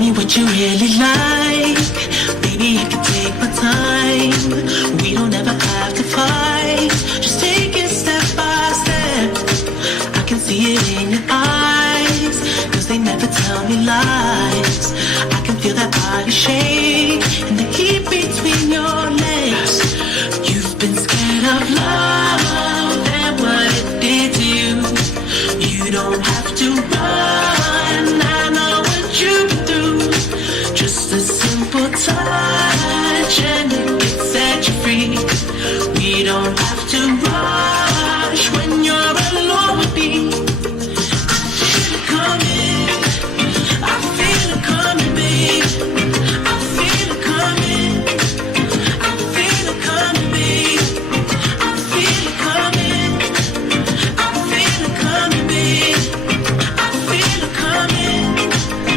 me what you really like. Baby, I can take my time. We don't ever have to fight. Just take it step by step. I can see it in your eyes, 'cause they never tell me lies. I can feel that body shake and the heat between your legs. You've been scared of love and what it did to you. You don't have to run, I know what you've been through. Just a simple touch and it can set you free. We don't have to rush when you're alone with me. I feel it coming, I feel it coming, babe. I feel it coming, I feel it coming, babe. I feel it coming, I feel it coming, babe. I feel it coming,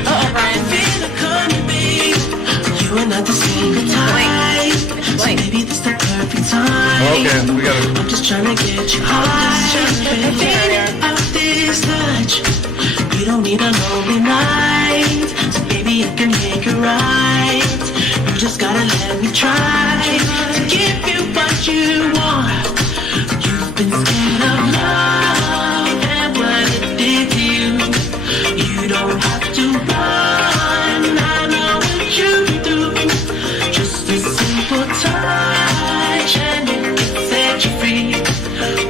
I feel it coming, babe. You are not the single type, so maybe this the perfect time. Okay, we got it. I'm just trying to get you high. Out this touch. You don't need a lonely night, so baby I can make it right. You just gotta let me try to give you what you want. You've been scared of love and what it did to you. You don't have to run, I know what you do. Just a simple touch and it can set you free.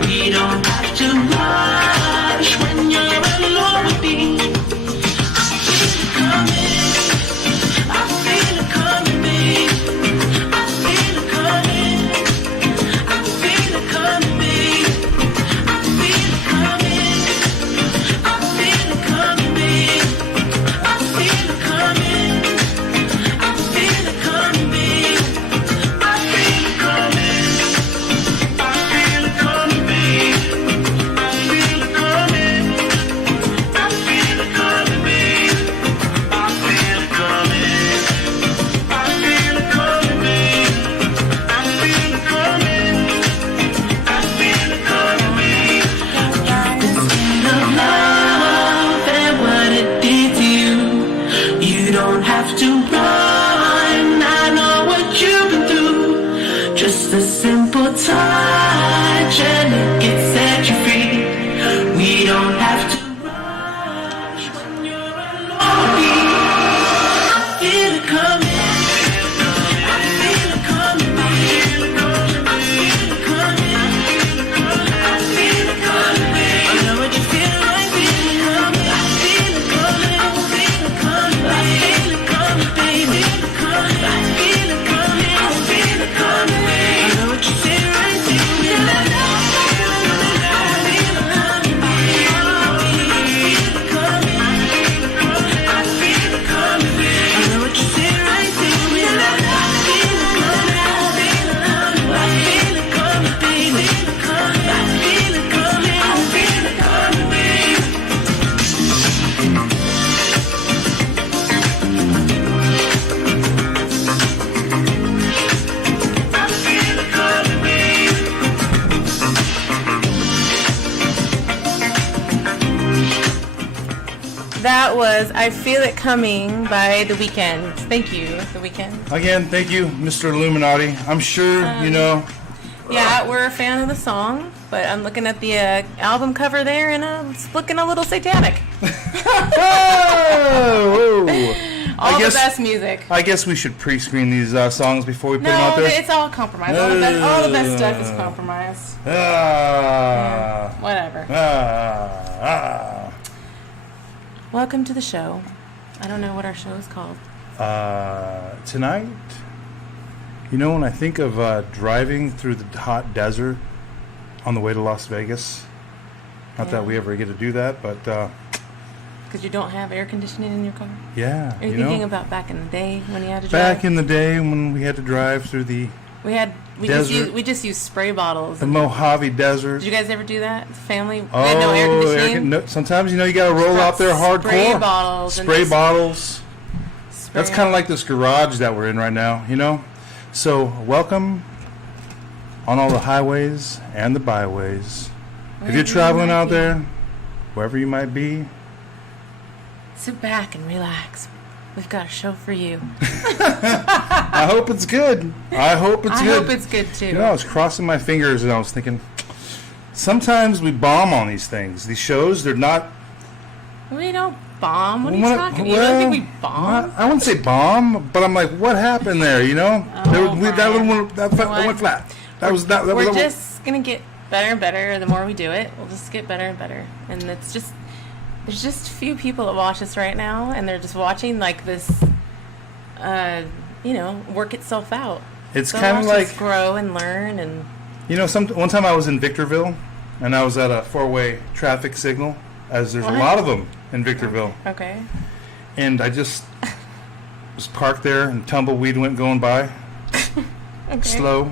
We don't have to rush when you're alone with me. I feel it coming, I feel it coming, babe. I feel it coming, I feel it coming, babe. I feel it coming, I feel it coming, babe. I feel it coming, I feel it coming, babe. I feel it coming, I feel it coming, babe. I feel it coming, I feel it coming, babe. I feel it coming, I feel it coming, babe. I feel it coming, I feel it coming, babe. You've been scared of love and what it did to you. You don't have to run, I know what you've been through. Just a simple touch and it can set you free. We don't have to rush when you're alone. I feel it coming, I feel it coming, babe. I feel it coming, I feel it coming, babe. I know what you feel like, feel it coming. I feel it coming, I feel it coming, I feel it coming, baby. I feel it coming, I feel it coming, babe. I know what you feel right, feel it. I feel it coming, babe. I feel it coming, I feel it coming, babe. I know what you feel right, feel it. I feel it coming, I feel it coming, I feel it coming, baby. I feel it coming, I feel it coming, babe. I feel it coming, babe. That was I Feel It Coming by The Weeknd. Thank you, The Weeknd. Again, thank you, Mr. Illuminati. I'm sure you know. Yeah, we're a fan of the song, but I'm looking at the album cover there and it's looking a little satanic. Oh! All guess- the best music. I guess we should pre-screen these songs before we put them out No, there. it's all compromised. All the best stuff is compromised. Whatever. Welcome to the show. I don't know what our show is called. Tonight, you know, when I think of driving through the hot desert on the way to Las Vegas, not that we ever get to do that, but Because you don't have air conditioning in your car? yeah, Are you thinking about back in the day when you had to drive? back in the day when we had to drive through the We just used spray bottles. Mojave Desert. Did you guys ever do that? Family? We had no air conditioning. Sometimes you got to roll out there hardcore. Spray bottles. Spray bottles. That's kind of like this garage that we're in right now, you know? So, welcome on all the highways and the byways. If you're traveling out there, wherever you might be, sit back and relax. we've got a show for you. I hope it's good. I hope it's I good. hope it's good too. You know, I was crossing my fingers and I was thinking, sometimes we bomb on these things. These shows, they're not. We don't bomb. What are you Well, talking? You don't think we bomb? I wouldn't say bomb, but I'm like, what happened there? You know, Oh, that Brian. one that went flat. That was that. We're was, just gonna get better and better. The more we do it, we'll just get better and better. And it's just there's just few people that watch us right now, and they're just watching like this, work itself out. It's So kind of watch us like, grow and learn and. you know, one time I was in Victorville, and I was at a 4-way traffic signal, as there's What? a lot of them in Victorville, Okay. and I just was parked there, and tumbleweed went going by, Okay. slow.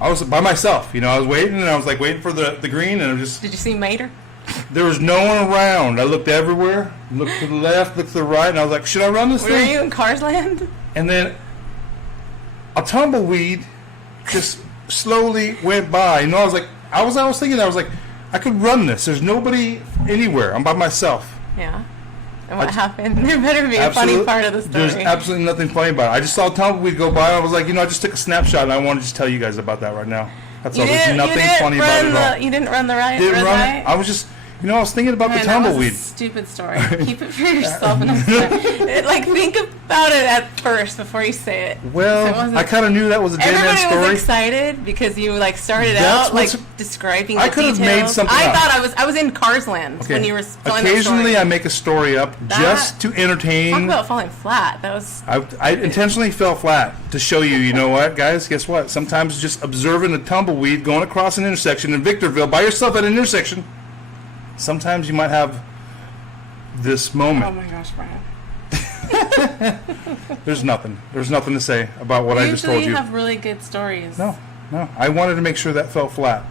I was by myself, you know. I was waiting, and I was like waiting for the green, and it was just Did you see Mater? there was no one around. I looked everywhere, looked to the left, looked to the right, and I was like, should I run this Were thing? you in Cars Land? And then a tumbleweed just slowly went by. You know, I was thinking, I was like, I could run this. There's nobody anywhere. I'm by myself. Yeah. And what I- happened? There better be a funny part of the story. There's absolutely nothing funny about it. I just saw a tumbleweed go by, and I was like, I just took a snapshot, and I wanted to just tell you guys about that right now. That's all. There's nothing funny about it at all. You didn't run the right. Didn't red run light? it. I was just, I was thinking about the Man, that was a tumbleweed. stupid story. Keep it for yourself. And think about it at first before you say it. It Well, wasn't- I kind of knew that was a dead man Everybody was story. excited because you started That's out like what's- describing the I could have details. made something I up. thought I was in Cars Land when you were telling that Occasionally, story. I make a story up just to Talk entertain. about falling flat. That was I intentionally fell flat to show you, you know what, guys? Guess what? Sometimes just observing a tumbleweed going across an intersection in Victorville by yourself at an intersection, sometimes you might have this oh moment. my gosh, Brian. There's nothing. There's nothing to say about what I just Usually told you. you have really good stories. No. I wanted to make sure that fell flat.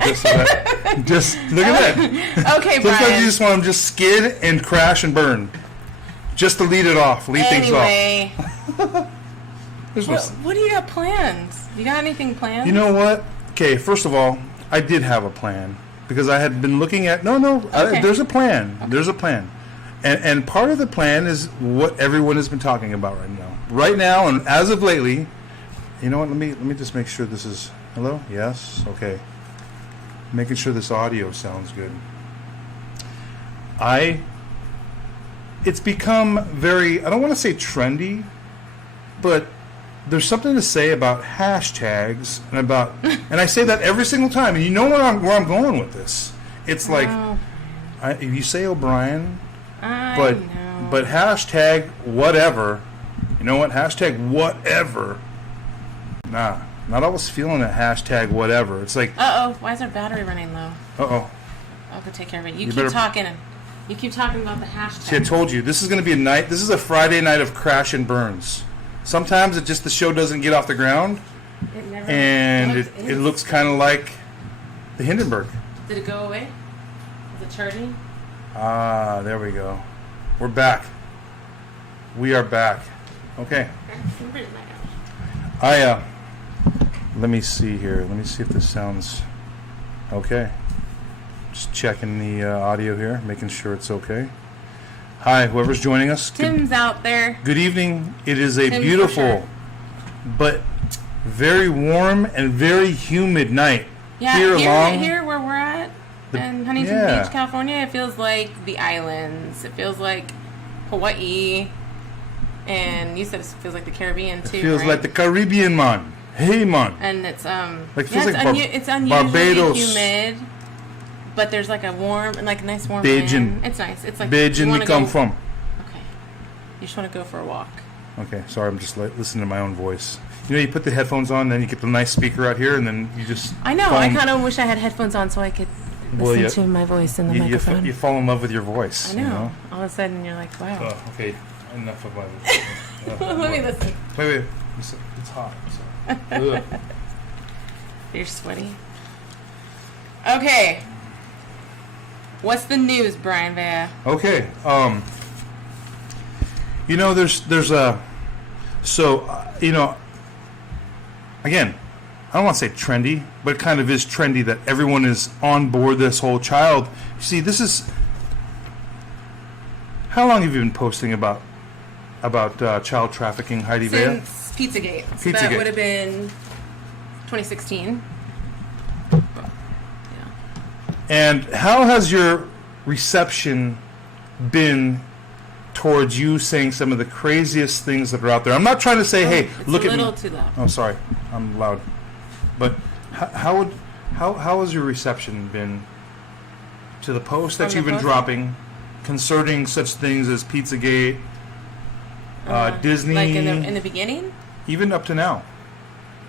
Just so that, just look at that. Okay, Sometimes Brian. you just want them just skid and crash and burn, just to lead it off, lead things off. Anyway, There's no what do you got planned? You got anything planned? You know what? Okay, first of all, I did have a plan because I had been looking at. Okay. There's a plan. There's a plan, and part of the plan is what everyone has been talking about right now. Right now, and as of lately, you know what? Let me just make sure this is hello. Yes. Okay. Making sure this audio sounds good. It's become very. I don't want to say trendy, but there's something to say about hashtags and about, and I say that every single time. And you know where I'm going with this. It's like, Oh, you say O'Brien, I but know. but hashtag whatever. You know what? Hashtag whatever. Nah, not always feeling that hashtag whatever. It's like, Why is our battery running low? uh-oh. I'll go take care of it. You You better- keep talking. You keep talking about the hashtag. See, I told you, this is going to be a night. This is a Friday night of crash and burns. Sometimes it just, the show doesn't get off the ground, It never and does. it looks kind of like the Hindenburg. Did it go away? Is it charging? Ah, there we go. We're back. We are back. Okay. Where's my gosh? Let me see here. Let me see if this sounds okay. Just checking the audio here, making sure it's okay. Hi, whoever's joining us. Tim's out there. Good evening. It is a Tim's beautiful, for sure. but very warm and very humid night. Yeah, Here along here where we're at in Huntington yeah. Beach, California, it feels like the islands. It feels like Hawaii. And you said it feels like the Caribbean too. It feels right? like the Caribbean, man. Hey, man. And it's Like, feels it's, like it's unusually Barbados. humid, but there's like a warm and like a nice warm Beijing. wind. It's nice. It's like Beijing you we wanna come go- from. Okay, you just want to go for a walk. Okay, sorry, I'm just listening to my own voice. You know, you put the headphones on, then you get the nice speaker out here, and then you just. I know. I fall- kind of wish I had headphones on so I could Well, listen yeah. to my voice in the you, microphone. you fall in love with your voice. I know. You know? All of a sudden, you're like, wow. Oh, okay, enough of my. Let me listen. Wait. It's hot. So. Ugh. You're sweaty. Okay. What's the news, Brian Vea? Okay. You know, there's a. So, again, I don't want to say trendy, but it kind of is trendy that everyone is on board this whole child. See, this is. How long have you been posting about about child trafficking, Heidi Vea? Since Pizzagate. So that Pizzagate. would have been 2016. And how has your reception been towards you saying some of the craziest things that are out there? I'm not trying to say, hey, It's look a at me. little too loud. Oh, sorry, I'm loud. But how has your reception been to the posts that From you've the been posting? dropping concerning such things as Pizzagate, Disney, Like in the beginning? even up to now?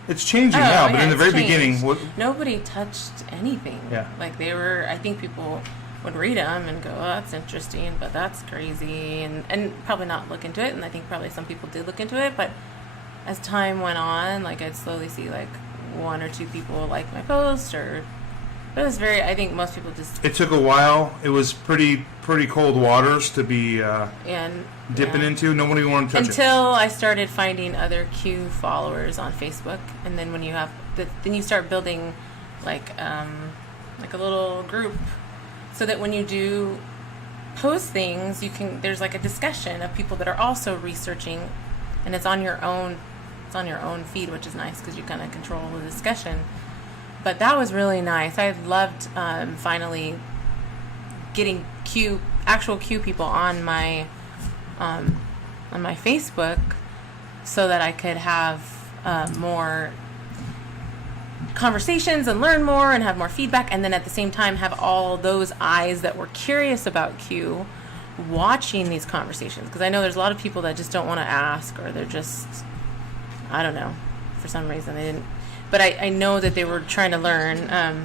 It's changing Oh, now, but yeah, in the it's very changed. beginning, what? Nobody touched anything. Yeah. Like they were, I think people would read them and go, oh, that's interesting, but that's crazy, and probably not look into it. And I think probably some people did look into it, but as time went on, like I'd slowly see like one or two people like my post, but it was very, I think most people just, It took a while. It was pretty cold waters to be and dipping yeah. into. Nobody wanted to touch it. Until I started finding other Q followers on Facebook, and then when you have, then you start building like a little group, so that when you do post things, you can. There's like a discussion of people that are also researching, and it's on your own. It's on your own feed, which is nice because you kind of control the discussion. But that was really nice. I loved finally getting actual Q people on my Facebook, so that I could have more conversations and learn more and have more feedback, and then at the same time have all those eyes that were curious about Q watching these conversations, because I know there's a lot of people that just don't want to ask, or they're just, I don't know, for some reason they didn't, but I know that they were trying to learn. Yeah,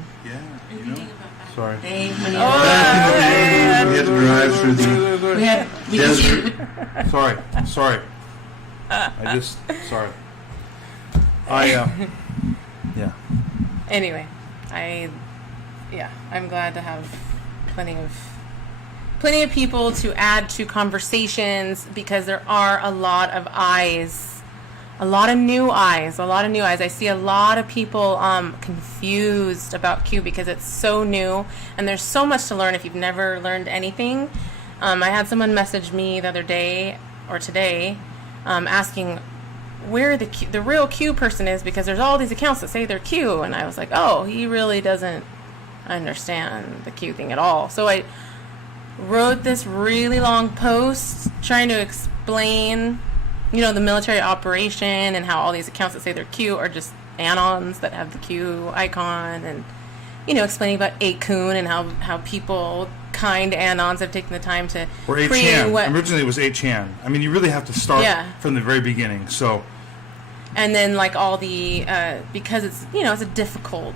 you know. Sorry. They, when you, We had to drive through the we desert. Sorry. Sorry. Yeah. Anyway, I'm glad to have plenty of people to add to conversations, because there are a lot of eyes, a lot of new eyes. I see a lot of people confused about Q because it's so new, and there's so much to learn if you've never learned anything. I had someone message me the other day or today asking where the real Q person is, because there's all these accounts that say they're Q, and I was like, oh, he really doesn't understand the Q thing at all. So I wrote this really long post trying to explain, the military operation, and how all these accounts that say they're Q are just anons that have the Q icon, and explaining about 8kun and how people, kind anons, have taken the time to Or create 8chan. what. Originally it was 8chan. I mean, you really have to start from the very beginning. So, And then like all the because it's it's a difficult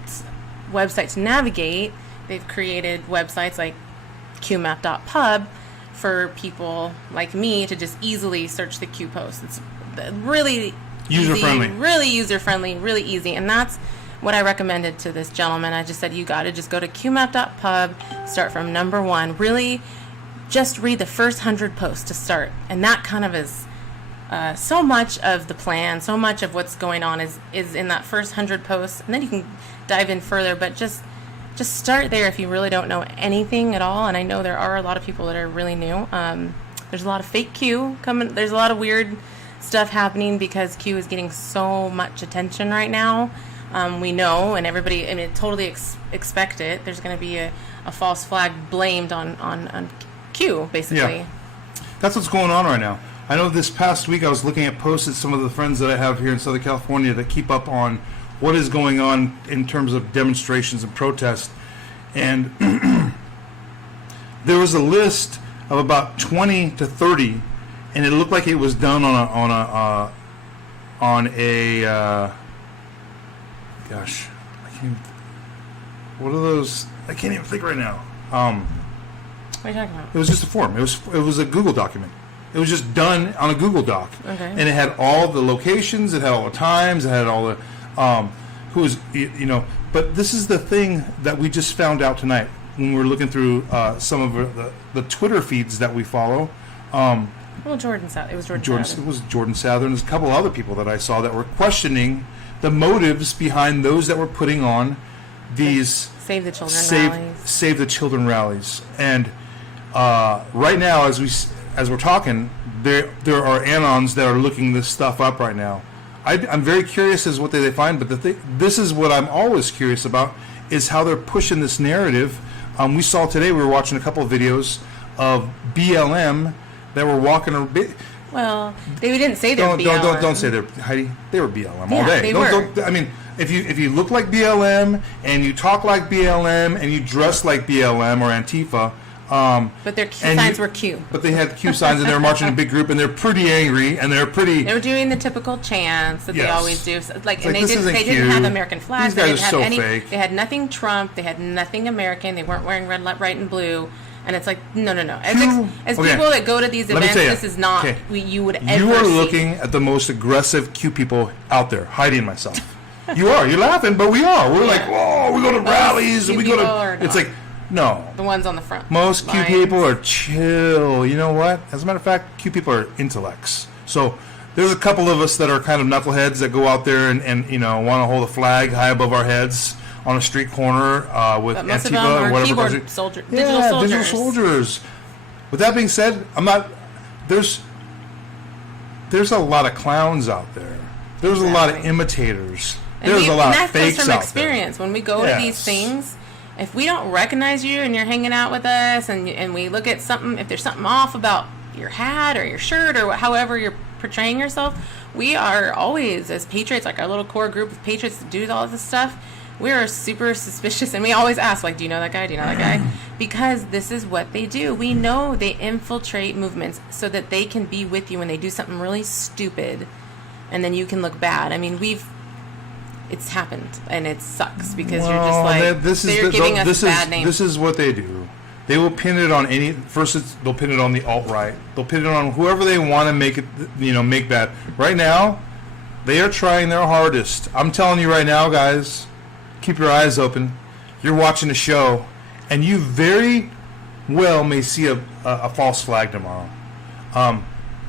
website to navigate, they've created websites like qmap.pub for people like me to just easily search the Q posts. It's really User-friendly. really user-friendly, really easy. And that's what I recommended to this gentleman. I just said, you got to just go to qmap.pub, start from number 1. Really just read the first 100 posts to start. And that kind of is so much of the plan, so much of what's going on is in that first 100 posts. And then you can dive in further, but just start there if you really don't know anything at all. And I know there are a lot of people that are really new. There's a lot of fake Q coming. There's a lot of weird stuff happening because Q is getting so much attention right now. We know, and everybody, totally expect it. There's going to be a false flag blamed on Q, basically. Yeah. That's what's going on right now. I know this past week I was looking at posts that some of the friends that I have here in Southern California that keep up on what is going on in terms of demonstrations and protests. And there was a list of about 20 to 30, and it looked like it was done on a gosh, what are those? I can't even think right now. What are you talking about? It was just a form. It was a Google document. It was just done on a Google Doc. Okay. And it had all the locations, it had all the times, it had all the But this is the thing that we just found out tonight when we were looking through some of the Twitter feeds that we follow. Well, Jordan South. It was Jordan. It was Jordan Southern. There's a couple other people that I saw that were questioning the motives behind those that were putting on these Save the Children rallies. Save the Children rallies. And right now, as we're talking, there are anons that are looking this stuff up right now. I'm very curious as what they find, but this is what I'm always curious about, is how they're pushing this narrative. We saw today, we were watching a couple of videos of BLM that were walking a bit. Well, they didn't say they're BLM. Don't say they're, Heidi. They were BLM all Yeah, day. they were. I mean, if you look like BLM and you talk like BLM and you dress like BLM or Antifa, But their Q and signs were Q. But they had Q signs and they were marching in a big group and they're pretty angry and they're pretty. They were doing the typical chants that they Yes. always do. So, like, and they this didn't. isn't They didn't Q. have American flags. These guys they didn't are have so any. fake. They had nothing Trump. They had nothing American. They weren't wearing red, white, and blue. And it's like, no. As, as Okay. people that go to these Let me events, tell you. this is not Okay. you would ever You are see. looking at the most aggressive Q people out there, Heidi and myself. You are. You're laughing, but we are. We're like, whoa, we go to rallies and we Q go people are to. It's not. like, no. The ones on the front. Most Q lines. people are chill. You know what? As a matter of fact, Q people are intellects. So there's a couple of us that are kind of knuckleheads that go out there and you know, want to hold a flag high above our heads on a street corner with But most of Antifa them or are whatever. keyboard soldier, Yeah, digital soldiers. digital soldiers. With that being said, I'm not. There's a lot of clowns out there. There's a lot of Exactly. imitators. And There's a lot that of fakes comes from out experience. When we go to these Yes. things, if we don't recognize you and you're hanging out with us, and we look at something, if there's something off about your hat or your shirt or however you're portraying yourself, we are always, as patriots, like our little core group of patriots that do all this stuff, we are super suspicious, and we always ask, like, do you know that guy? Do you know that guy? Because this is what they do. We know they infiltrate movements so that they can be with you when they do something really stupid, and then you can look bad. I mean, it's happened, and it sucks because you're just like, they're giving us a bad name. This is what they do. They will pin it on they'll pin it on the alt-right. They'll pin it on whoever they want to make it, make bad. Right now, they are trying their hardest. I'm telling you right now, guys, keep your eyes open. You're watching the show, and you very well may see a false flag tomorrow.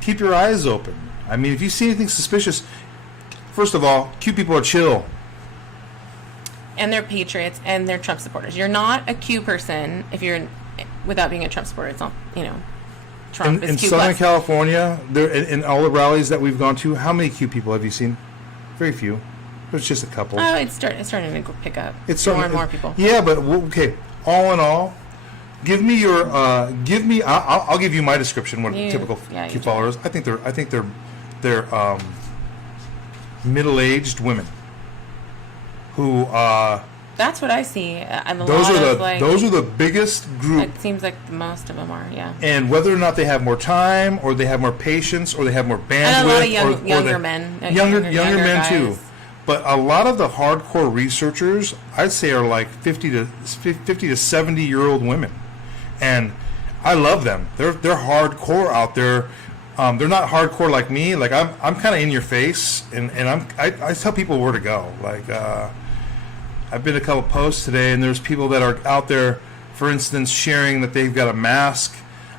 Keep your eyes open. I mean, if you see anything suspicious, first of all, Q people are chill. And they're patriots, and they're Trump supporters. You're not a Q person if you're without being a Trump supporter. It's not, Trump is In Q Southern plus. California, there in all the rallies that we've gone to, how many Q people have you seen? Very few. There's just a couple. Oh, it's starting to pick up. It's more starting- and more people. Yeah, but okay. All in all, give me your. I'll give you my description. What a typical yeah, Q you follower is. I think they're middle-aged women who. That's what I see. I'm a Those lot are of those are the biggest group. It seems like most of them are. Yeah. And whether or not they have more time, or they have more patience, or they have more bandwidth, And a lot of younger they- men. younger Younger men guys. too. But a lot of the hardcore researchers, I'd say, are like 50 to 70-year-old women, and I love them. They're hardcore out there. They're not hardcore like me. Like I'm kind of in your face, and I tell people where to go. Like I've been to a couple posts today, and there's people that are out there, for instance, sharing that they've got a mask,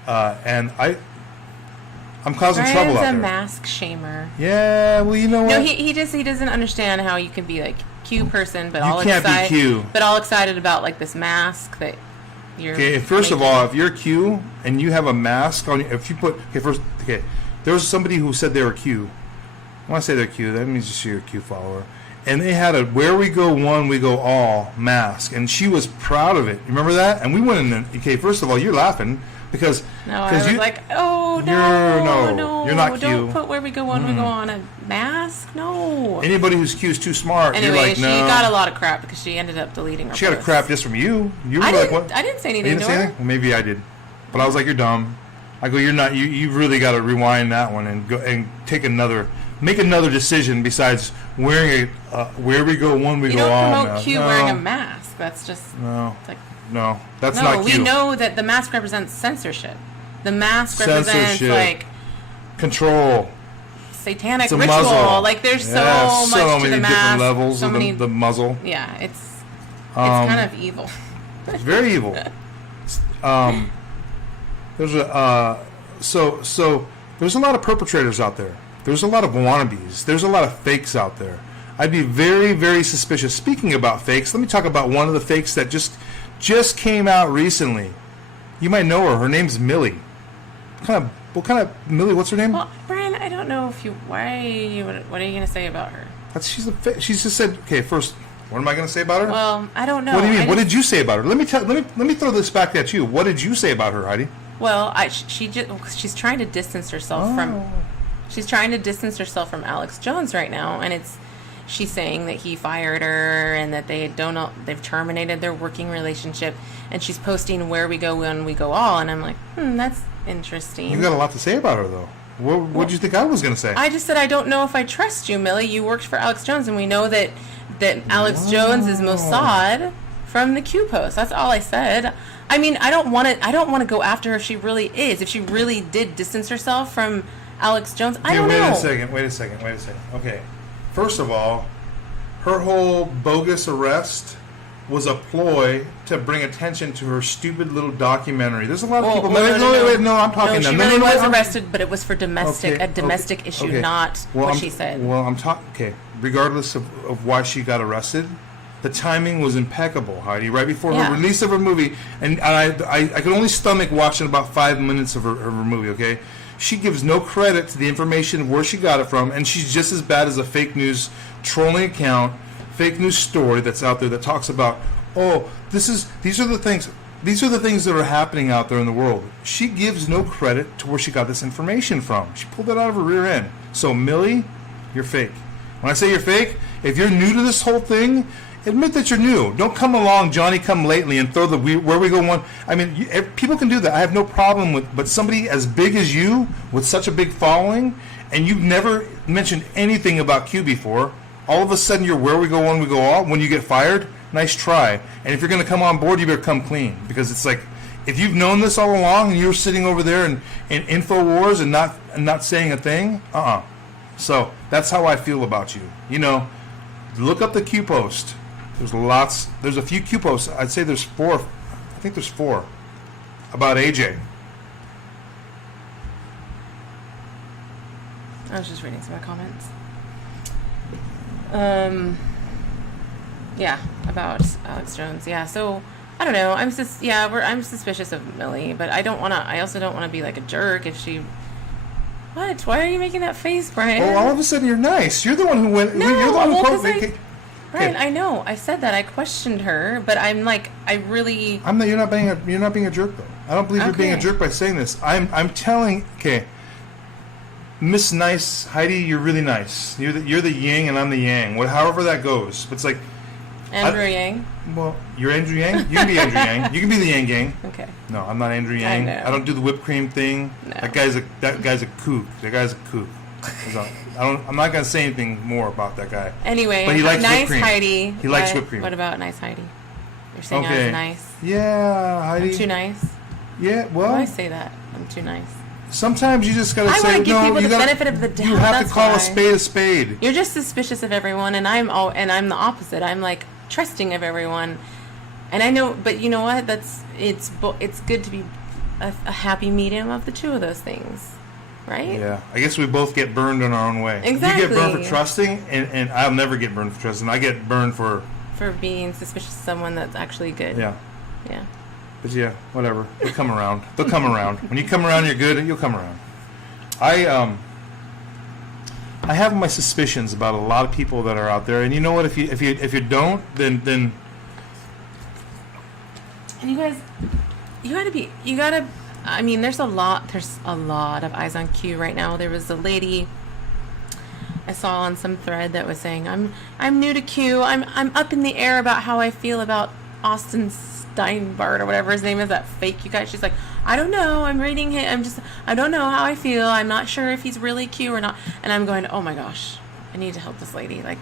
and I'm causing trouble out Brian's there. a mask shamer. Yeah, well, you know what? No, he doesn't understand how you can be like Q person, but You all can't be excited, Q. but all excited about like this mask that you're. Okay, first of making. all, if you're Q and you have a mask on, if you put there was somebody who said they were Q. When I say they're Q, that means you're a Q follower, and they had a "Where we go one, we go all" mask, and she was proud of it. Remember that? And we went in. Okay, first of all, you're laughing because No, I was like, oh you're not Q. Don't put "Where we go on, we go on" a mask. No. Anybody who's Q is too smart. Anyway, you're like, no. she got a lot of crap because she ended up deleting her. She got a posts. crap just from you. You were I like, didn't. what? I didn't say You anything didn't to say her. anything? Well, maybe I did, but I was like, you're dumb. I go, you're not. You really got to rewind that one and go and make another decision besides wearing a "Where we go one, we You go don't all" promote mask. Q No, wearing a mask. That's just. No, It's like, no, that's no, not we Q. know that the mask represents censorship. The mask represents Censorship. like Control. satanic It's a ritual. muzzle. Like there's Yeah, so much so to many the different mask. levels so of many. the muzzle. Yeah, it's kind of evil. It's very evil. There's a so there's a lot of perpetrators out there. There's a lot of wannabes. There's a lot of fakes out there. I'd be very, very suspicious. Speaking about fakes, let me talk about one of the fakes that just came out recently. You might know her. Her name's Millie. What kind of What kind of Millie? What's her name? Well, Brian, I don't know if you. What are you gonna say about her? She's just said. Okay, first, what am I going to say about her? Well, I don't know. What do you mean? What did you say about her? Let me throw this back at you. What did you say about her, Heidi? Well, she's trying to distance herself from. She's trying to distance herself from Alex Jones right now, and she's saying that he fired her and that they've terminated their working relationship, and she's posting where we go when we go all, and I'm like, that's interesting. You got a lot to say about her, though. What did you think I was going to say? I just said I don't know if I trust you, Millie. You worked for Alex Jones, and we know that Alex Jones is Mossad from the Q post. That's all I said. I mean, I don't want to go after her if she really is. If she really did distance herself from Alex Jones, I don't know. Wait a second. Okay. First of all, her whole bogus arrest was a ploy to bring attention to her stupid little documentary. There's a lot of people. No, I'm talking. No, she really was arrested, but it was for a domestic issue, not what she said. Well, I'm talking. Okay, regardless of why she got arrested, the timing was impeccable, Heidi. Right before her release of her movie, and I could only stomach watching about 5 minutes of her movie. Okay, she gives no credit to the information of where she got it from, and she's just as bad as a fake news trolling account, fake news story that's out there that talks about, these are the things that are happening out there in the world. She gives no credit to where she got this information from. She pulled it out of her rear end. So Millie, you're fake. When I say you're fake, if you're new to this whole thing, admit that you're new. Don't come along Johnny come lately and throw the where we go one. I mean, people can do that. I have no problem with, but somebody as big as you with such a big following, and you've never mentioned anything about Q before, all of a sudden you're where we go one, we go all. When you get fired, nice try. And if you're going to come on board, you better come clean, because it's like, if you've known this all along and you're sitting over there in InfoWars and not saying a thing, So that's how I feel about you. You know, look up the Q post. There's a few Q posts. I'd say there's 4. I think there's 4 about AJ. I was just reading some of the comments. Yeah, about Alex Jones. Yeah, so I don't know. I'm suspicious of Millie, but I also don't want to be like a jerk if she. What? Why are you making that face, Brian? Oh, all of a sudden you're nice. You're the one who went. No, you're the one who Brian, I know. I said that. I questioned her, but I'm like, I really. You're not being a jerk though. I don't believe you're being a jerk by saying this. I'm telling. Okay. Miss Nice, Heidi, you're really nice. You're the yin and I'm the yang. However that goes. It's like Andrew Yang. Well, you're Andrew Yang. You can be Andrew Yang. You can be the Yang Gang. Okay. No, I'm not Andrew Yang. I don't do the whipped cream thing. No. That guy's a kook. That guy's a kook. I'm not gonna say anything more about that guy. Anyway, but he likes nice whipped cream. Heidi. He likes whipped cream. What about nice Heidi? You're saying I was nice. Yeah, Heidi. I'm too nice. Yeah. Well. Why do I say that? I'm too nice. Sometimes you just gotta say, I want to give people the benefit of the doubt. You have to call a spade a spade. You're just suspicious of everyone, and I'm the opposite. I'm like trusting of everyone, and I know. But you know what? It's good to be a happy medium of the two of those things, right? Yeah. I guess we both get burned in our own way. Exactly. You get burned for trusting, and I'll never get burned for trusting. I get burned for being suspicious of someone that's actually good. Yeah. Yeah. But yeah, whatever. They'll come around. They'll come around. When you come around, you're good, and you'll come around. I have my suspicions about a lot of people that are out there, and you know what? If you don't, then. And you guys, you gotta. I mean, there's a lot of eyes on Q right now. There was a lady I saw on some thread that was saying, I'm new to Q. I'm up in the air about how I feel about Austin Steinbart or whatever his name is, that fake you guys. She's like, I don't know. I'm reading him. I don't know how I feel. I'm not sure if he's really Q or not. And I'm going, oh my gosh, I need to help this lady. Like,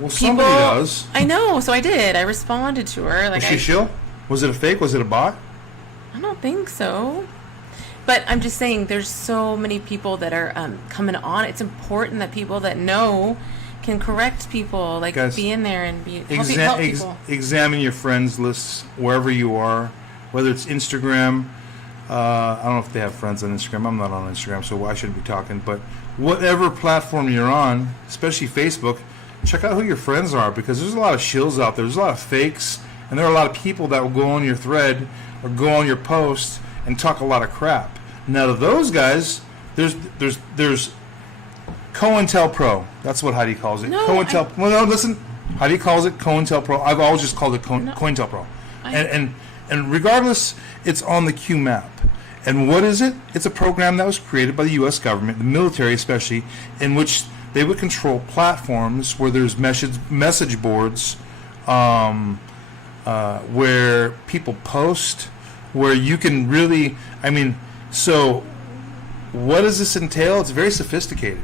well, somebody does. I know. So I did. I responded to her. Like, was she shill? Was it a fake? Was it a bot? I don't think so. But I'm just saying, there's so many people that are coming on. It's important that people that know can correct people, like, guys, be in there and help people. Examine your friends lists wherever you are, whether it's Instagram. I don't know if they have friends on Instagram. I'm not on Instagram, so I shouldn't be talking. But whatever platform you're on, especially Facebook, check out who your friends are, because there's a lot of shills out there. There's a lot of fakes, and there are a lot of people that will go on your thread or go on your post and talk a lot of crap. Now to those guys, there's COINTELPRO. That's what Heidi calls it. No, COINTEL. Well, no, listen. Heidi calls it COINTELPRO. I've always just called it No. COINTELPRO. And regardless, it's on the Q map. And what is it? It's a program that was created by the U.S. government, the military especially, in which they would control platforms where there's message boards, where people post, where you can really, so what does this entail? It's very sophisticated.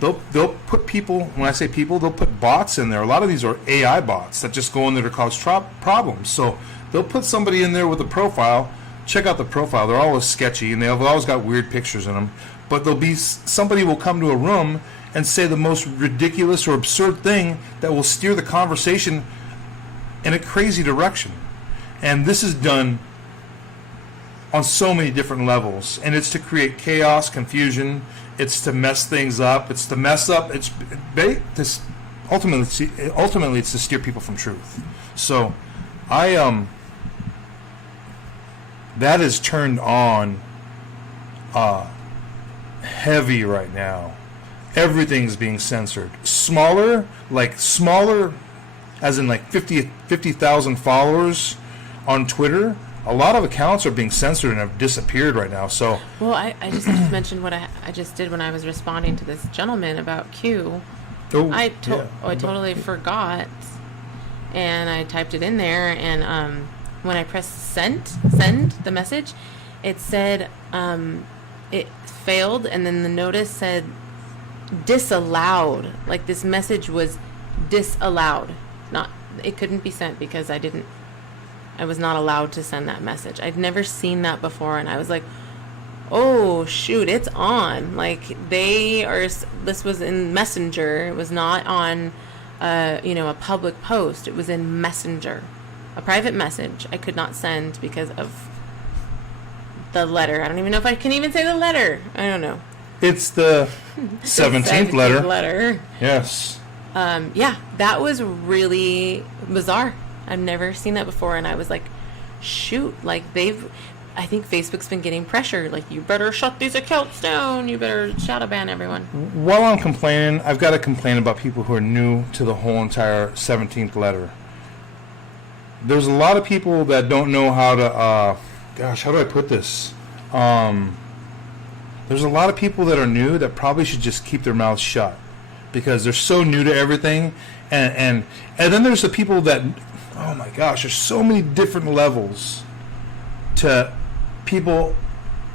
They'll put people, when I say people, they'll put bots in there. A lot of these are AI bots that just go in there to cause problems. So they'll put somebody in there with a profile. Check out the profile. They're always sketchy, and they've always got weird pictures in them. But somebody will come to a room and say the most ridiculous or absurd thing that will steer the conversation in a crazy direction. And this is done on so many different levels. And it's to create chaos, confusion. It's to mess things up. It's to mess up. Ultimately, it's to steer people from truth. So, that is turned on heavy right now. Everything's being censored. Smaller as in like 50,000 followers on Twitter. A lot of accounts are being censored and have disappeared right now. So, Well, I just mentioned what I just did when I was responding to this gentleman about Q. I totally forgot, and I typed it in there, and when I pressed send the message, it said it failed, and then the notice said disallowed. Like this message was disallowed. It couldn't be sent because I was not allowed to send that message. I'd never seen that before, and I was like, oh shoot, it's on. Like this was in Messenger. It was not on a public post. It was in Messenger. A private message I could not send because of the letter. I don't even know if I can even say the letter. I don't know. It's the 17th letter. Yes. Yeah, that was really bizarre. I've never seen that before, and I was like, shoot, like I think Facebook's been getting pressure. Like, you better shut these accounts down. You better shadow ban everyone. While I'm complaining, I've got to complain about people who are new to the whole entire 17th letter. There's a lot of people that don't know how to, how do I put this? There's a lot of people that are new that probably should just keep their mouths shut because they're so new to everything. And then there's the people that, oh my gosh, there's so many different levels to people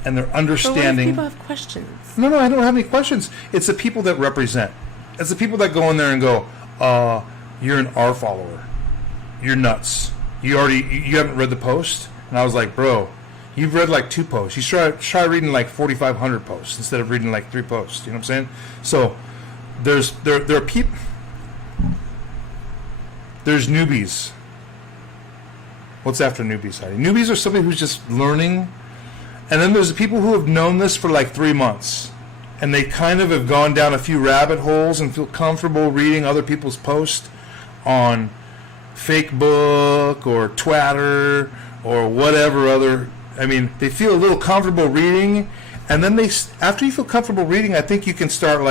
and their understanding. But what if people have questions? No, I don't have any questions. It's the people that represent. It's the people that go in there and go, you're an R follower. You're nuts. You haven't read the post? And I was like, bro, you've read like 2 posts. You try reading like 4,500 posts instead of reading like 3 posts. You know what I'm saying? So there are people. There's newbies. What's after newbies, Heidi? Newbies are somebody who's just learning. And then there's the people who have known this for like 3 months. And they kind of have gone down a few rabbit holes and feel comfortable reading other people's posts on Facebook or Twitter or whatever other. They feel a little comfortable reading. And then after you feel comfortable reading, I think you can start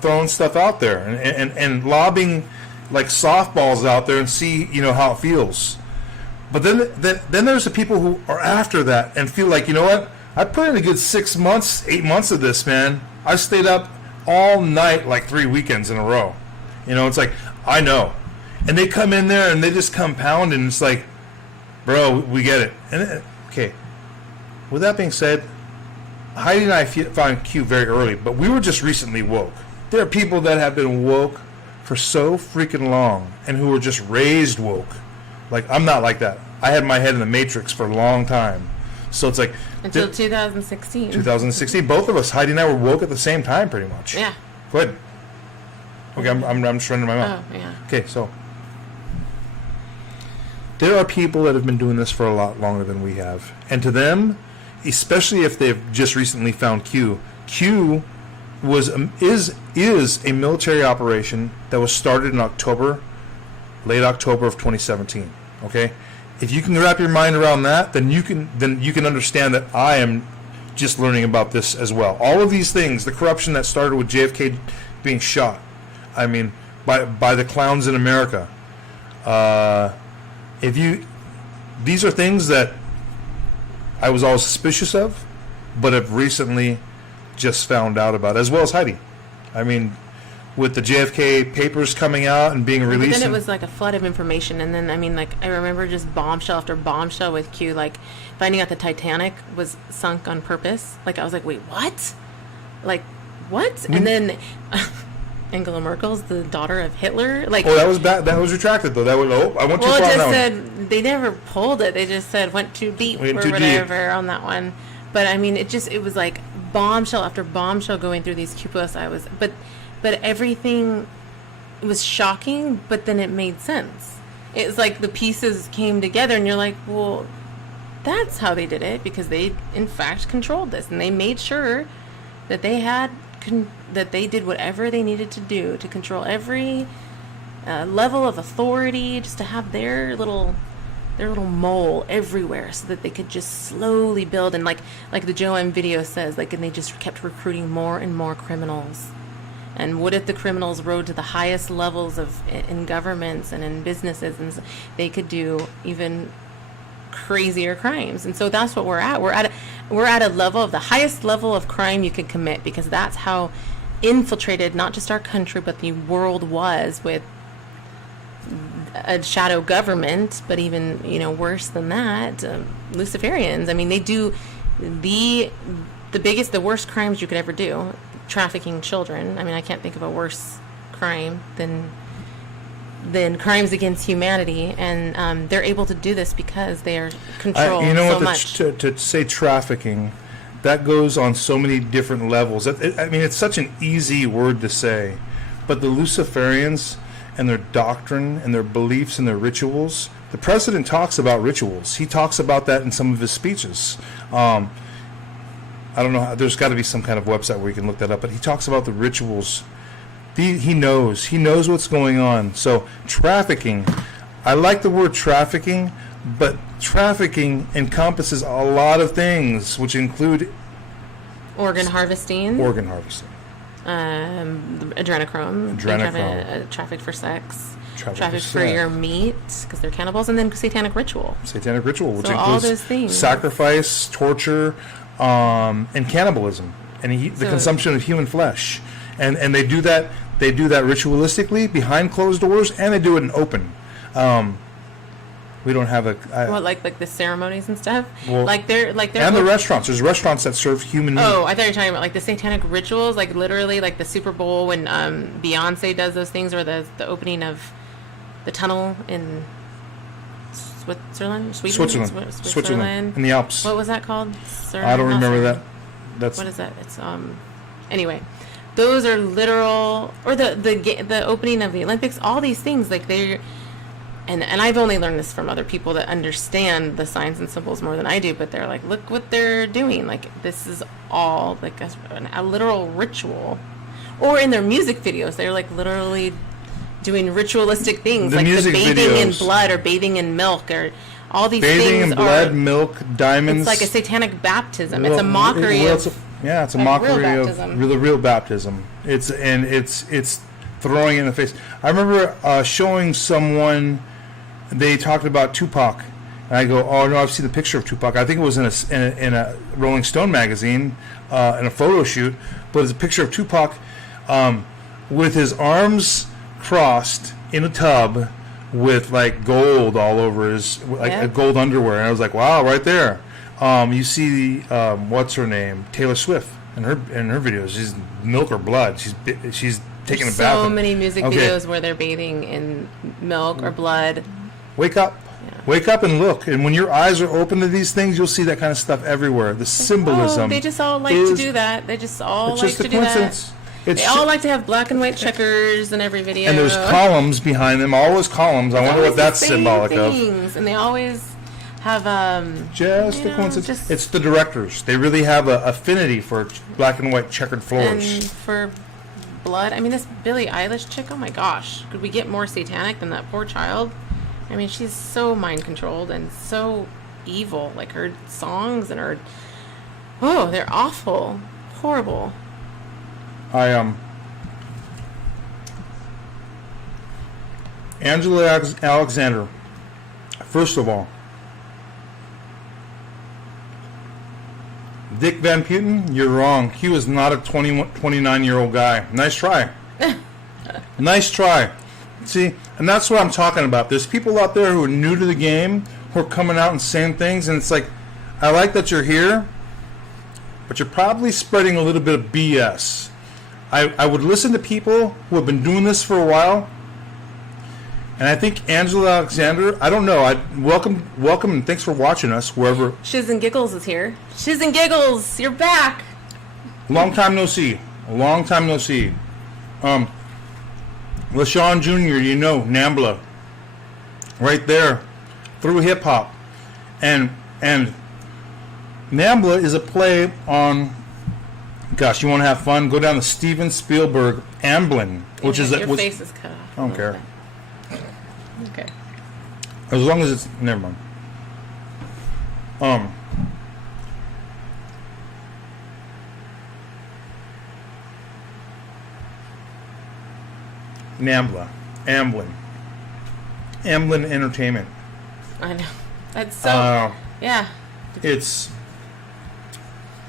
throwing stuff out there and lobbing like softballs out there and see, how it feels. But then there's the people who are after that and feel like, you know what? I put in a good 6 months, 8 months of this, man. I stayed up all night like 3 weekends in a row. It's like, I know. And they come in there and they just compound and it's like, bro, we get it. And okay. With that being said, Heidi and I found Q very early, but we were just recently woke. There are people that have been woke for so freaking long and who were just raised woke. Like, I'm not like that. I had my head in the Matrix for a long time. So it's like... Until 2016. 2016. Both of us, Heidi and I, were woke at the same time, pretty much. Yeah. Go ahead. Okay, I'm just running my mouth. Oh, yeah. Okay, so... There are people that have been doing this for a lot longer than we have. And to them, especially if they've just recently found Q is a military operation that was started in late October of 2017. Okay, if you can wrap your mind around that, then you can understand that I am just learning about this as well. All of these things, the corruption that started with JFK being shot, I mean, by the clowns in America. These are things that I was always suspicious of, but have recently just found out about, as well as Heidi. I mean, with the JFK papers coming out and being released. But then it was like a flood of information, and then, I mean, like, I remember just bombshell after bombshell with Q, like, finding out the Titanic was sunk on purpose. Like, I was like, wait, what? Like, what? And then Angela Merkel's the daughter of Hitler. Like, that was bad. That was retracted, though. That was, I went too well, far it on just that one. said, they never pulled it. They just said, went too deep Went or too deep. whatever on that one. But, I mean, it was like bombshell after bombshell going through these Q plus. But everything was shocking, but then it made sense. It was like the pieces came together, and you're like, well, that's how they did it, because they, in fact, controlled this, and they made sure that they had that they did whatever they needed to do to control every level of authority, just to have their little mole everywhere, so that they could just slowly build. And like the Joe M video says, like, and they just kept recruiting more and more criminals. And what if the criminals rode to the highest levels in governments and in businesses, and they could do even crazier crimes? And so that's what we're at. We're at a level of the highest level of crime you could commit, because that's how infiltrated not just our country but the world was, with a shadow government, but even, worse than that, Luciferians. I mean, they do the worst crimes you could ever do. Trafficking children. I mean, I can't think of a worse crime than crimes against humanity, and they're able to do this because they are controlled so much. To say trafficking, that goes on so many different levels. I mean, it's such an easy word to say, but the Luciferians and their doctrine and their beliefs and their rituals. The president talks about rituals. He talks about that in some of his speeches. I don't know. There's got to be some kind of website where you can look that up. But he talks about the rituals. He knows what's going on. So trafficking, I like the word trafficking, but trafficking encompasses a lot of things, which include organ harvesting, adrenochrome, trafficked for sex, trafficked for your meat, because they're cannibals, and then satanic ritual, which so includes all those things: sacrifice, torture. And cannibalism, and the consumption of human flesh, and they do that ritualistically behind closed doors, and they do it in open. We don't have like the ceremonies and stuff. Well, they're and the restaurants. There's restaurants that serve human meat. Oh, I thought you were talking about like the satanic rituals, like literally like the Super Bowl when Beyonce does those things, or the opening of the tunnel in Switzerland, in the Alps. What was that called? I don't remember that. What is that? It's anyway, those are literal, or the opening of the Olympics. All these things, like they're, and I've only learned this from other people that understand the signs and symbols more than I do. But they're like, look what they're doing. Like, this is all like a literal ritual. Or in their music videos, they're like literally doing ritualistic things, like the bathing in blood or bathing in milk, or all these things. Bathing in blood, milk, diamonds. It's like a satanic baptism. It's a mockery it's a mockery of the real baptism. It's throwing it in the face. I remember showing someone, they talked about Tupac, and I go, oh no, I've seen the picture of Tupac. I think it was in a Rolling Stone magazine in a photo shoot, but it's a picture of Tupac with his arms crossed in a tub with like gold all over his a gold underwear, and I was like, wow, right there. You see what's her name, Taylor Swift, in her videos. She's milk or blood. She's taking a bath. So many music videos where they're bathing in milk or blood. Wake up. Wake up and look. And when your eyes are open to these things, you'll see that kind of stuff everywhere. The symbolism. They just all like to do that. They just all like to do that. They all like to have black and white checkers in every video. And there's columns behind them, always columns. I wonder what that's symbolic of. And they always have just a coincidence. It's the directors. They really have an affinity for black and white checkered floors. And for blood. I mean, this Billie Eilish chick, oh my gosh. Could we get more satanic than that poor child? I mean, she's so mind controlled and so evil. Like her songs and her Oh, they're awful. Horrible. Angela Alexander. First of all, Dick Van Putten, you're wrong. He was not a 29-year-old guy. Nice try. Nice try. See, and that's what I'm talking about. There's people out there who are new to the game, who are coming out and saying things, and it's like, I like that you're here, but you're probably spreading a little bit of BS. I would listen to people who have been doing this for a while, and I think Angela Alexander, I don't know, welcome and thanks for watching us, wherever. Shiz and Giggles is here. Shiz and Giggles, you're back. Long time no see. Long time no see. LaShawn Jr., you know, Nambla. Right there. Through hip hop. And Nambla is a play on, gosh, you want to have fun? Go down to Steven Spielberg Amblin, which is Your face is cut off. I don't care. Okay. As long as it's, never mind. Nambla, Amblin Entertainment. I know. That's so. Yeah. It's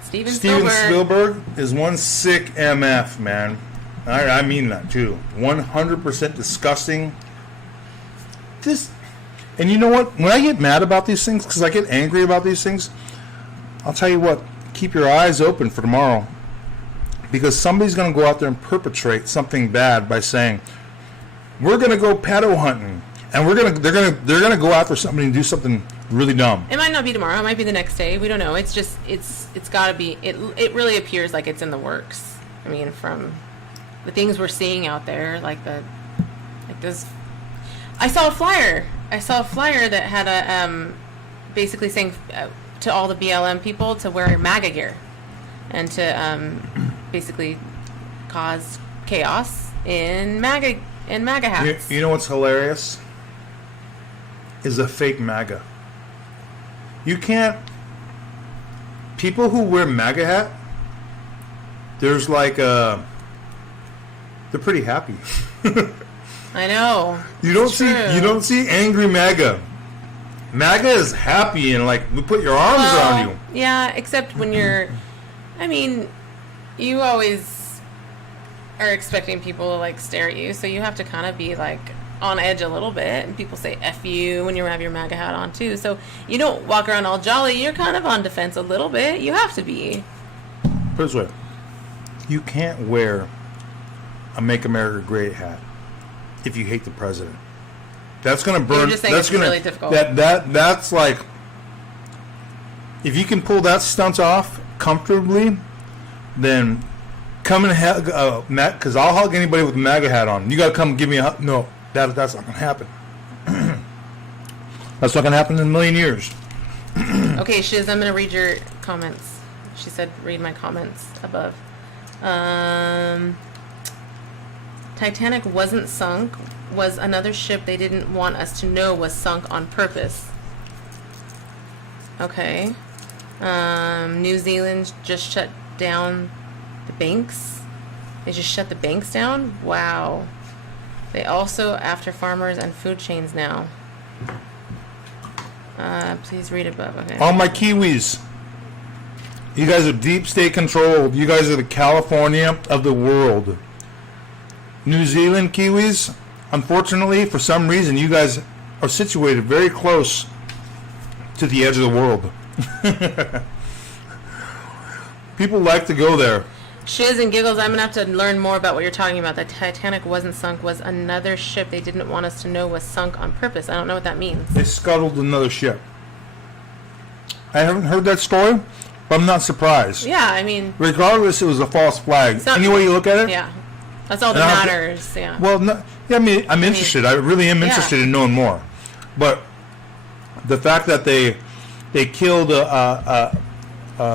Steven Spielberg is one sick MF, man. I mean that too. 100% disgusting. And you know what? When I get mad about these things, because I get angry about these things, I'll tell you what. Keep your eyes open for tomorrow, because somebody's going to go out there and perpetrate something bad by saying, "We're going to go pedo hunting," and they're going to go after somebody and do something really dumb. It might not be tomorrow. It might be the next day. We don't know. It's just it's got to be. It really appears like it's in the works. I mean, from the things we're seeing out there, like this. I saw a flyer that had a basically saying to all the BLM people to wear MAGA gear and to basically cause chaos in MAGA hats. You know what's hilarious? Is a fake MAGA. You can't. People who wear MAGA hat, there's like they're pretty happy. I know. You don't see angry MAGA. MAGA is happy and like we put your arms around you. Yeah, except when you're. I mean, you always are expecting people to like stare at you, so you have to kind of be like on edge a little bit. And people say "F you" when you have your MAGA hat on too. So you don't walk around all jolly. You're kind of on defense a little bit. You have to be. Put it this way: you can't wear a "Make America Great" hat if you hate the president. That's going to burn. You're just saying that's it's really difficult. That's like, if you can pull that stunt off comfortably, then come and hug Matt, because I'll hug anybody with a MAGA hat on. You got to come give me a hug. No, that's not going to happen. That's not going to happen in a million years. Okay, Shiz, I'm going to read your comments. She said read my comments above. Titanic wasn't sunk, was another ship they didn't want us to know was sunk on purpose. Okay. New Zealand just shut down the banks. They just shut the banks down? Wow. They also after farmers and food chains now. Please read above. Okay. All my Kiwis. You guys are deep state controlled. You guys are the California of the world. New Zealand Kiwis, unfortunately, for some reason, you guys are situated very close to the edge of the world. People like to go there. Shiz and Giggles, I'm going to have to learn more about what you're talking about. The Titanic wasn't sunk, was another ship they didn't want us to know was sunk on purpose. I don't know what that means. They scuttled another ship. I haven't heard that story, but I'm not surprised. Yeah, I mean... Regardless, it was a false flag. Any way you look at it? Yeah. That's all that matters, yeah. Well, no, yeah, I mean, I'm interested. I really am interested in knowing more. But the fact that they killed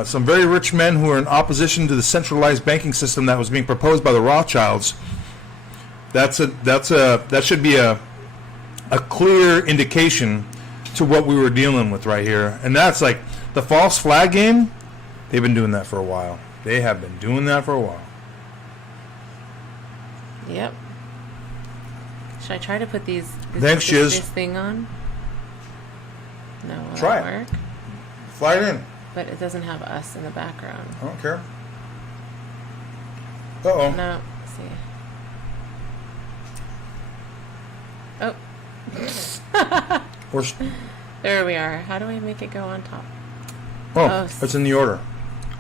some very rich men who are in opposition to the centralized banking system that was being proposed by the Rothschilds, that should be a clear indication to what we were dealing with right here. And that's like the false flag game. They've been doing that for a while. They have been doing that for a while. Yep. Should I try to put this Shiz. thing on? No, will Try that it. work? Fly it in. But it doesn't have us in the background. I don't care. Uh-oh. No, let's see. Oh. There we are. How do I make it go on top? Oh, It's in the order.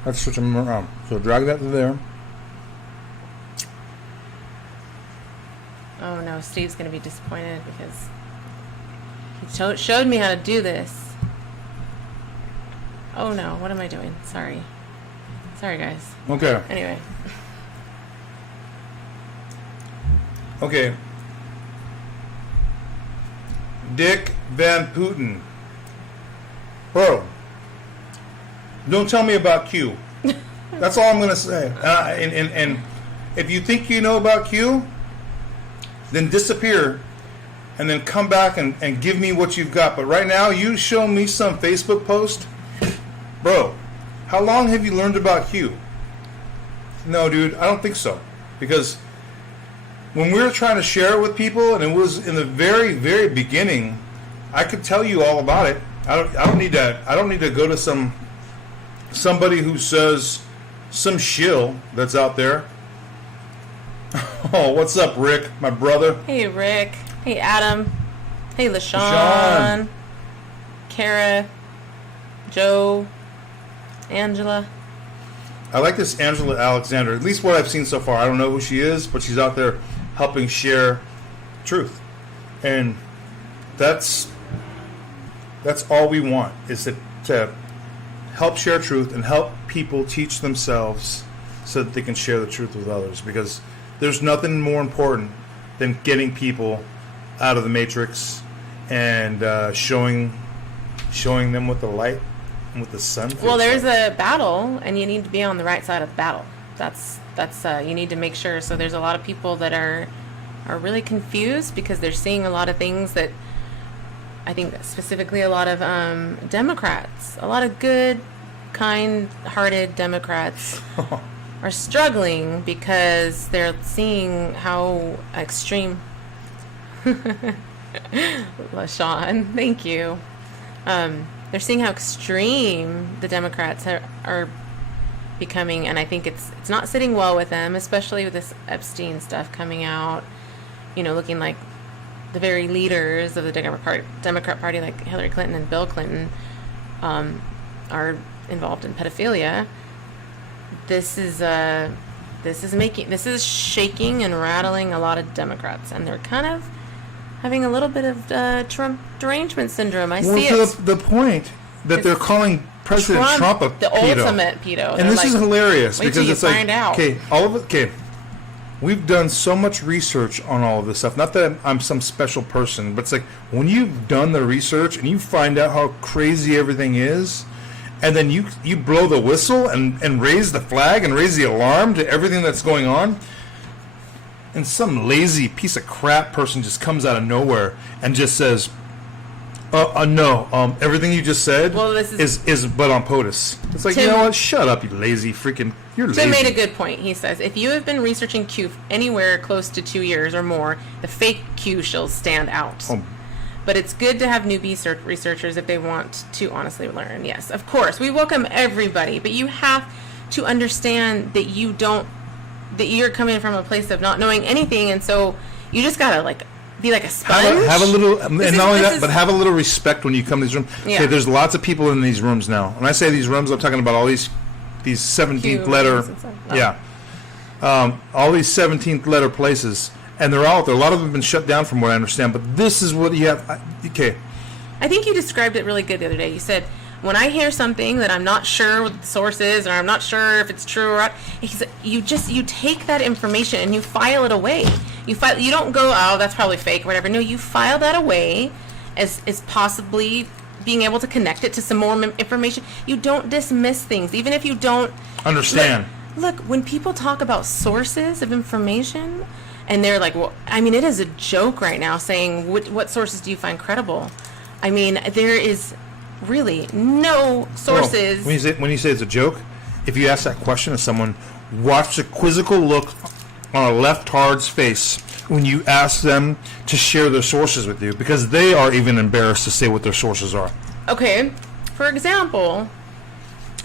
Let's switch them around. So drag that to there. Oh no, Steve's going to be disappointed because he showed me how to do this. Oh no, what am I doing? Sorry. Sorry, guys. Okay. Anyway. Okay. Dick Van Putten. Bro, don't tell me about Q. That's all I'm going to say. And if you think you know about Q, then disappear and then come back and give me what you've got. But right now, you show me some Facebook post. Bro, how long have you learned about Q? No, dude, I don't think so. Because when we were trying to share it with people, and it was in the very, very beginning, I could tell you all about it. I don't need to go to somebody who says some shill that's out there. Oh, what's up, Rick, my brother? Hey, Rick. Hey, Adam. Hey, LaShawn. LaShawn. Kara. Joe. Angela. I like this Angela Alexander. At least what I've seen so far. I don't know who she is, but she's out there helping share truth, and that's all we want, is to help share truth and help people teach themselves so that they can share the truth with others, because there's nothing more important than getting people out of the matrix and showing them what the light and what the sun feels Well, there's like. a battle, and you need to be on the right side of the battle. That's you need to make sure. So there's a lot of people that are really confused because they're seeing a lot of things that I think specifically a lot of Democrats, a lot of good, kind-hearted Democrats are struggling because they're seeing how extreme. LaShawn, thank you. They're seeing how extreme the Democrats are becoming, and I think it's not sitting well with them, especially with this Epstein stuff coming out. You know, looking like the very leaders of the Democrat Party, like Hillary Clinton and Bill Clinton, are involved in pedophilia. This is shaking and rattling a lot of Democrats, and they're kind of having a little bit of Trump derangement syndrome. I see to it. the point that they're calling President Trump a the pedo. ultimate pedo. And They're this like, is hilarious wait till because you it's like, find out. okay, all of it. Okay, we've done so much research on all of this stuff. Not that I'm some special person, but it's like when you've done the research and you find out how crazy everything is, and then you blow the whistle and raise the flag and raise the alarm to everything that's going on, and some lazy piece of crap person just comes out of nowhere and just says, no, everything you just said Well, this is but on POTUS. It's like, Tim- you know what? Shut up, you lazy freaking... You're lazy. Tim made a good point. He says, if you have been researching Q anywhere close to 2 years or more, the fake Q shall stand out. Oh. But it's good to have newbie researchers if they want to honestly learn. Yes, of course. We welcome everybody, but you have to understand that you're coming from a place of not knowing anything, and so you just gotta be like a sponge. Have a little, and This not only is- that, but have a little respect when you come to these rooms. Yeah. Okay, there's lots of people in these rooms now. When I say these rooms, I'm talking about all these 17th Q letter, rooms and stuff. Oh. yeah, all these 17th letter places, and they're all out there. A lot of them have been shut down, from what I understand. But this is what you have. Okay, I think you described it really good the other day. You said, when I hear something that I'm not sure what the source is, or I'm not sure if it's true or not, you take that information and you file it away. You don't go, oh, that's probably fake or whatever. No, you file that away as possibly being able to connect it to some more information. You don't dismiss things, even if you don't understand. Look, when people talk about sources of information, and they're like, well, I mean, it is a joke right now saying, what sources do you find credible? I mean, there is really no sources. Well, when you say it's a joke, if you ask that question of someone, watch the quizzical look on a leftard's face when you ask them to share their sources with you, because they are even embarrassed to say what their sources are. Okay, for example,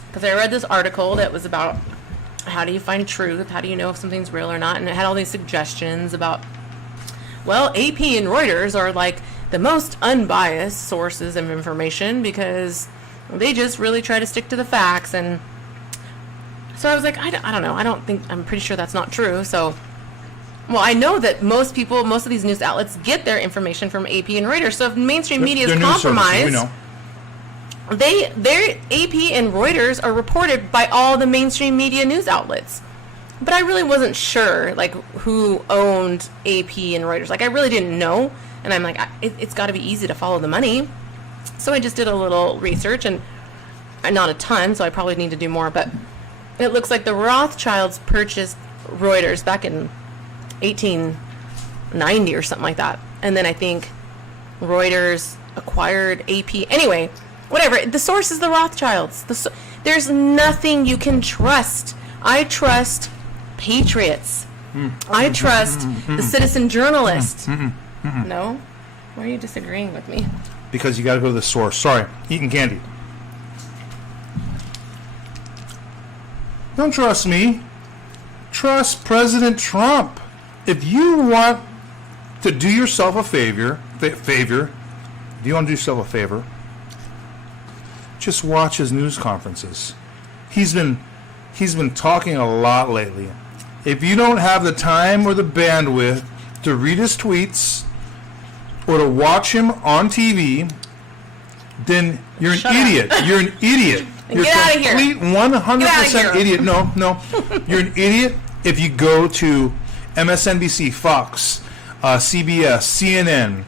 because I read this article that was about how do you find truth, how do you know if something's real or not, and it had all these suggestions about, well, AP and Reuters are like the most unbiased sources of information because they just really try to stick to the facts. And so I was like, I don't know, I'm pretty sure that's not true. So, well, I know that most of these news outlets get their information from AP and Reuters. So if mainstream media is Their news services, compromised, we know. their AP and Reuters are reported by all the mainstream media news outlets. But I really wasn't sure, like, who owned AP and Reuters. Like, I really didn't know. And I'm like, it's got to be easy to follow the money. So I just did a little research, and not a ton, so I probably need to do more. But it looks like the Rothschilds purchased Reuters back in 1890 or something like that. And then I think Reuters acquired AP. Anyway, whatever. The source is the Rothschilds. There's nothing you can trust. I trust patriots. I trust the citizen journalist. No? Why are you disagreeing with me? Because you got to go to the source. Sorry, eating candy. Don't trust me. Trust President Trump. If you want to do yourself a favor, do you want to do yourself a favor? Just watch his news conferences. He's been talking a lot lately. If you don't have the time or the bandwidth to read his tweets or to watch him on TV, then you're an idiot. You're an idiot. You're Get out of here. complete 100% idiot. No. You're an idiot if you go to MSNBC, Fox, CBS, CNN,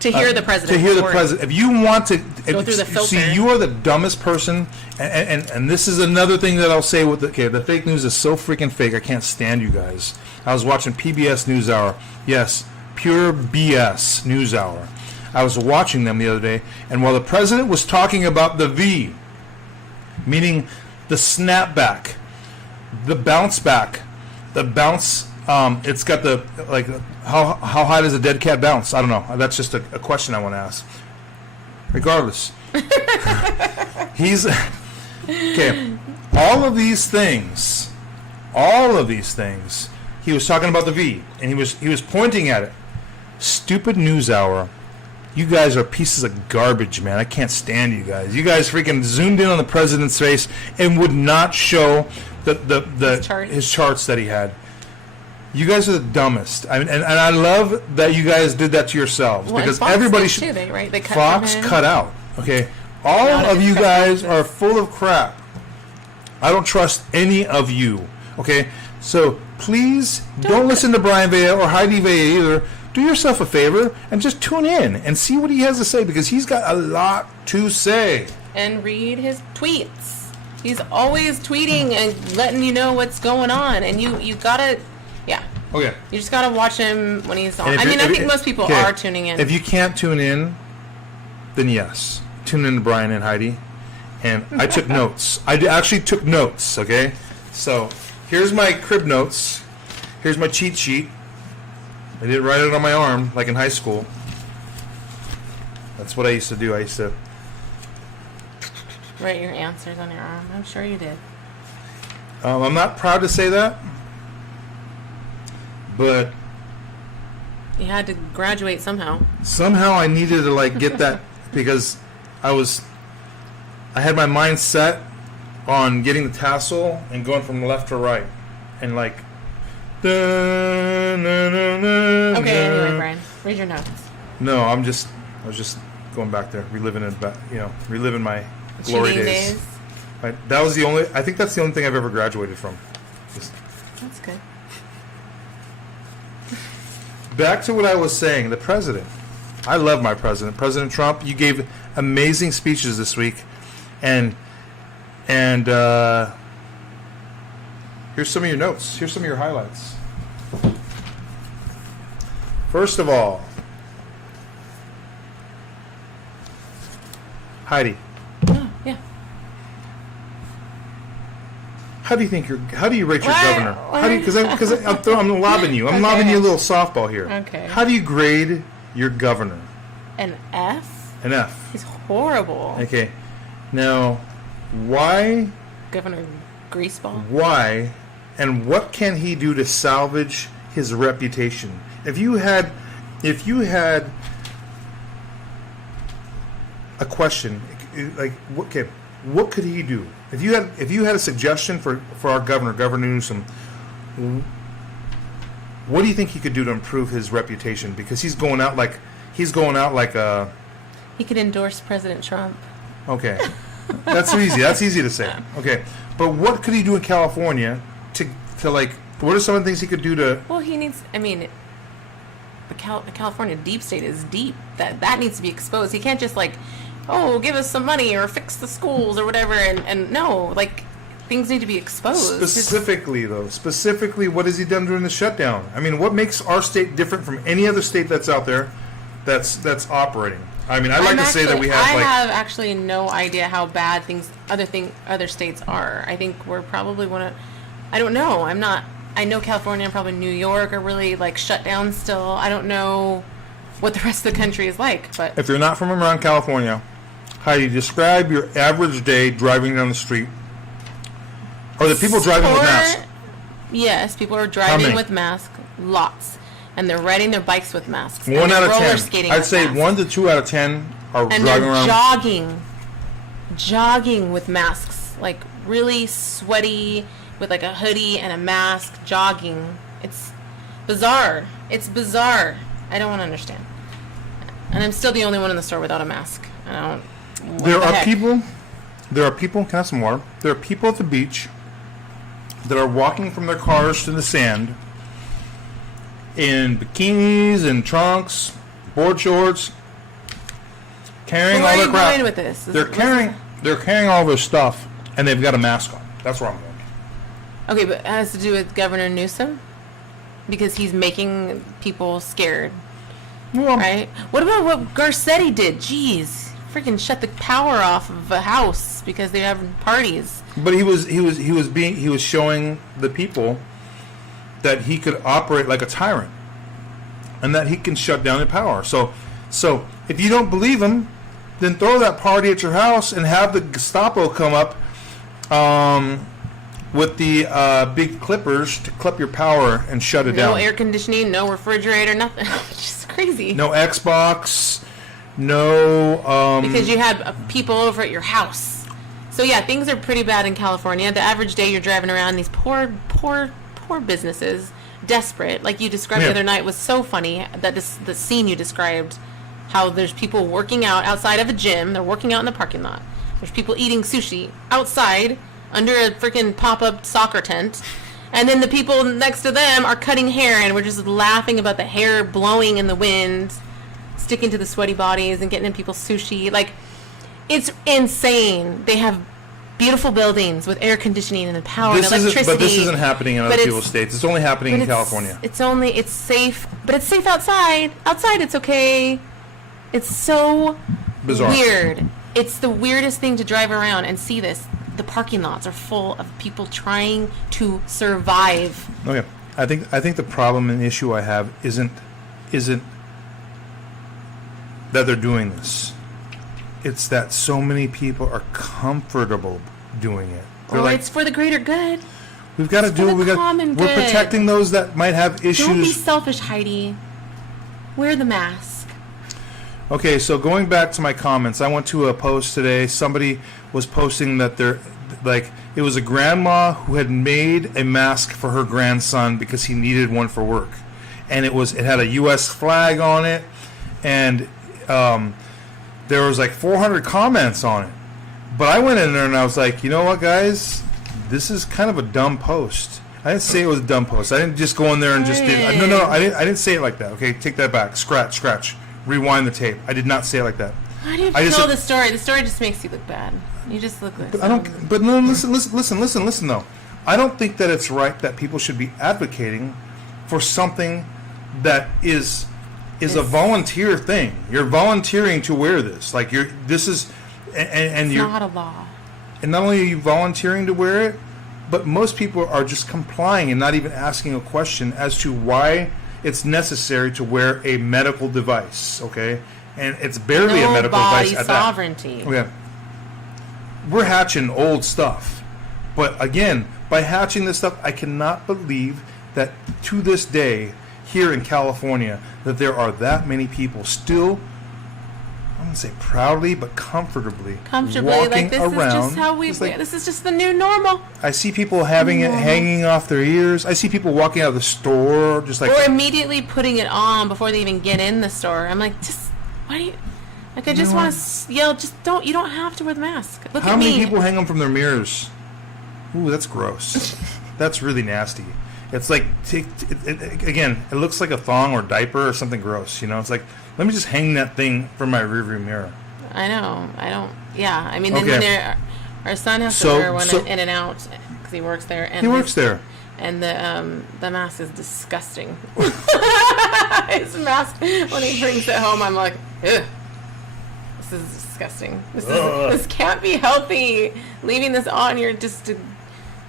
To hear the president. to hear the president. If you want to Go through the filter. see, you are the dumbest person. And this is another thing that I'll say with the fake news is so freaking fake. I can't stand you guys. I was watching PBS NewsHour. Yes, pure BS NewsHour. I was watching them the other day, and while the president was talking about the V, meaning the snapback, the bounce back, the bounce. It's got the, like, how high does a dead cat bounce? I don't know. That's just a question I want to ask. Regardless, he's okay. All of these things. He was talking about the V, and he was pointing at it. Stupid NewsHour. You guys are pieces of garbage, man. I can't stand you guys. You guys freaking zoomed in on the president's face and would not show his charts that he had. You guys are the dumbest. I mean, and I love that you guys did that to yourselves, Well, because Fox everybody did should. too, right? They cut Fox from him. cut out. Okay, all Not of a you press guys conference. are full of crap. I don't trust any of you. Okay, so please don't listen to Brian Vea or Heidi Vea either. Do yourself a favor and just tune in and see what he has to say, because he's got a lot to say. And read his tweets. He's always tweeting and letting you know what's going on. And you gotta, yeah. Okay. You just gotta watch him when he's on. And if I mean, you're- I if think you- most people okay, are tuning in. If you can't tune in, then yes, tune in to Brian and Heidi. And I took notes. Actually took notes. Okay, so here's my crib notes. Here's my cheat sheet. I didn't write it on my arm like in high school. That's what I used to do. I used to. Write your answers on your arm. I'm sure you did. I'm not proud to say that, but You had to graduate somehow. somehow I needed to like get that because I had my mind set on getting the tassel and going from left to right, and like. Okay, anyway, Brian, read your notes. No, I was just going back there, reliving my glory Cheating days. days. Right, I think that's the only thing I've ever graduated from. Just That's good. back to what I was saying, the president. I love my president, President Trump. You gave amazing speeches this week, and here's some of your notes. Here's some of your highlights. First of all, Heidi, Oh, yeah. How do you think how do you rate your What? governor? How do you, because I'm lobbing you. I'm Okay. lobbing you a little softball here. Okay. How do you grade your governor? An F? An F. He's horrible. Okay. Now, why, Governor Greaseball. and what can he do to salvage his reputation? If you had a question, like, okay, what could he do? If you had a suggestion for our Governor Newsom, what do you think he could do to improve his reputation? Because he's going out like a, He could endorse President Trump. okay, that's easy. That's easy to say. Okay, but what could he do in California to like? What are some of the things he could do to? Well, he needs. I mean, the California deep state is deep. That needs to be exposed. He can't just like, oh, give us some money or fix the schools or whatever. And no, like, things need to be exposed. Specifically, what has he done during the shutdown? I mean, what makes our state different from any other state that's out there that's operating? I mean, I'd like to say that we have I like. have actually no idea how bad other states are. I think we're probably one of. I don't know. I know California and probably New York are really like shut down still. I don't know what the rest of the country is like, but If you're not from around California, how do you describe your average day driving down the street? Or the people driving with masks? Yes, people are many? driving with masks, lots, and they're riding their bikes with masks. One and out they're of roller 10. skating I'd with say masks. 1 to 2 out of 10 are And driving they're around. jogging with masks, like really sweaty with like a hoodie and a mask, jogging. It's bizarre. It's bizarre. I don't want to understand. And I'm still the only one in the store without a mask. I don't. what There the are heck? people. Can I have some water? There are people at the beach that are walking from their cars to the sand in bikinis and trunks, board shorts, carrying Where all are their you crap. going with this? They're carrying all their stuff, and they've got a mask on. That's where I'm going. Okay, but it has to do with Governor Newsom because he's making people scared, Well, right? What about what Garcetti did? Jeez, freaking shut the power off of a house because they're having parties. but he was showing the people that he could operate like a tyrant, and that he can shut down the power. So if you don't believe him, then throw that party at your house and have the Gestapo come up with the big clippers to clip your power and shut it No down. air conditioning, no refrigerator, nothing. It's just crazy. No Xbox, no. Because you had people over at your house. So yeah, things are pretty bad in California. The average day you're driving around these poor businesses, desperate. Like you described Yeah. the other night was so funny that the scene you described, how there's people working out outside of a gym. They're working out in the parking lot. There's people eating sushi outside under a freaking pop-up soccer tent. And then the people next to them are cutting hair, and we're just laughing about the hair blowing in the wind, sticking to the sweaty bodies and getting in people's sushi. Like, it's insane. They have beautiful buildings with air conditioning and power and electricity. But this isn't happening in But other it's- people's states. It's only happening but in California. It's safe, but it's safe outside. Outside, it's okay. It's so Bizarre. weird. It's the weirdest thing to drive around and see this. The parking lots are full of people trying to survive. Okay, I think the problem and issue I have isn't that they're doing this. It's that so many people are comfortable doing it. They're Or like, it's for the greater good. we've got to it's do for what we the got. common We're good. protecting those that might have Don't be issues. selfish, Heidi. Wear the mask. Okay, so going back to my comments, I went to a post today. Somebody was posting that it was a grandma who had made a mask for her grandson because he needed one for work, and it had a U.S. flag on it, and there was like 400 comments on it. But I went in there and I was like, you know what, guys, this is kind of a dumb post. I didn't say it was a dumb post. I didn't just go in there and just did. No, I didn't say it like that. Okay, take that back. Scratch. Rewind the tape. I did not say it like that. Why do you have I to just tell said- the story? The story just makes you look bad. You just look like. But I don't. But no, listen though. I don't think that it's right that people should be advocating for something that is a volunteer thing. You're volunteering to wear this. Like and It's you're not a law. and not only are you volunteering to wear it, But most people are just complying and not even asking a question as to why it's necessary to wear a medical device, okay? And it's barely a No medical body device at that. sovereignty. Okay. We're hatching old stuff. But again, by hatching this stuff, I cannot believe that to this day, here in California, that there are that many people still, I wouldn't say proudly, but comfortably Comfortably, walking like this around. is just how we. It's like- This is just the new normal. I see people having it hanging off their ears. I see people walking out of the store just like, Or immediately putting it on before they even get in the store. I'm like, just why do you? Like, I just know want what? to yell. Just don't. You don't have to wear the mask. Look how at many me. people hang them from their mirrors? Ooh, that's gross. That's really nasty. It's like, again, it looks like a thong or diaper or something gross. You know, it's like, let me just hang that thing from my rearview mirror. I know. I don't. Yeah. I mean, then Okay. when they're, our son has to So- wear one so- in and out because he works there. And He works there. And the mask is disgusting. His mask, when he brings it home, I'm like, ugh. This is disgusting. This can't be healthy. Leaving this on here just to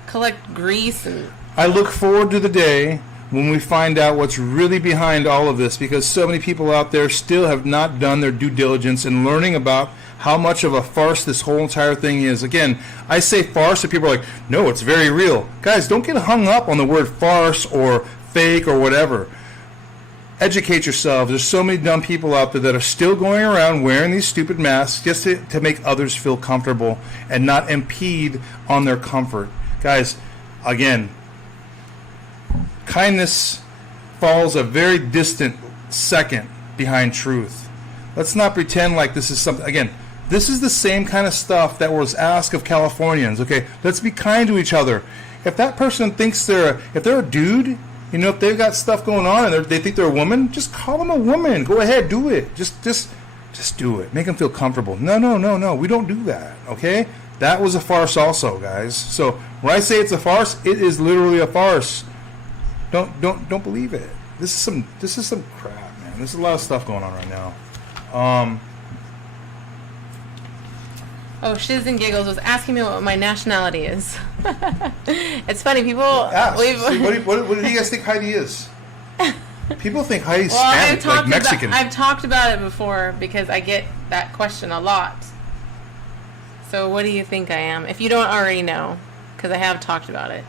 collect grease and. I look forward to the day when we find out what's really behind all of this, because so many people out there still have not done their due diligence in learning about how much of a farce this whole entire thing is. Again, I say farce and people are like, no, it's very real. Guys, don't get hung up on the word farce or fake or whatever. Educate yourselves. There's so many dumb people out there that are still going around wearing these stupid masks just to make others feel comfortable and not impede on their comfort. Guys, again, kindness falls a very distant second behind truth. Let's not pretend like this is something. Again, this is the same kind of stuff that was asked of Californians. Okay, let's be kind to each other. If that person thinks if they're a dude, you know, if they've got stuff going on and they think they're a woman, just call them a woman. Go ahead, do it. Just do it. Make them feel comfortable. No. We don't do that. Okay, that was a farce, also, guys. So when I say it's a farce, it is literally a farce. Don't believe it. This is some crap, man. There's a lot of stuff going on right now. Oh, Shiz and Giggles was asking me what my nationality is. It's funny, people. Ask. we've- See, what do you guys think Heidi is? People think Heidi's Well, Spanish, like Mexican. I've talked about it before because I get that question a lot. So, what do you think I am? If you don't already know, because I have talked about it.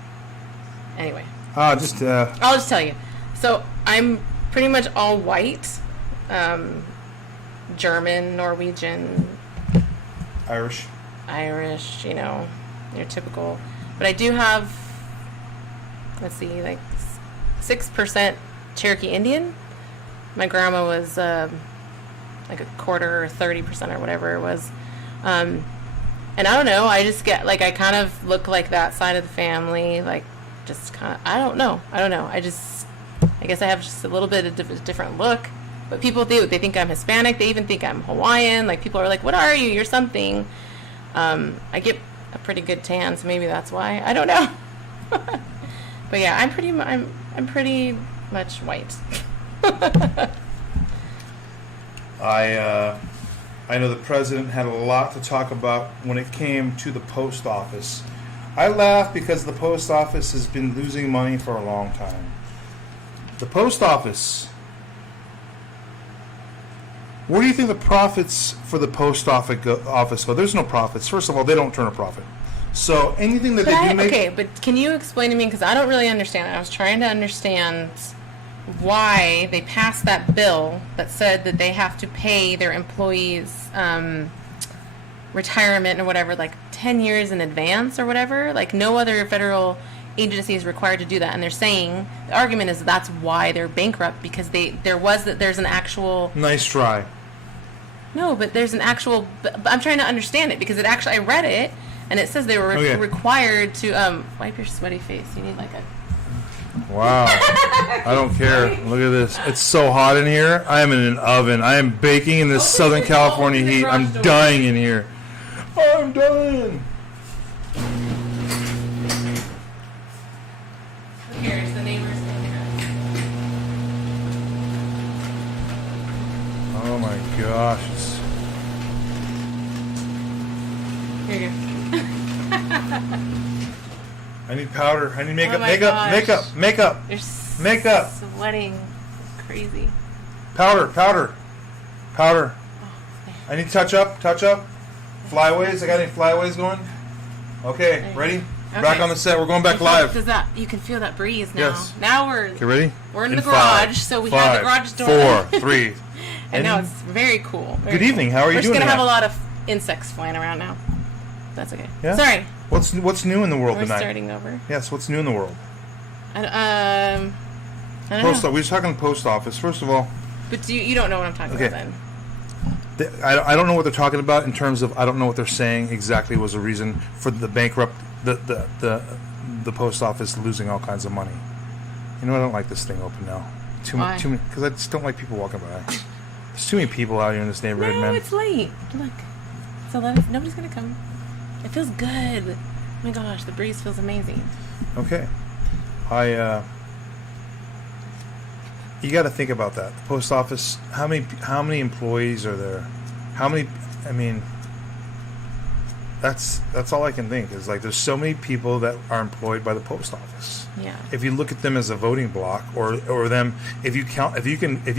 Anyway, I'll just tell you. So, I'm pretty much all white, German, Norwegian, Irish, you know, your typical. But I do have, let's see, like 6% Cherokee Indian. My grandma was like a quarter or 30% or whatever it was. And I don't know, I just get, like, I kind of look like that side of the family, like, just kind of, I don't know. I guess I have just a little bit of a different look. But people do. They think I'm Hispanic. They even think I'm Hawaiian. Like, people are like, what are you? You're something. I get a pretty good tan, so maybe that's why. I don't know. But yeah, I'm pretty much white. I know the president had a lot to talk about when it came to the post office. I laugh because the post office has been losing money for a long time. The post office. Where do you think the profits for the post office go? There's no profits. First of all, they don't turn a profit. So anything that they do make... Okay, but can you explain to me, because I don't really understand it. I was trying to understand why they passed that bill that said that they have to pay their employees retirement or whatever, like 10 years in advance or whatever. Like, no other federal agency is required to do that. And they're saying, the argument is that's why they're bankrupt, because there's an actual... Nice try. No, but there's an actual... But I'm trying to understand it, because I read it, and it says they were Okay. required to wipe your sweaty face. You need like a... Wow. I don't care. Look at this. It's so hot in here. I am in an oven. I am baking in this Southern California open the heat. garage I'm door. dying in here. I'm dying. Here, it's the neighbors. Oh my gosh. Here you go. I I need powder. I need makeup. Oh my Makeup. gosh. Makeup. Makeup. You're Makeup. sweating crazy. Powder. Powder. Powder. I need touch up. Touch up. Flyaways. I got any flyaways going? Okay. Ready? Back Okay. on the set. We're going back live. Does that you can feel that breeze now? Yes. Now we're Okay, ready? We're in the five, garage, so we have the garage door. 5, 4, 3. and now it's very cool. Very Good evening. cool. How are you We're doing just gonna have tonight? a lot of insects flying around now. That's okay. Yeah? Sorry, What's new in the world we're tonight? starting over. Yes. What's new in the world? I don't Post. know. We were talking post office. First of all, But you don't know what I'm talking Okay. about then. I don't know what they're talking about in terms of I don't know what they're saying exactly was the reason for the bankrupt the post office losing all kinds of money. You know I don't like this thing open now. Why? Too many because I just don't like people walking by. There's too many people out here in this neighborhood, No, man. it's late. Look, it's 11. Nobody's gonna come. It feels good. Oh my gosh, the breeze feels amazing. Okay, you got to think about that. The post office. How many employees are there? How many? I mean, that's all I can think is like there's so many people that are employed by the post office. Yeah. If you look at them as a voting block, or them, if you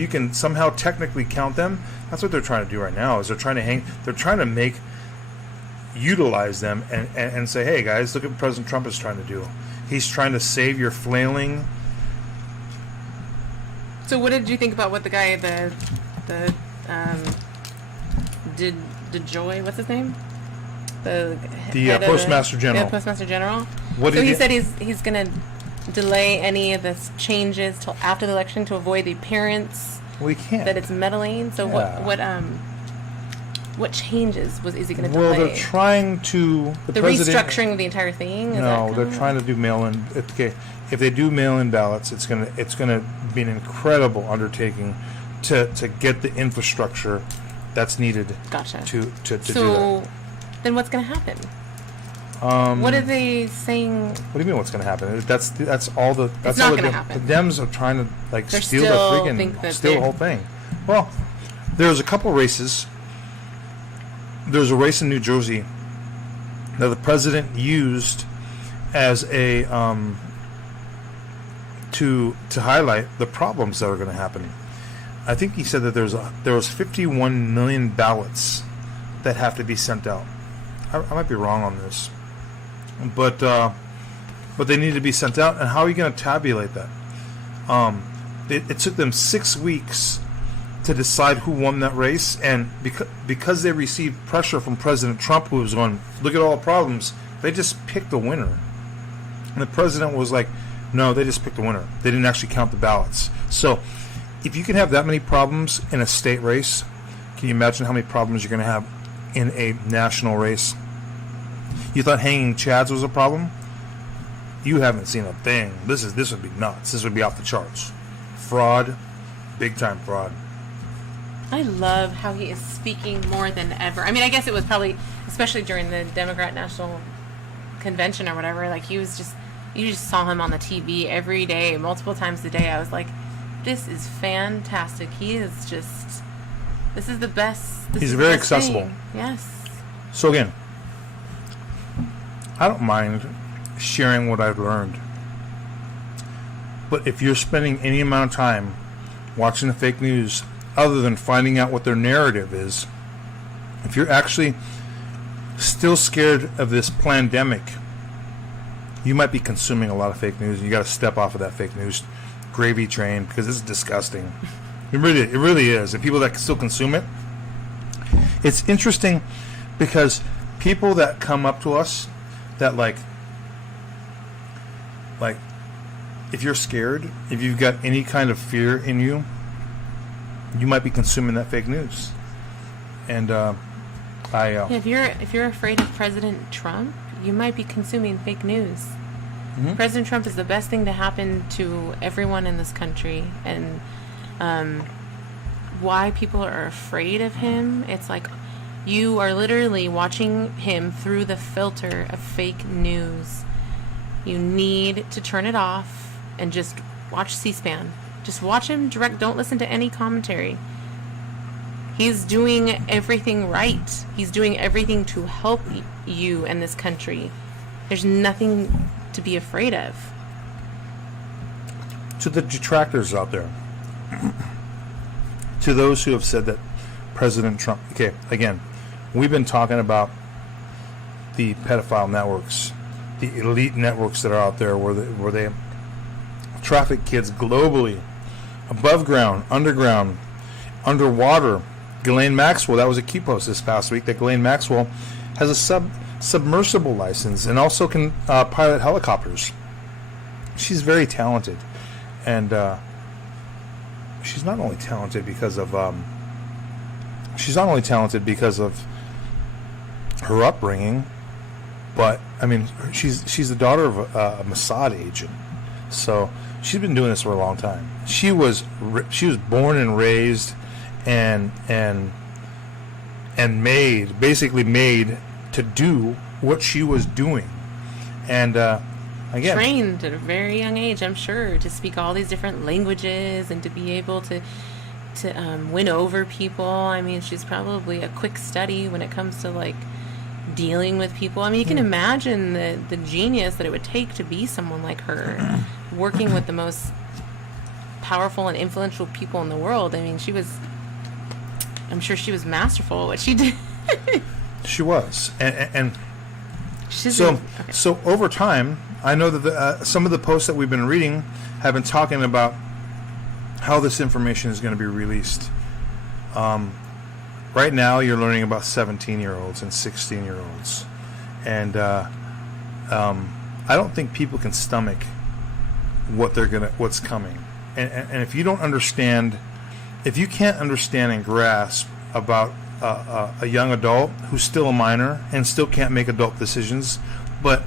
can somehow technically count them, that's what they're trying to do right now. Is they're trying to utilize them and say, hey guys, look at what President Trump is trying to do. He's trying to save your flailing. So what did you think about what the guy did Joy? What's his name? The head of Postmaster General. The Postmaster General. What So did he he- said he's going to delay any of the changes till after the election to avoid the appearance We can't. that it's meddling. So Yeah. what changes is he going to Well, delay? they're trying to the president- restructuring of the entire thing. Is No, that they're kinda- trying to do mail-in. Okay, if they do mail-in ballots, it's gonna be an incredible undertaking to get the infrastructure that's needed Gotcha. to do So then what's going to happen? that. What are they saying? What do you mean? What's going to happen? That's all the. That's not all gonna the happen. The Dems are trying to like They're steal the still think freaking that steal the they're- whole thing. Well, there's a couple races. There's a race in New Jersey that the president used as a to highlight the problems that are going to happen. I think he said that there was 51 million ballots that have to be sent out. I might be wrong on this, but they need to be sent out. And how are you going to tabulate that? It took them 6 weeks to decide who won that race, and because they received pressure from President Trump, who was going, look at all the problems, they just picked the winner. And the president was like, no, they just picked the winner. They didn't actually count the ballots. So if you can have that many problems in a state race, can you imagine how many problems you're going to have in a national race? You thought hanging chads was a problem? You haven't seen a thing. This would be nuts. This would be off the charts. Fraud, big time fraud. I love how he is speaking more than ever. I mean, I guess it was probably, especially during the Democrat National Convention or whatever, like you just saw him on the TV every day, multiple times a day. I was like, this is fantastic. He is just, this is the best. He's is the very best thing. accessible. Yes. So again, I don't mind sharing what I've learned. But if you're spending any amount of time watching the fake news, other than finding out what their narrative is, if you're actually still scared of this pandemic, you might be consuming a lot of fake news. You got to step off of that fake news gravy train because it's disgusting. It really is. And people that still consume it, it's interesting because people that come up to us that like if you're scared, if you've got any kind of fear in you, you might be consuming that fake news. And If you're afraid of President Trump, you might be consuming fake news. Mhm. President Trump is the best thing to happen to everyone in this country, and why people are afraid of him, it's like you are literally watching him through the filter of fake news. You need to turn it off and just watch C-SPAN. Just watch him direct. Don't listen to any commentary. He's doing everything right. He's doing everything to help you and this country. There's nothing to be afraid of. To the detractors out there, to those who have said that President Trump, okay, again, we've been talking about the pedophile networks, the elite networks that are out there where they traffic kids globally, above ground, underground, underwater. Ghislaine Maxwell, that was a key post this past week, that Ghislaine Maxwell has a submersible license and also can pilot helicopters. She's very talented. And she's not only talented because of her upbringing, but I mean she's the daughter of a Mossad agent, so she's been doing this for a long time. She was born and raised and basically made to do what she was doing, and again, trained at a very young age, I'm sure, to speak all these different languages and to be able to win over people. I mean, she's probably a quick study when it comes to like dealing with people. I mean, you can imagine the genius that it would take to be someone like her, working with the most powerful and influential people in the world. I mean, I'm sure she was masterful at what she did. She was, and She's so over time, I know that some of the posts that we've been reading have been talking about how this information is going to be released. Right now, you're learning about 17-year-olds and 16-year-olds, and I don't think people can stomach what's coming. And if you don't understand, if you can't understand and grasp about a young adult who's still a minor and still can't make adult decisions, but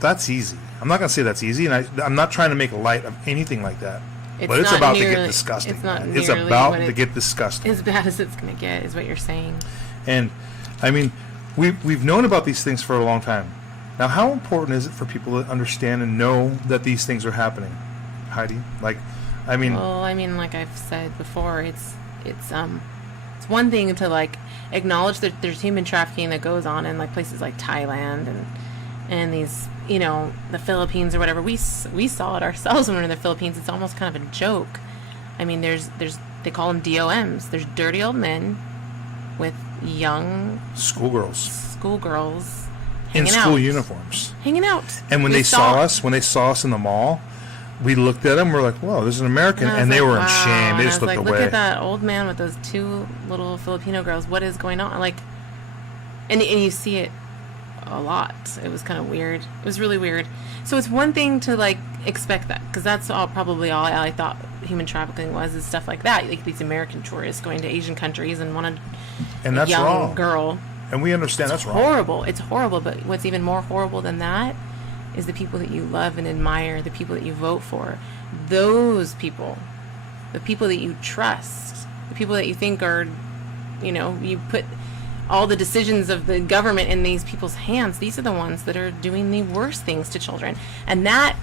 that's easy. I'm not going to say that's easy, and I'm not trying to make light of anything like that. But it's about to get disgusting. It's about to get disgusting. As bad as it's going to get, is what you're saying. And I mean, we've known about these things for a long time. Now, how important is it for people to understand and know that these things are happening, Heidi? Like, I mean, well, I mean, like I've said before, it's one thing to like acknowledge that there's human trafficking that goes on in like places like Thailand and these, you know, the Philippines or whatever. We saw it ourselves when we were in the Philippines. It's almost kind of a joke. I mean, there's they call them DOMs. There's dirty old men with young schoolgirls in hanging school out. uniforms, hanging out. And when they saw us in the mall, we looked at them. We're like, "Whoa, this is an American," and they were in shame. They just looked away. Look at that old man with those two little Filipino girls. What is going on? Like, and you see it a lot. It was kind of weird. It was really weird. So it's one thing to like expect that, because that's probably all I thought human trafficking was, is stuff like that, like these American tourists going to Asian countries and wanted a young wrong. girl. And we understand that's wrong. Horrible. It's horrible. But what's even more horrible than that is the people that you love and admire, the people that you vote for. Those people, the people that you trust, the people that you think are, you know, you put all the decisions of the government in these people's hands. These are the ones that are doing the worst things to children. And that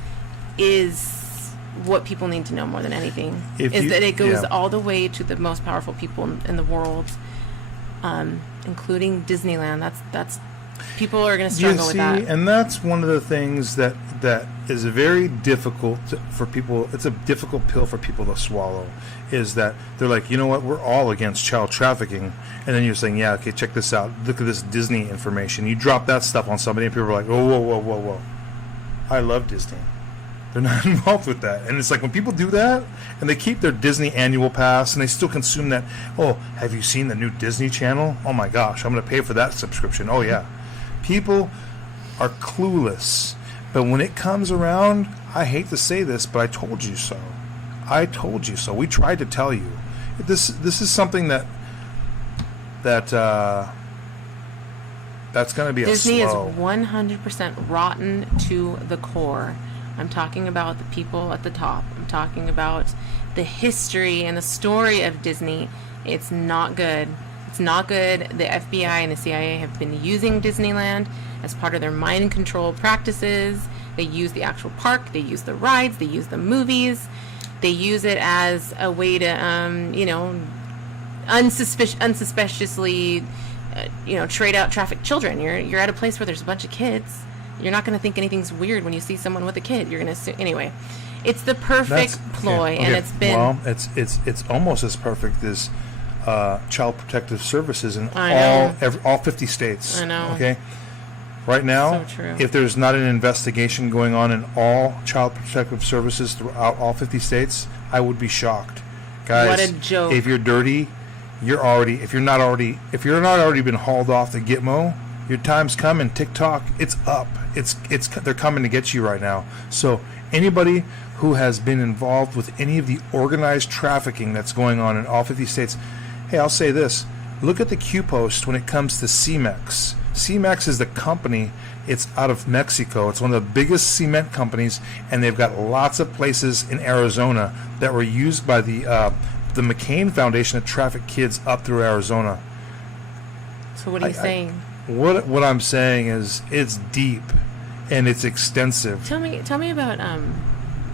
is what people need to know more than anything, that it goes all the way to the most powerful people in the world, including Disneyland. That's people are going to struggle with that. And that's one of the things that is very difficult for people. It's a difficult pill for people to swallow, is that they're like, you know what, we're all against child trafficking. And then you're saying, yeah, okay, check this out. Look at this Disney information. You drop that stuff on somebody and people are like, oh, whoa. I love Disney. They're not involved with that. And it's like when people do that and they keep their Disney annual pass and they still consume that, oh, have you seen the new Disney Channel? Oh my gosh, I'm going to pay for that subscription. Oh yeah. People are clueless. But when it comes around, I hate to say this, but I told you so. I told you so. We tried to tell you. This is something that's going to be Disney a slow. is 100% rotten to the core. I'm talking about the people at the top. I'm talking about the history and the story of Disney. It's not good. It's not good. The FBI and the CIA have been using Disneyland as part of their mind control practices. They use the actual park. They use the rides. They use the movies. They use it as a way to, unsuspiciously, trade out trafficked children. You're at a place where there's a bunch of kids. You're not going to think anything's weird when you see someone with a kid. You're going to anyway. It's the perfect ploy, yeah, okay. and it's been. Well, it's almost as perfect as Child Protective Services in I know. all 50 states. I know. Okay. Right now, So true. if there's not an investigation going on in all Child Protective Services throughout all 50 states, I would be shocked. Guys, What a joke. if you're dirty, if you're not already been hauled off the Gitmo, your time's coming. TikTok, it's up. They're coming to get you right now. So anybody who has been involved with any of the organized trafficking that's going on in all 50 states, hey, I'll say this. Look at the Q-Post when it comes to CEMEX. CEMEX is the company. It's out of Mexico. It's one of the biggest cement companies, and they've got lots of places in Arizona that were used by the McCain Foundation to traffic kids up through Arizona. So what are you saying? What I'm saying is it's deep and it's extensive. Tell me about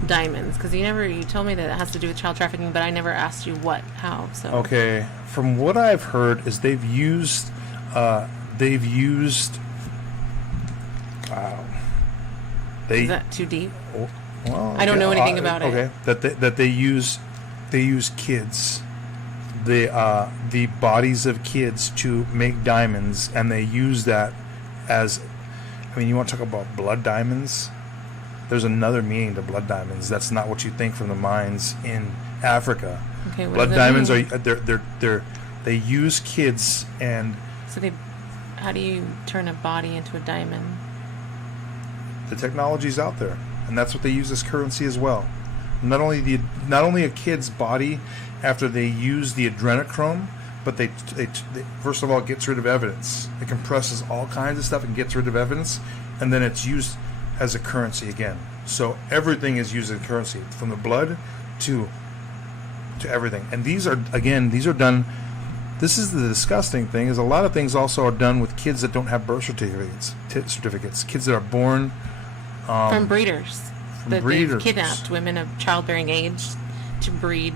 diamonds, because you told me that it has to do with child trafficking, but I never asked you how. So Okay, from what I've heard is they've used is that too deep? well, I don't know anything about it. Okay, that they use kids, the bodies of kids to make diamonds, and they use that as, I mean, you want to talk about blood diamonds? There's another meaning to blood diamonds. That's not what you think from the mines in Africa. Okay, what Blood does that diamonds mean? they use kids, and So how do you turn a body into a diamond? the technology's out there, and that's what they use as currency as well. Not only a kid's body after they use the adrenochrome, but they first of all, it gets rid of evidence. It compresses all kinds of stuff and gets rid of evidence, and then it's used as a currency again. So everything is used as currency, from the blood to everything. And these are done. This is the disgusting thing: is a lot of things also are done with kids that don't have birth certificates. Kids that are born From breeders. That breeders. they've kidnapped women of childbearing age to breed.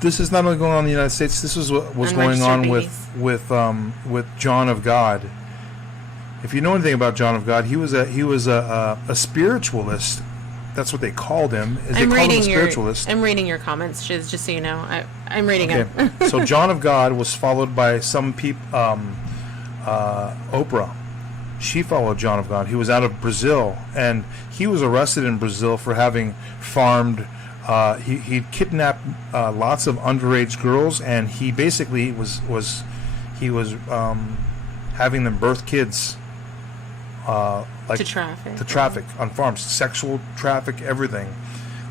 This is not only going on in the United States. This is what was going on with John of God. If you know anything about John of God, he was a spiritualist. That's what they called him. I'm reading a spiritualist. I'm reading your comments, Shiz, just so you know. I'm reading them. So John of God was followed by some people. Oprah, she followed John of God. He was out of Brazil, and he was arrested in Brazil for having farmed. He kidnapped lots of underage girls, and he basically was having them birth kids. To traffic On farms, sexual traffic, everything.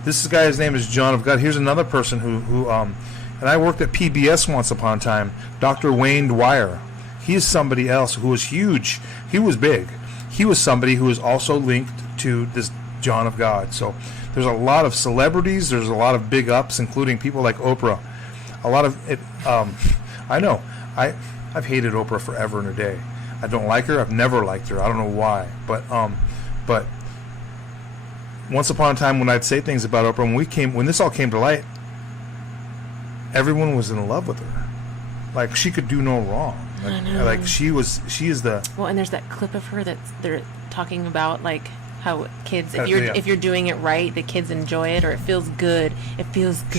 This guy's name is John of God. Here's another person who and I worked at PBS once upon a time. Dr. Wayne Dwyer. He is somebody else who was huge. He was big. He was somebody who is also linked to this John of God. So there's a lot of celebrities. There's a lot of big ups, including people like Oprah. A lot of it. I know. I've hated Oprah forever and a day. I don't like her. I've never liked her. I don't know why. But once upon a time, when I'd say things about Oprah, when this all came to light, everyone was in love with her. Like, she could do no wrong. I know. Like, she is the. Well, and there's that clip of her that they're talking about, like how kids, Yeah. if you're doing it right, the kids enjoy it, or it feels good. It feels good.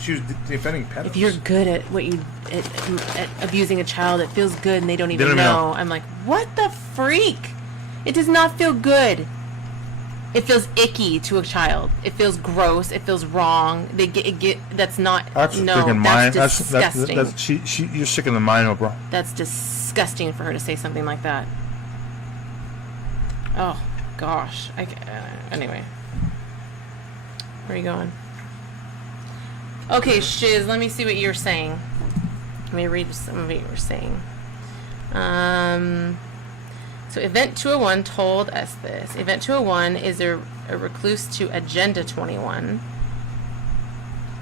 She was defending pedos. If you're good at at abusing a child, it feels good, and they don't even don't even know. I'm like, what the freak? It does not feel good. It feels icky to a child. It feels gross. It feels wrong. That's not. That's no, freaking that's disgusting. You're sick in the mind, Oprah. That's disgusting for her to say something like that. Oh gosh. Anyway, where are you going? Okay, Shiz. Let me see what you're saying. Let me read some of what you were saying. So Event 201 told us this. Event 201 is a recluse to Agenda 21.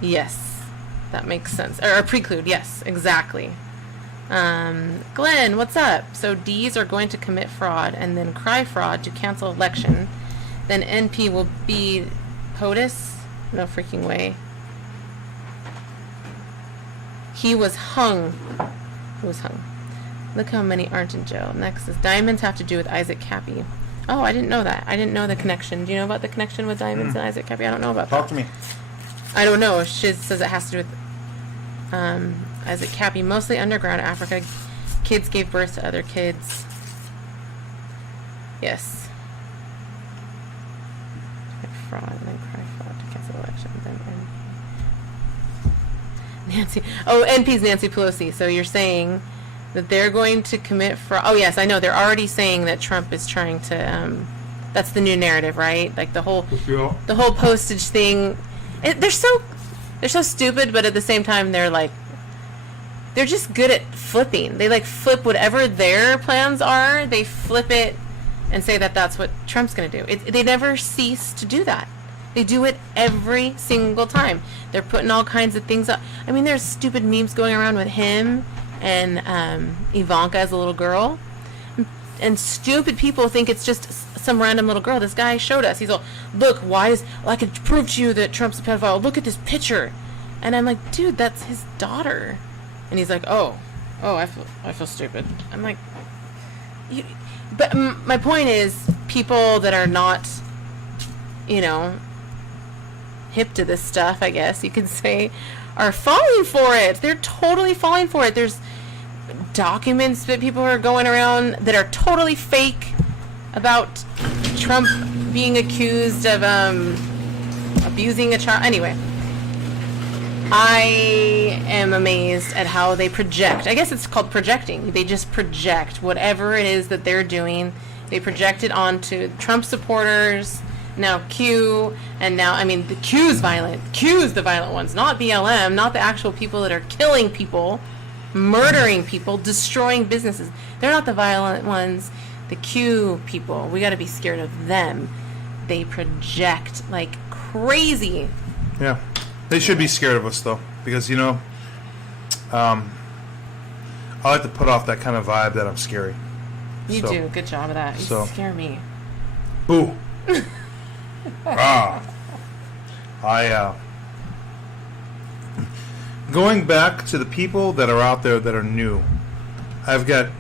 Yes, that makes sense. Or a preclude, yes, exactly. Glenn, what's up? So D's are going to commit fraud and then cry fraud to cancel election. Then NP will be POTUS? No freaking way. He was hung. Who was hung? Look how many aren't in jail. Next is diamonds have to do with Isaac Cappy. Oh, I didn't know that. I didn't know the connection. Do you know about the connection with diamonds and Isaac Cappy? I don't know about Talk that. to me. I don't know. She says it has to do with Isaac Cappy. Mostly underground Africa. Kids gave birth to other kids. Yes. Fraud and then cry fraud to cancel elections. And Nancy. Oh, NP's Nancy Pelosi. So you're saying that they're going to commit fraud. Oh, yes, I know. They're already saying that Trump is trying to. That's the new narrative, right? Like the whole postage thing. They're so stupid, but at the same time, they're just good at flipping. They flip whatever their plans are. They flip it and say that that's what Trump's going to do. They never cease to do that. They do it every single time. They're putting all kinds of things up. I mean, there's stupid memes going around with him and Ivanka as a little girl. And stupid people think it's just some random little girl. This guy showed us. He's all, look, I can prove to you that Trump's a pedophile. Look at this picture. And I'm like, dude, that's his daughter. And he's like, oh, I feel stupid. I'm like, but my point is, people that are not, hip to this stuff, I guess you could say, are falling for it. They're totally falling for it. There's documents that people are going around that are totally fake about Trump being accused of abusing a child. Anyway, I am amazed at how they project. I guess it's called projecting. They just project whatever it is that they're doing. They project it onto Trump supporters. Now Q, and now, the Q's violent. Q's the violent ones, not BLM, not the actual people that are killing people, murdering people, destroying businesses. They're not the violent ones. The Q people, we got to be scared of them. They project like crazy. Yeah. They should be scared of us, though, because, I like to put off that kind of vibe that I'm scary. You do. Good job of that. You scare me. Boo. Going back to the people that are out there that are new, I've got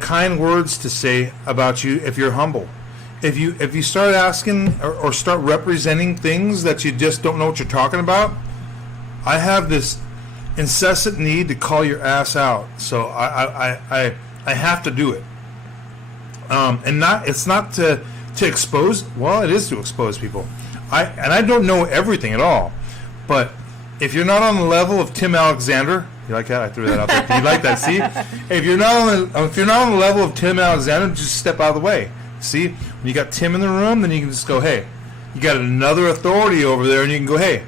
kind words to say about you if you're humble. If you start asking or start representing things that you just don't know what you're talking about, I have this incessant need to call your ass out. So I have to do it. It's not to expose. Well, it is to expose people. I don't know everything at all, but if you're not on the level of Tim Alexander, you like that? I threw that out there. You like that? See, if you're not on the level of Tim Alexander, just step out of the way. See, when you got Tim in the room, then you can just go, hey, you got another authority over there, and you can go, hey,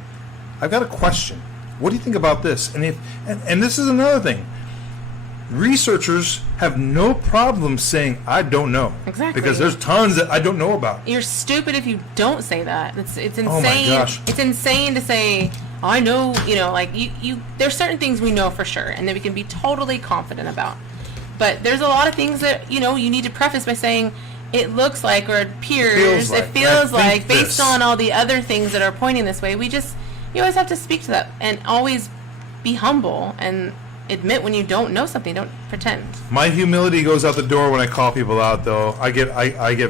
I've got a question. What do you think about this? And this is another thing. Researchers have no problem saying, I don't know. Exactly. Because there's tons that I don't know about. You're stupid if you don't say that. It's insane. Oh my gosh. It's insane to say, I know, you there's certain things we know for sure and that we can be totally confident about. But there's a lot of things that, you need to preface by saying, it looks like, or it appears, it feels like based on all the other things that are pointing this way, you always have to speak to that and always be humble and admit when you don't know something. Don't pretend. My humility goes out the door when I call people out, though. I get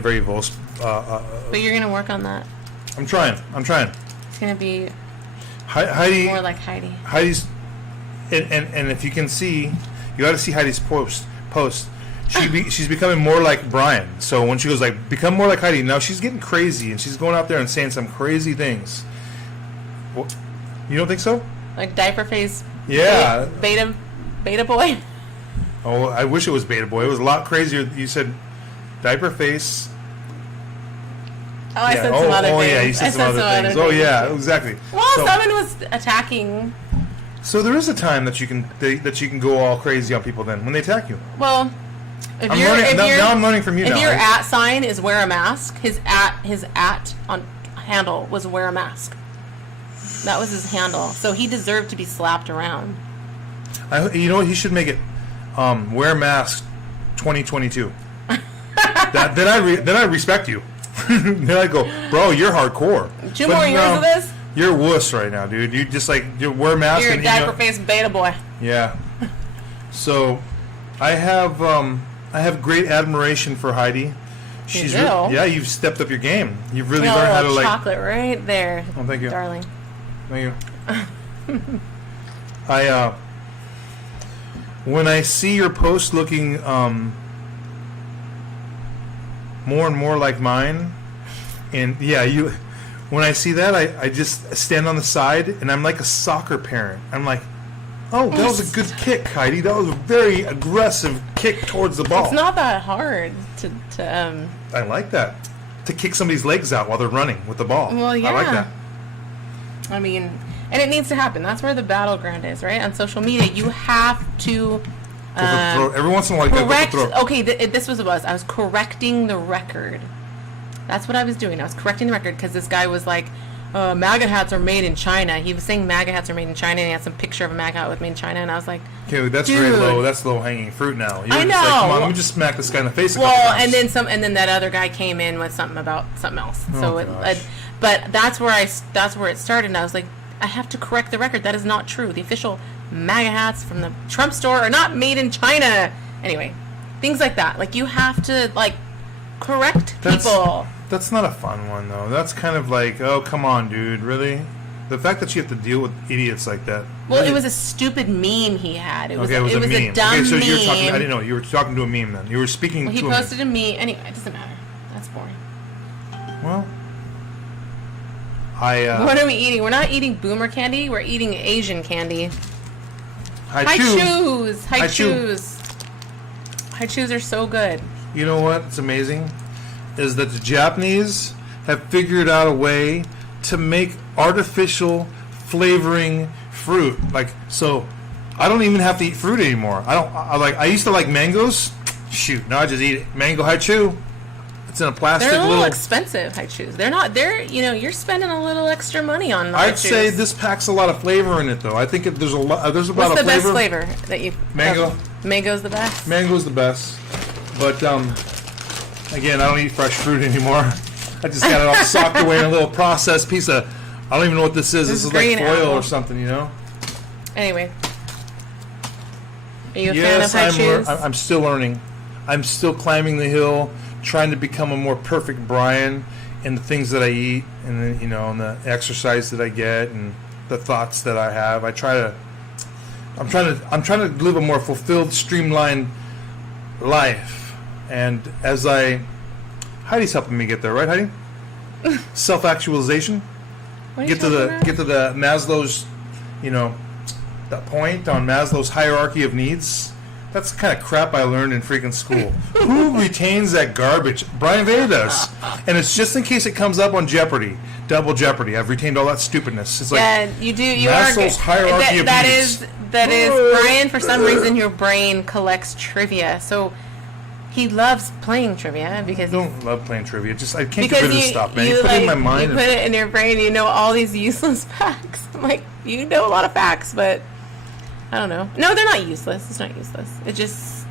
very vulnerable. But you're gonna work on that. I'm trying. It's gonna be Heidi, more like Heidi. Heidi's, and if you can see, you got to see Heidi's post. She's becoming more like Brian. So when she goes become more like Heidi, now she's getting crazy and she's going out there and saying some crazy things. Well, you don't think so? Like diaper face. Yeah. Beta boy. Oh, I wish it was Beta Boy. It was a lot crazier. You said diaper face. Oh, I said some other things. Oh, yeah, you said some other things. Oh, yeah, exactly. Well, someone was attacking. So there is a time that you can go all crazy on people then when they attack you. Well, now I'm learning from you now. If your @ sign is wear a mask, his @ on handle was wear a mask. That was his handle. So he deserved to be slapped around. You know what? He should make it wear mask 2022. Then I respect you. Then I go, bro, you're hardcore. 2 more years of this? You're a wuss right now, dude. You just you wear a mask. You're and a diaper face beta boy. Yeah. So I have great admiration for Heidi. She's do? yeah, you've stepped up your game. You've really Oh, learned how to like. chocolate right there. Oh, thank you. Darling. Thank you. When I see your post looking more and more like mine, and yeah, when I see that, I just stand on the side and I'm like a soccer parent. I'm like, oh, that was a good kick, Heidi. That was a very aggressive kick towards the ball. It's not that hard to I like that. To kick somebody's legs out while they're running with the ball. Well, yeah. I like that. I mean, and it needs to happen. That's where the battleground is, right? On social media, you have to Go for the throat. Every once in a while, you gotta correct. go for the throat. Okay, this was what it was. I was correcting the record. That's what I was doing. I was correcting the record because this guy was like, MAGA hats are made in China. He was saying MAGA hats are made in China, and he had some picture of a MAGA hat with made in China, and I was like, Okay, that's Dude. very low. That's low hanging fruit now. You're I just like, come on, know. let me just smack this guy in the face a couple well, times. and then that other guy came in with something about something else. So, gosh. but that's where it started. And I was like, I have to correct the record. That is not true. The official MAGA hats from the Trump store are not made in China. Anyway, things like that. Like you have to like correct people. That's not a fun one though. That's kind of like, oh come on, dude, really? The fact that you have to deal with idiots like that. Well, really? it was a stupid meme he had. It was, Okay, it was a meme. a dumb okay, so meme. you're talking. I didn't know you were talking to a meme then. You were speaking Well, he to posted a meme. Anyway, it doesn't matter. That's boring. a meme. Well, What are we eating? We're not eating boomer candy. We're eating Asian candy. Haichu. Haichus. Haichu. Haichus. Haichus are so good. You know what's amazing is that the Japanese have figured out a way to make artificial flavoring fruit. Like, so I don't even have to eat fruit anymore. I used to like mangoes. Shoot, now I just eat it. Mango haichu. It's in a plastic They're a little little. expensive, Haichus. They're not. You're spending a little extra money on the I'd Haichus. say this packs a lot of flavor in it, though. I think there's a lot. There's about What's a the best flavor. flavor that you? Mango. Mango's the best. Mango's the best, but again, I don't eat fresh fruit anymore. I just got it all socked away in a little processed piece of. I don't even know what this is. This is like green foil apple. or something, you know. Anyway, are you a Yes, fan of Haichus? I'm still learning. I'm still climbing the hill, trying to become a more perfect Brian in the things that I eat, and then, you know, and the exercise that I get, and the thoughts that I have. I'm trying to live a more fulfilled, streamlined life. And as Heidi's helping me get there, right, Heidi? Self-actualization. What are you Get to the Maslow's, you know, that point on Maslow's hierarchy of needs. That's the kind of crap I learned in freaking school. Who retains that garbage? Brian Veda does. And it's just in case it comes up on Jeopardy. Double Jeopardy. I've retained all that stupidness. It's like Yeah, you do. You Maslow's are. hierarchy of that needs. that is Brian. For some reason, your brain collects trivia, so he loves playing trivia because I don't love playing trivia. Just I can't because get rid of this stuff, man. You put it in my mind. You put it in your brain. You know all these useless facts. I'm like, you know a lot of facts, but I don't know. No, they're not useless. It's not useless. It just.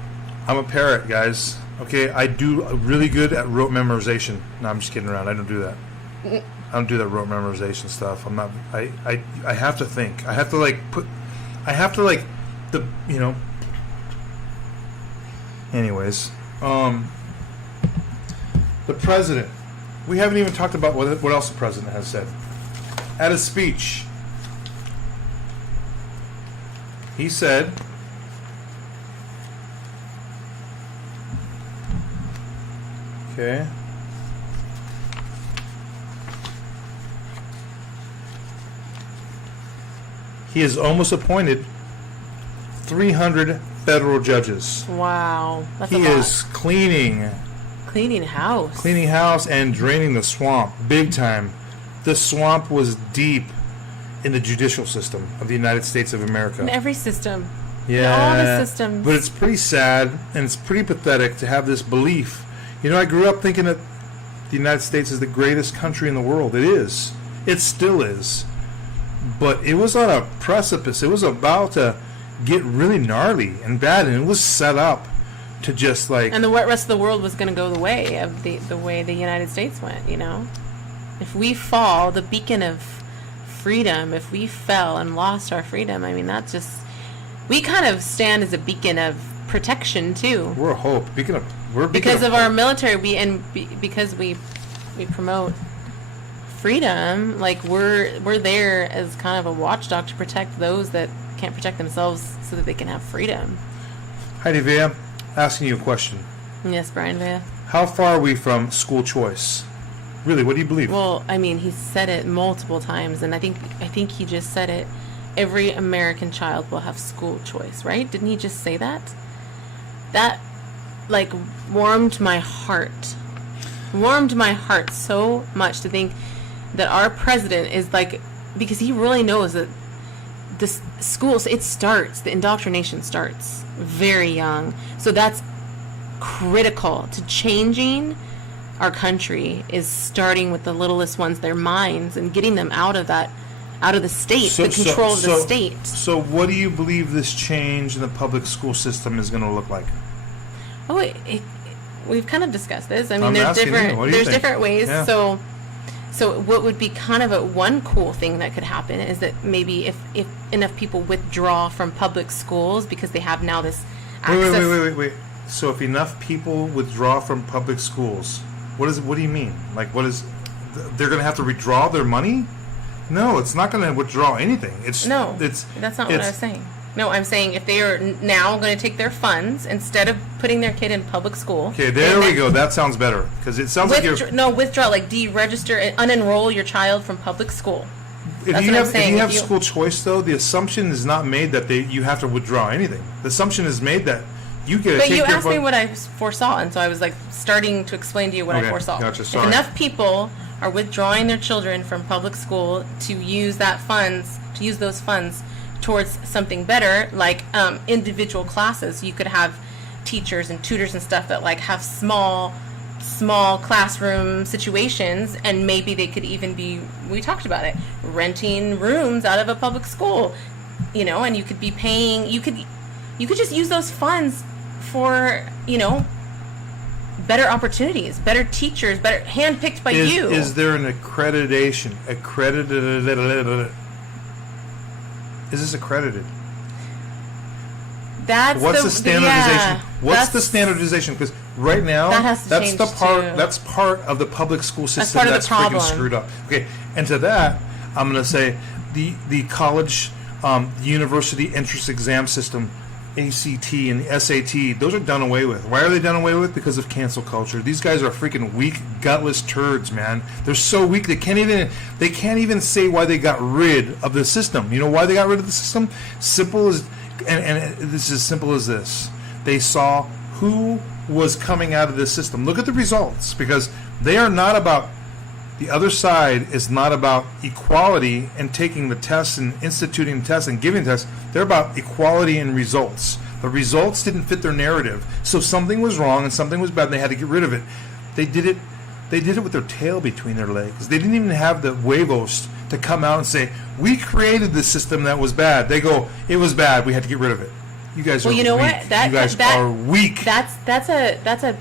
I'm a parrot, guys. Okay, I do really good at rote memorization. No, I'm just kidding around. I don't do that. I don't do that rote memorization stuff. I'm not. I have to think. I have to like put. I have to like the you know. Anyways, the president. We haven't even talked about what else the president has said. At his speech, he said. Okay. He has almost appointed 300 federal judges. Wow, that's a He lot. is cleaning house and draining the swamp big time. The swamp was deep in the judicial system of the United States of America. In every system. Yeah, all the systems. But it's pretty sad and it's pretty pathetic to have this belief. You know, I grew up thinking that the United States is the greatest country in the world. It is. It still is. But it was on a precipice. It was about to get really gnarly and bad, and it was set up to just like. And the rest of the world was going to go the way of the way the United States went, you know? If we fall, the beacon of freedom, if we fell and lost our freedom, I mean, that's just... We kind of stand as a beacon of protection too. We're a hope. Because of our military, because we promote freedom. Like we're there as kind of a watchdog to protect those that can't protect themselves, so that they can have freedom. Heidi Vea, asking you a question. Yes, Brian Vea. How far are we from school choice? Really, what do you believe? Well, I mean, he said it multiple times, and I think he just said it. Every American child will have school choice, right? Didn't he just say that? That, like, warmed my heart. Warmed my heart so much to think that our president is like, because he really knows that the schools, the indoctrination starts very young. So that's critical to changing our country, is starting with the littlest ones, their minds, and getting them out of the state, the control of the state. So what do you believe this change in the public school system is going to look like? Oh, we've kind of discussed this. I mean, I'm there's asking different ways. Yeah. So what would be kind of one cool thing that could happen is that maybe if enough people withdraw from public schools because they have now this access. Wait. So if enough people withdraw from public schools, what do you mean? Like, they're going to have to withdraw their money? No, it's not going to withdraw anything. That's not what I was saying. No, I'm saying if they are now going to take their funds instead of putting their kid in public school. Okay, there we go. That sounds better, because it sounds like you're withdraw, like deregister and unenroll your child from public school. If you have school choice, though, the assumption is not made that you have to withdraw anything. The assumption is made that you get to take your. But you asked me what I foresaw, and so I was like starting to explain to you what I foresaw. Gotcha. Sorry. If enough people are withdrawing their children from public school to use those funds towards something better, like individual classes. You could have teachers and tutors and stuff that like have small classroom situations, and maybe they could even be, we talked about it, renting rooms out of a public school, and you could be paying, you could just use those funds for, better opportunities, better teachers, better handpicked by you. Is there an accreditation? Is this accredited? What's the standardization? What's the standardization? Because right now, that's part of the public school system that's freaking screwed up. Okay, and to that, I'm going to say the college, university entrance exam system, ACT and the SAT, those are done away with. Why are they done away with? Because of cancel culture. These guys are freaking weak, gutless turds, man. They're so weak they can't even say why they got rid of the system. You know why they got rid of the system? Simple as, and this is as simple as this. They saw who was coming out of this system. Look at the results, because they are not about. The other side is not about equality and taking the tests and instituting tests and giving tests. They're about equality and results. The results didn't fit their narrative. So something was wrong and something was bad and they had to get rid of it. They did it with their tail between their legs. They didn't even have the huevos to come out and say, we created this system that was bad. They go, it was bad, we had to get rid of it. You guys are weak. What? You guys are weak. That's a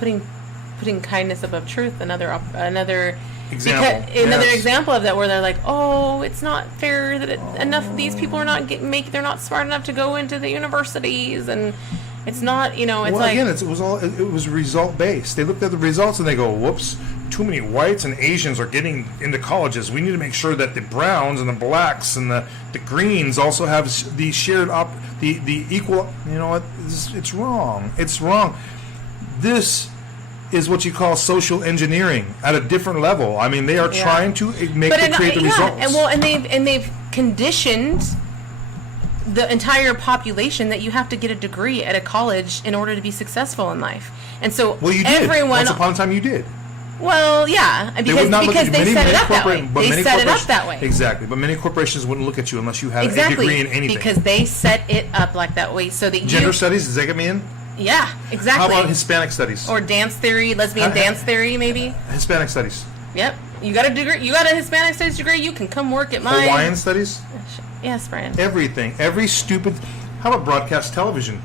putting kindness above truth. Another example of that, where they're like, oh, it's not fair that enough of these people are not they're not smart enough to go into the universities, and it's not, it was result based. They looked at the results and they go, whoops, too many whites and Asians are getting into colleges. We need to make sure that the browns and the blacks and the greens also have the shared the equal. You know what? It's wrong. It's wrong. This is what you call social engineering at a different level. I mean, they are trying to create the results. And they've conditioned the entire population that you have to get a degree at a college in order to be successful in life. And so you did. Once upon a time you did. Well, yeah, because they set it up that way. They set it up that way. Exactly, but many corporations wouldn't look at you unless you had a degree in anything. Because they set it up like that way so that Gender studies, does that get me in? Yeah, exactly. How about Hispanic studies? Or dance theory, lesbian dance theory, maybe? Hispanic studies. Yep. You got a degree. You got a Hispanic studies degree. You can come work at mine. Hawaiian studies. Yes, Brian. Everything. Every stupid. How about broadcast television?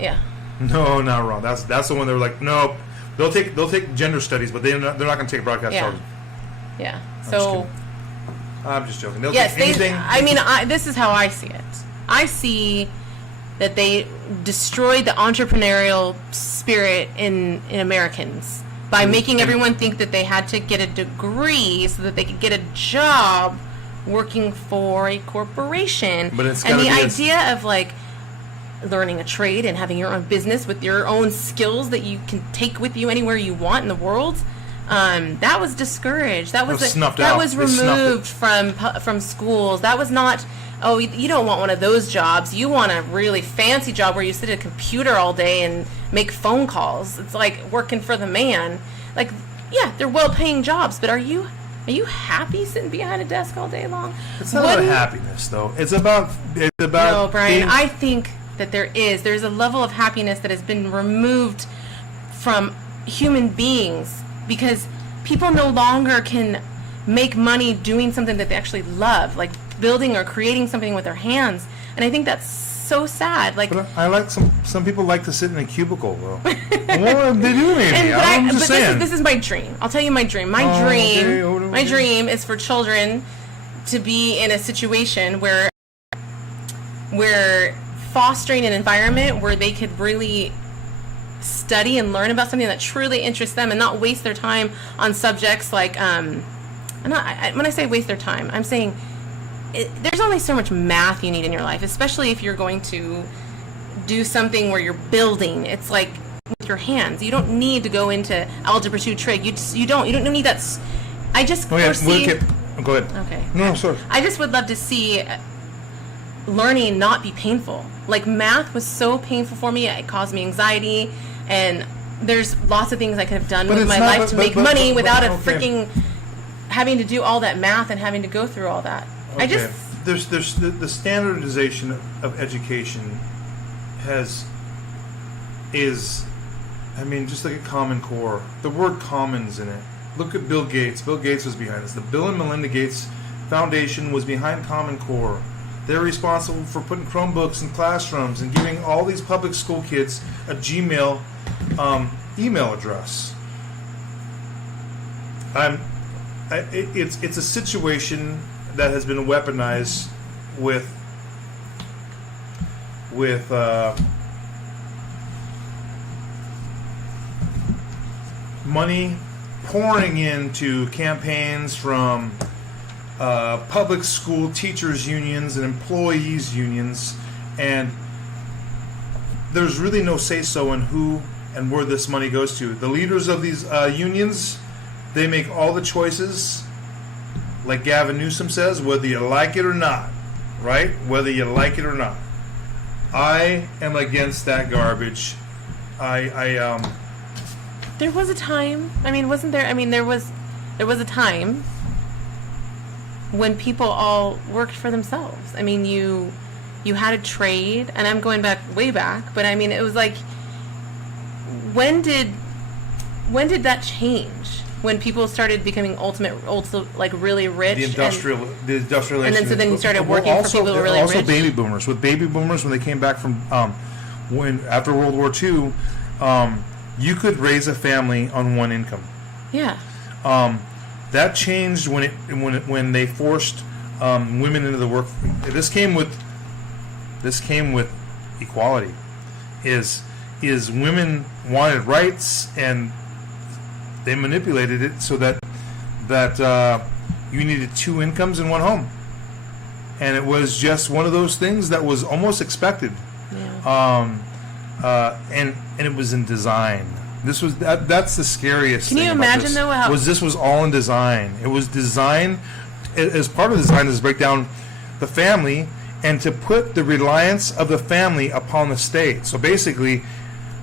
Yeah. No, not wrong. That's the one. They're like, nope. They'll take gender studies, but they're not going to take broadcast television. Yeah. I'm just joking. They'll yes, take anything. this is how I see it. I see that they destroyed the entrepreneurial spirit in Americans by making everyone think that they had to get a degree so that they could get a job working for a corporation. But it's and gotta the be idea of like learning a trade and having your own business with your own skills that you can take with you anywhere you want in the world, that was discouraged. That was snuffed that out. was They snuffed removed from schools. That was not. Oh, you don't want one of those jobs. You want a really fancy job where you sit at a computer all day and make phone calls. It's like working for the man. Like, yeah, they're well-paying jobs, but are you happy sitting behind a desk all day long? It's not about happiness, though. It's about No, Brian, being- I think that there's a level of happiness that has been removed from human beings because people no longer can make money doing something that they actually love, like building or creating something with their hands. And I think that's so sad. Like, But I like some people like to sit in a cubicle, though. Well, they do maybe. I'm just but saying. this is my dream. I'll tell you my dream. My dream is for children to be in a situation where we're fostering an environment where they could really study and learn about something that truly interests them and not waste their time on subjects like when I say waste their time, I'm saying there's only so much math you need in your life, especially if you're going to do something where you're building. It's like with your hands. You don't need to go into algebra 2 trig. You don't need that. I just foresee. Go ahead. Okay. No, sorry. I just would love to see learning not be painful. Like math was so painful for me. It caused me anxiety, and there's lots of things I could have done with my life to make money without freaking having to do all that math and having to go through all that. Okay. There's the standardization of education just like a Common Core. The word common's in it. Look at Bill Gates. Bill Gates was behind this. The Bill and Melinda Gates Foundation was behind Common Core. They're responsible for putting Chromebooks in classrooms and giving all these public school kids a Gmail email address. It's a situation that has been weaponized with money pouring into campaigns from public school teachers unions and employees unions, and there's really no say-so in who and where this money goes to. The leaders of these unions, they make all the choices, like Gavin Newsom says, whether you like it or not, right? Whether you like it or not. I am against that garbage. There was a time. I mean, wasn't there? I mean, there was a time when people all worked for themselves. I mean, you had a trade, and I'm going way back, but I mean, it was like, when did that change? When people started becoming also like really rich, the industrialization, and then so then you started working for people who were really also rich. baby boomers. With baby boomers, when they came back from after World War II, you could raise a family on one income. Yeah. That changed when they forced women into the work. This came with equality. Is women wanted rights, and they manipulated it so that you needed 2 incomes in one home, and it was just one of those things that was almost expected. Yeah. And it was in design. That's the scariest thing. Can you about imagine this, though how this was all in design. It was designed as part of design is to break down the family and to put the reliance of the family upon the state. So basically,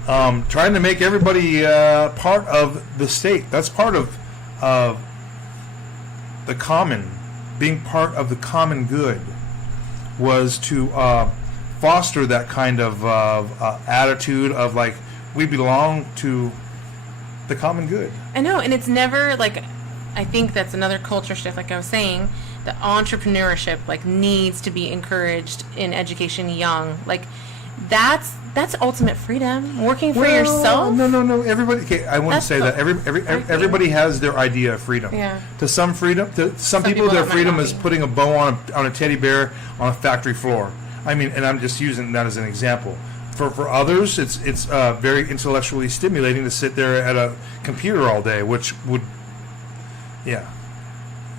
trying to make everybody part of the state. That's part of the common, being part of the common good, was to foster that kind of attitude of like, we belong to the common good. I know, and it's never like, I think that's another culture shift. Like I was saying, the entrepreneurship like needs to be encouraged in education young. Like that's ultimate freedom. Working for yourself. No. Everybody. Okay, I wouldn't That's say that. Everybody has their idea of freedom. Yeah. To some freedom, to some people, their that might freedom not is be. putting a bow on a teddy bear on a factory floor. I mean, and I'm just using that as an example. For others, it's very intellectually stimulating to sit there at a computer all day, which would, yeah.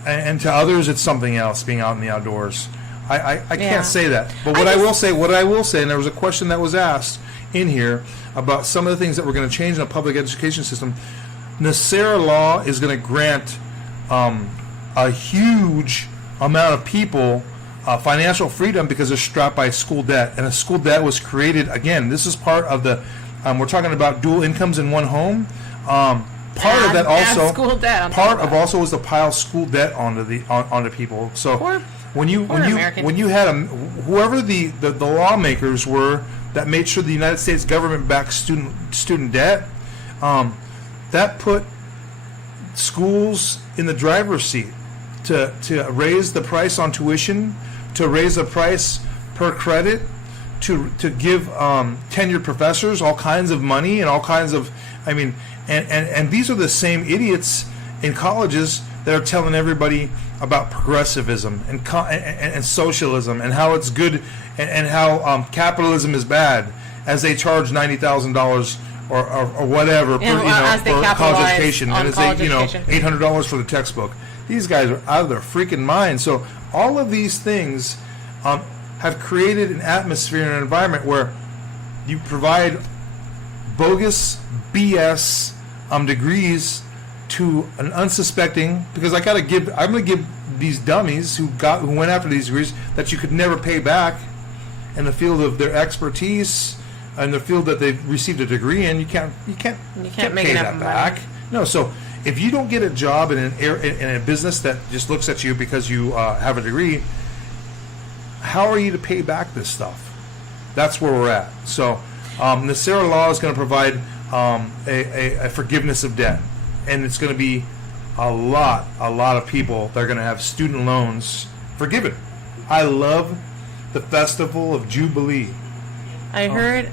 And to others, it's something else, being out in the outdoors. I Yeah. can't say that. But what I will say, and there was a question that was asked in here about some of the things that we're going to change in the public education system. NACERA law is going to grant a huge amount of people financial freedom because they're strapped by school debt. And a school debt was created, again, this is part of the, we're talking about dual incomes in one home. Part of that also, school debt on top part of of that. also was to pile school debt onto people. So Poor- when you had whoever the lawmakers were that made sure the United States government backed student debt, that put schools in the driver's seat to raise the price on tuition, to raise the price per credit, to give tenured professors all kinds of money and all kinds of, I mean, and these are the same idiots in colleges that are telling everybody about progressivism and socialism and how it's good and how capitalism is bad, as they charge $90,000 or whatever Yeah, as they for college capitalize education, on and as college they education. $800 for the textbook. These guys are out of their freaking minds. So all of these things have created an atmosphere and an environment where you provide bogus BS degrees to an unsuspecting, because I'm going to give these dummies who went after these degrees that you could never pay back in the field of their expertise and the field that they've received a degree in. You can't make pay enough that money. back. No, so if you don't get a job in a business that just looks at you because you have a degree, how are you to pay back this stuff? That's where we're at. So NACERA law is going to provide a forgiveness of debt, and it's going to be a lot of people that are going to have student loans forgiven. I love the Festival of Jubilee. I heard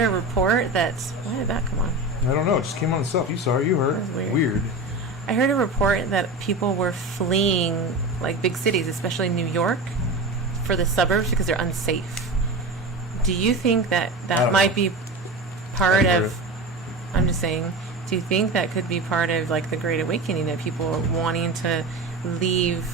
a report that, why did that come on? I don't know. It just came on itself. You saw it. You heard. That was Weird. I heard a report that people were fleeing like big cities, especially New York, for the suburbs because they're unsafe. Do you think that I that don't might know. be part I heard of? I'm just saying. Do you think that could be part of like the Great Awakening, that people are wanting to leave?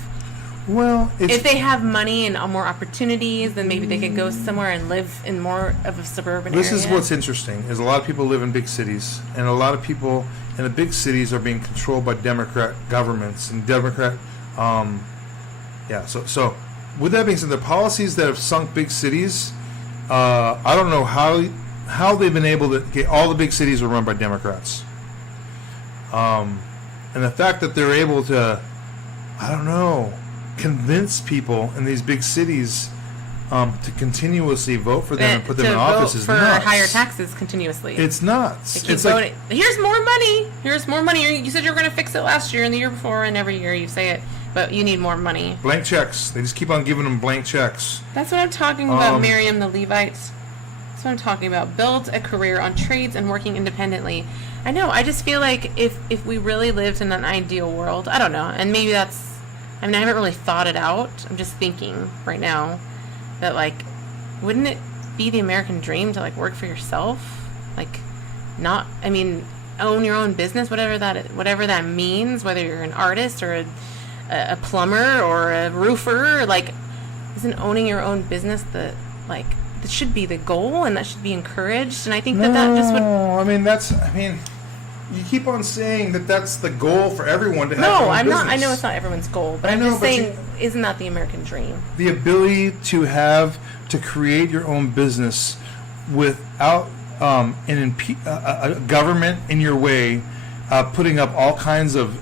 Well, If they have money and more opportunities, then maybe they could go somewhere and live in more of a suburban this area. is what's interesting, is a lot of people live in big cities, and a lot of people in the big cities are being controlled by Democrat governments and Democrat, So with that being said, the policies that have sunk big cities, I don't know how they've been able to get, all the big cities are run by Democrats, and the fact that they're able to, I don't know, convince people in these big cities to continuously vote for them and put them in office is for nuts. higher taxes continuously. It's nuts. They keep It's voting. Here's more money. Here's more money. You said you were going to fix it last year and the year before, and every year you say it, but you need more money. blank checks. They just keep on giving them blank checks. That's what I'm talking about, Miriam the Levites. That's what I'm talking about. Build a career on trades and working independently. I know. I just feel like if we really lived in an ideal world, I don't know, and maybe that's, I mean, I haven't really thought it out. I'm just thinking right now that, like, wouldn't it be the American dream to, like, work for yourself? Like, not, I mean, own your own business, whatever that means, whether you're an artist or a plumber or a roofer. Like, isn't owning your own business that should be the goal, and that should be encouraged? And I think that just would. I mean, you keep on saying that that's the goal for everyone to have their No, own I'm not. I business. know it's not everyone's goal, but I I'm know, just but saying, isn't that the American dream? The ability to create your own business without a government in your way, putting up all kinds of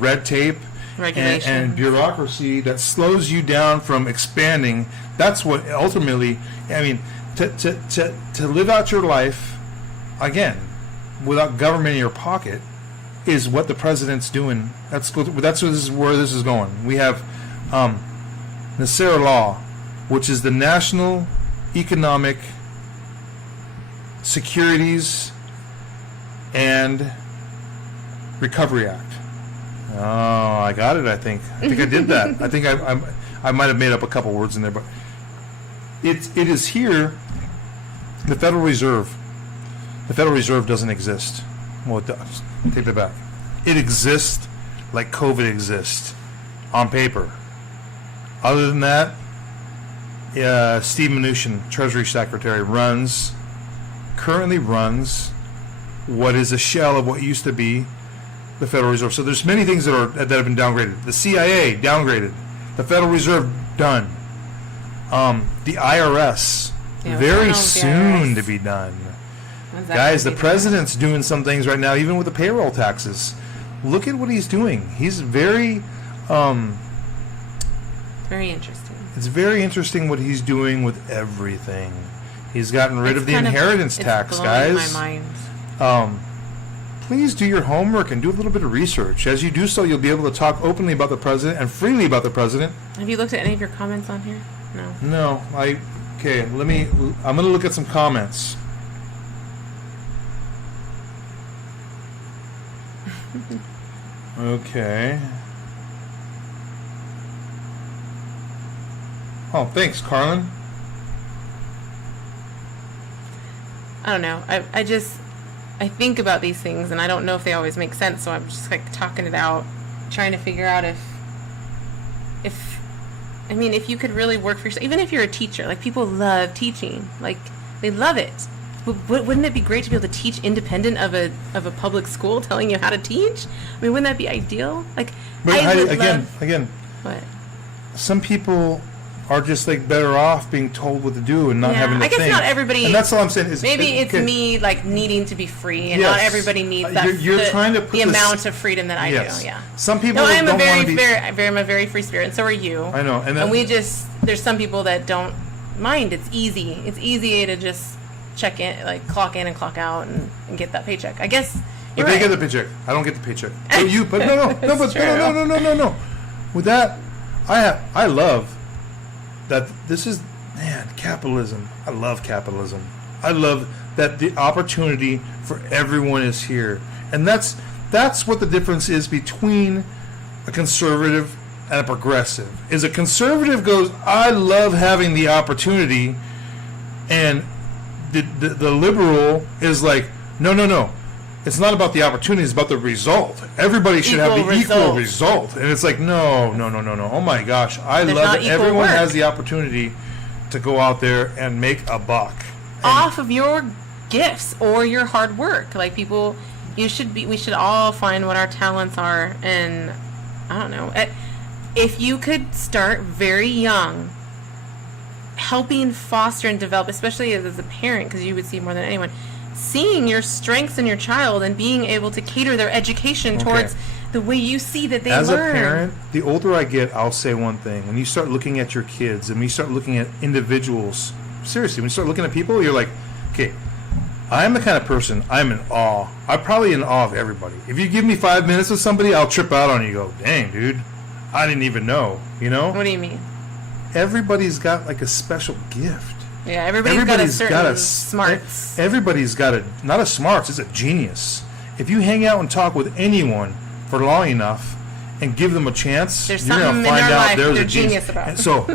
red tape Regulation. and bureaucracy that slows you down from expanding. That's what ultimately, I mean, to live out your life, again, without government in your pocket, is what the president's doing. That's where this is going. We have NACERA law, which is the National Economic Securities and Recovery Act. Oh, I got it. I think I did that. I think I might have made up a couple words in there, but it is here. The Federal Reserve. The Federal Reserve doesn't exist. Well, it does. Take it back. It exists like COVID exists on paper. Other than that, Steve Mnuchin, Treasury Secretary, currently runs what is a shell of what used to be the Federal Reserve. So there's many things that have been downgraded. The CIA downgraded. The Federal Reserve done. The IRS very soon to be done. Guys, the president's doing some things right now, even with the payroll taxes. Look at what he's doing. He's very interesting. It's very interesting what he's doing with everything. He's gotten rid of the inheritance tax, guys. It's blowing my mind. Please do your homework and do a little bit of research. As you do so, you'll be able to talk openly about the president and freely about the president. Have you looked at any of your comments on here? No. No. Okay, I'm going to look at some comments. Okay. Oh, thanks, Carlin. I don't know. I think about these things, and I don't know if they always make sense, so I'm just like talking it out, trying to figure out if you could really work for yourself, even if you're a teacher, like people love teaching, like they love it. Wouldn't it be great to be able to teach independent of a public school telling you how to teach? I mean, wouldn't that be ideal? Like, but again, what? Some people are just like better off being told what to do and not having to think. I guess not everybody. And that's all I'm saying. Maybe it's me like needing to be free, and not everybody needs that. You're trying to put the amount of freedom that I do. Yeah. Some people. No, I'm a very free spirit, and so are you. I know, and we just there's some people that don't mind. It's easy. It's easy to just check in, like clock in and clock out, and get that paycheck. I guess. But they get the paycheck. I don't get the paycheck. But no. With that, I love that this is, man, capitalism. I love capitalism. I love that the opportunity for everyone is here. And that's what the difference is between a conservative and a progressive. Is a conservative goes, I love having the opportunity, and the liberal is like, no. It's not about the opportunity, it's about the result. Everybody should have the equal result. And it's like, no. Oh my gosh. I love that everyone has the opportunity to go out there and make a buck. Off of your gifts or your hard work. Like people, we should all find what our talents are. And I don't know. If you could start very young, helping foster and develop, especially as a parent, because you would see more than anyone, seeing your strengths in your child and being able to cater their education towards the way you see that they learn. As a parent, the older I get, I'll say one thing. When you start looking at your kids and when you start looking at individuals, seriously, when you start looking at people, you're like, okay, I'm the kind of person, I'm in awe. I'm probably in awe of everybody. If you give me 5 minutes with somebody, I'll trip out on you and go, dang, dude, I didn't even know, you know? What do you mean? Everybody's got like a special gift. Yeah, everybody's got a certain smarts. Everybody's got not a smarts, it's a genius. If you hang out and talk with anyone for long enough and give them a chance, you're going to find out there's a genius about. And so,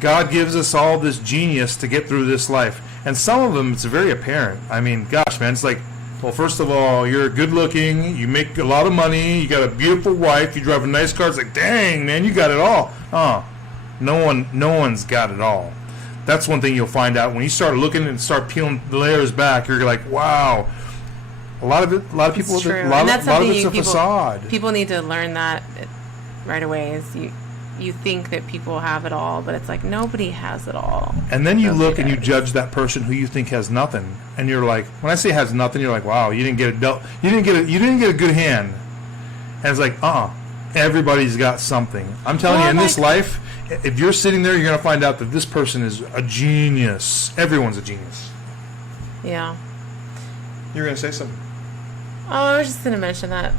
God gives us all this genius to get through this life. And some of them, it's very apparent. I mean, gosh, man, it's like, well, first of all, you're good looking, you make a lot of money, you got a beautiful wife, you drive a nice car. It's like, dang, man, you got it all. No one's got it all. That's one thing you'll find out when you start looking and start peeling the layers back. You're like, wow. A lot of people. It's true. A lot of it's a facade. People need to learn that right away. Is you think that people have it all, but it's like nobody has it all. And then you look and you judge that person who you think has nothing, and you're like, when I say has nothing, you're like, wow, you didn't get a good hand. And it's like, everybody's got something. I'm telling you, in this life, if you're sitting there, you're going to find out that this person is a genius. Everyone's a genius. Yeah. You were going to say something. Oh, I was just going to mention that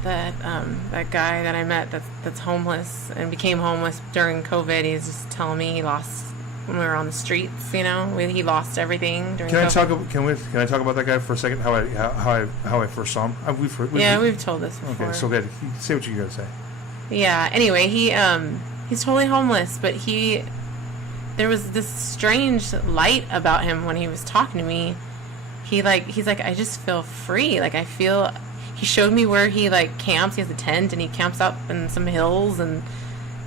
guy that I met that's homeless and became homeless during COVID. He's just telling me he lost when we were on the streets. You know, he lost everything during COVID. Can I talk about that guy for a second? How I first saw him. We've told this before. Okay, so good. Say what you're going to say. Yeah. Anyway, he's totally homeless, but he there was this strange light about him when he was talking to me. He's like, I just feel free. Like, I feel, he showed me where he, like, camps. He has a tent, and he camps up in some hills and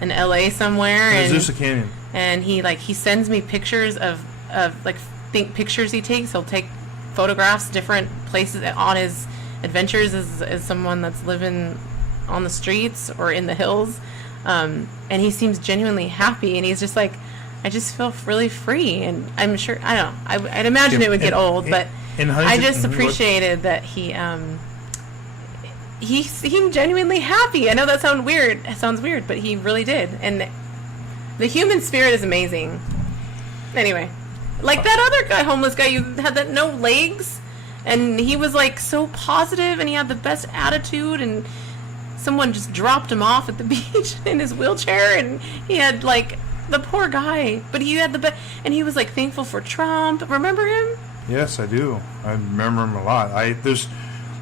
in LA somewhere. And Azusa Canyon. And he sends me pictures of like, pictures he takes. He'll take photographs, different places on his adventures as someone that's living on the streets or in the hills. And he seems genuinely happy, and he's just like, I just feel really free. And I'm sure, I don't know, I'd imagine it would get old, but I just appreciated that he seemed genuinely happy. I know that sounds weird, but he really did. And the human spirit is amazing. Anyway, like that other guy, homeless guy, you had that no legs, and he was like so positive, and he had the best attitude, and someone just dropped him off at the beach in his wheelchair, and he had like, the poor guy, but he had the best, and he was like thankful for Trump. Remember him? Yes, I do. I remember him a lot. There's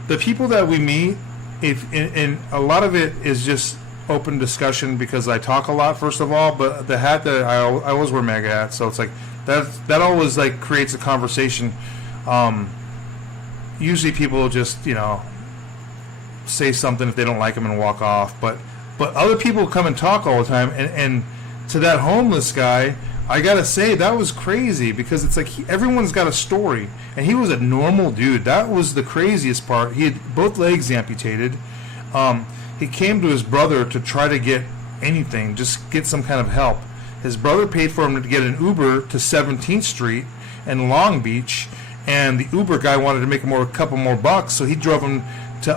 the people that we meet, and a lot of it is just open discussion because I talk a lot, first of all, but the hat that I always wear MAGA hat, so it's like that always like creates a conversation. Usually people just, say something if they don't like them and walk off, but other people come and talk all the time, and to that homeless guy, I gotta say that was crazy because it's like everyone's got a story, and he was a normal dude. That was the craziest part. He had both legs amputated. He came to his brother to try to get anything, just get some kind of help. His brother paid for him to get an Uber to 17th Street in Long Beach, and the Uber guy wanted to make him a couple more bucks, so he drove him he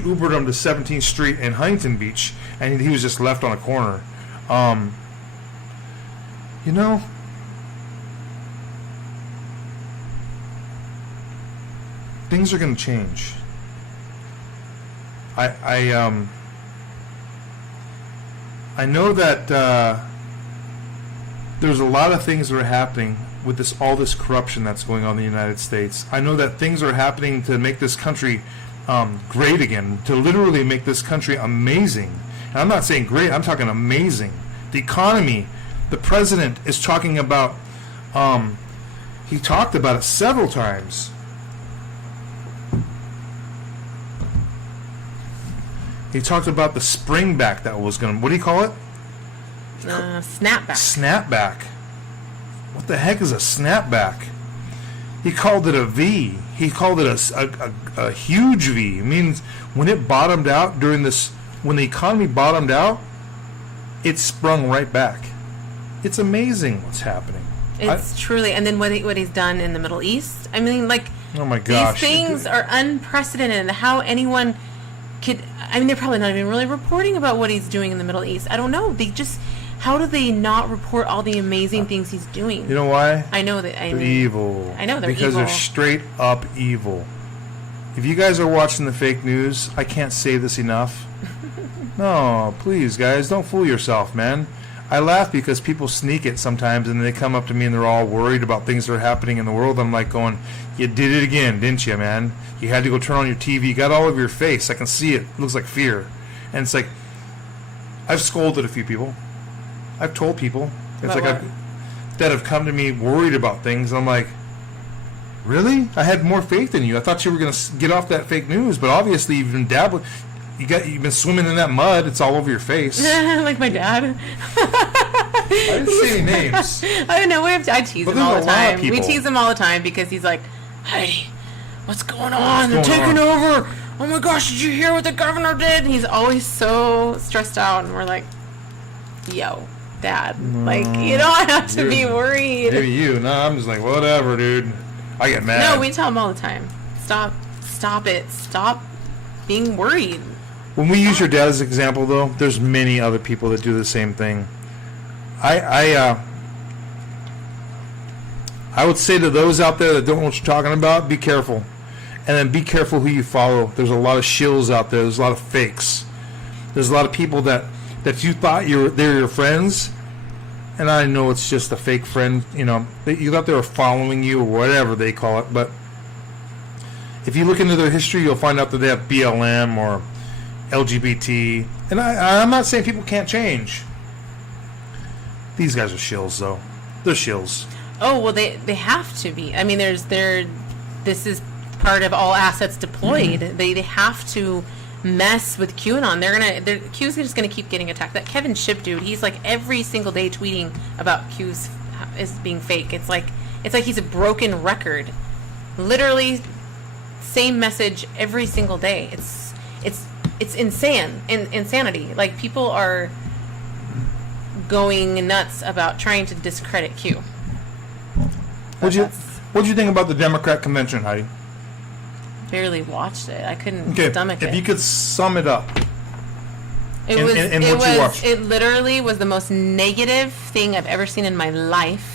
Ubered him to 17th Street in Huntington Beach, and he was just left on a corner. Things are going to change. I know that there's a lot of things that are happening with all this corruption that's going on in the United States. I know that things are happening to make this country great again, to literally make this country amazing. And I'm not saying great, I'm talking amazing. The economy, the president is talking about, he talked about it several times. He talked about the springback that was going to, what do you call it? Snapback. Snapback. What the heck is a snapback? He called it a V. He called it a huge V. It means when it bottomed out when the economy bottomed out, it sprung right back. It's amazing what's happening. It's truly, and then what he's done in the Middle East. I mean, like, oh my gosh, these things are unprecedented. And how anyone could, I mean, they're probably not even really reporting about what he's doing in the Middle East. I don't know. How do they not report all the amazing things he's doing? You know why? I know that. They're evil. I know they're because evil. They're straight up evil. If you guys are watching the fake news, I can't say this enough. No, please, guys, don't fool yourself, man. I laugh because people sneak it sometimes, and they come up to me and they're all worried about things that are happening in the world. I'm like going, you did it again, didn't you, man? You had to go turn on your TV. You got all over your face. I can see it. It looks like fear. And it's like, I've scolded a few people. I've told people. It's like that have come to me worried about things. And I'm like, really? I had more faith in you. I thought you were going to get off that fake news, but obviously you've been dabbling. You've been swimming in that mud. It's all over your face. Like my dad. I didn't say any names. I don't know. I tease him all the time. We people. tease him all the time because he's like, Heidi, what's going on? They're What's going taking on? over. Oh my gosh, did you hear what the governor did? And he's always so stressed out, and we're like, yo, Dad, like, you don't have to be worried. Maybe you. No, I'm just like, whatever, dude. I get mad. No, we tell him all the time. Stop it. Stop being worried. When we use your dad as an example, though, there's many other people that do the same thing. I would say to those out there that don't know what you're talking about, be careful. And then be careful who you follow. There's a lot of shills out there. There's a lot of fakes. There's a lot of people that you thought they're your friends, and I know it's just a fake friend. You thought they were following you or whatever they call it. But if you look into their history, you'll find out that they have BLM or LGBT. And I'm not saying people can't change. These guys are shills, though. They're shills. Oh well, they have to be. I mean, this is part of all assets deployed. They have to mess with QAnon. Q's just gonna keep getting attacked. That Kevin Shipp dude, he's like every single day tweeting about Q's is being fake. It's like he's a broken record. Literally, same message every single day. It's insanity. Like, people are going nuts about trying to discredit Q. What'd you think about the Democrat convention, Heidi? Barely watched it. I couldn't Okay, stomach it. if you could sum it up. It in was. what It you was. watched. It literally was the most negative thing I've ever seen in my life.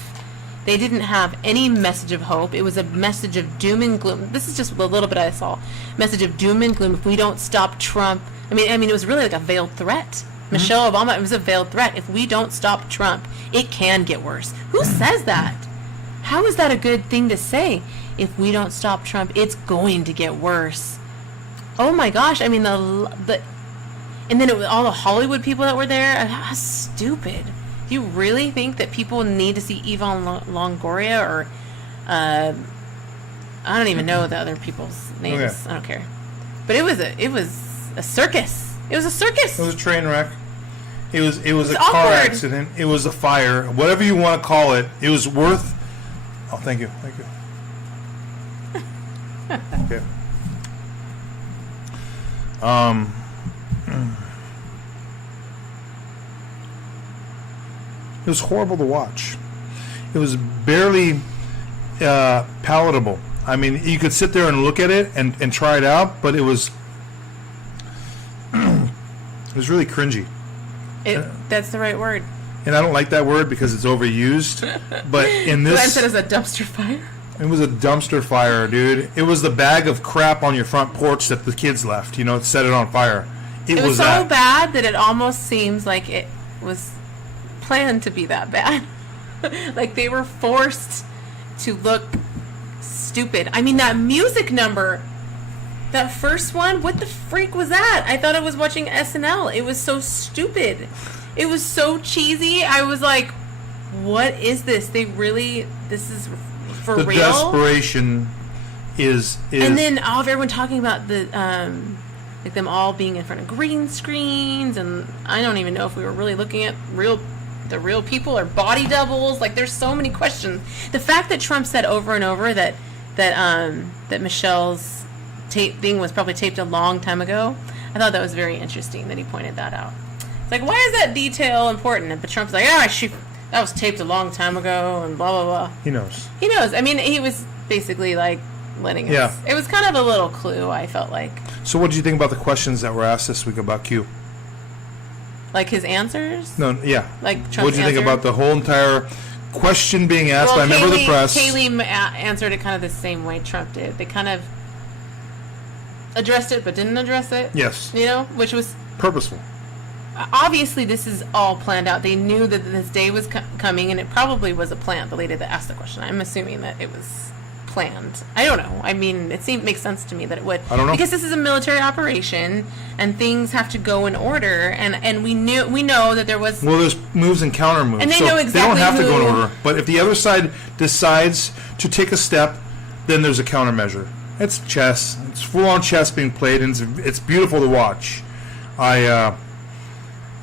They didn't have any message of hope. It was a message of doom and gloom. This is just a little bit I saw. Message of doom and gloom. If we don't stop Trump, I mean, it was really like a veiled threat. Michelle Obama, it was a veiled threat. If we don't stop Trump, it can get worse. Who says that? How is that a good thing to say? If we don't stop Trump, it's going to get worse. Oh my gosh! I mean, and then it was all the Hollywood people that were there. How stupid! Do you really think that people need to see Yvonne Longoria or I don't even know the other people's names. Okay. I don't care. But it was a circus. It was a circus. It was a train wreck. It was a awkward. car accident. It was a fire. Whatever you want to call it. It was worth. Oh, thank you. Okay. It was horrible to watch. It was barely palatable. I mean, you could sit there and look at it and try it out, but it was really cringy. That's the right word. And I don't like that word because it's overused. But in Glenn this, said it was a dumpster fire. it was a dumpster fire, dude. It was the bag of crap on your front porch that the kids left. Set it on fire. It was so that. bad that it almost seems like it was planned to be that bad. Like they were forced to look stupid. I mean, that music number, that first one, what the freak was that? I thought I was watching SNL. It was so stupid. It was so cheesy. I was like, what is this? This is for The real? desperation is. And then all of everyone talking about the like them all being in front of green screens, and I don't even know if we were really looking at the real people or body doubles. Like, there's so many questions. The fact that Trump said over and over that Michelle's tape thing was probably taped a long time ago, I thought that was very interesting that he pointed that out. It's like, why is that detail important? But Trump's like, that was taped a long time ago, and blah blah blah. He knows. He knows. I mean, he was basically like letting us. Yeah. It was kind of a little clue, I felt like. So, what did you think about the questions that were asked this week about Q? Like his answers? No, yeah. Like Trump's What did you think answer? about the whole entire question being asked by a member of the press? Kaylee answered it kind of the same way Trump did. They kind of addressed it but didn't address it. Yes. Which was Purposeful. obviously this is all planned out. They knew that this day was coming, and it probably was a plan. The lady that asked the question, I'm assuming that it was planned. I don't know. I mean, it makes sense to me that it would. I don't know. Because this is a military operation, and things have to go in order. And we know that there was. Well, there's moves and counter moves. And they so know they don't exactly have to go in who- order. But if the other side decides to take a step, then there's a countermeasure. It's chess. It's full-on chess being played, and it's beautiful to watch.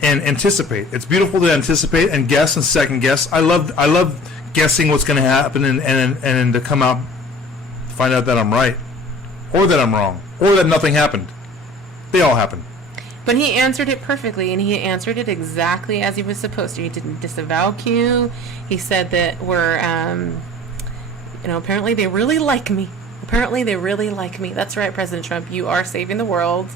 And anticipate. It's beautiful to anticipate and guess and second guess. I love guessing what's going to happen and to come out, find out that I'm right, or that I'm wrong, or that nothing happened. They all happened. But he answered it perfectly, and he answered it exactly as he was supposed to. He didn't disavow Q. He said that apparently they really like me. Apparently they really like me. That's right, President Trump. You are saving the world.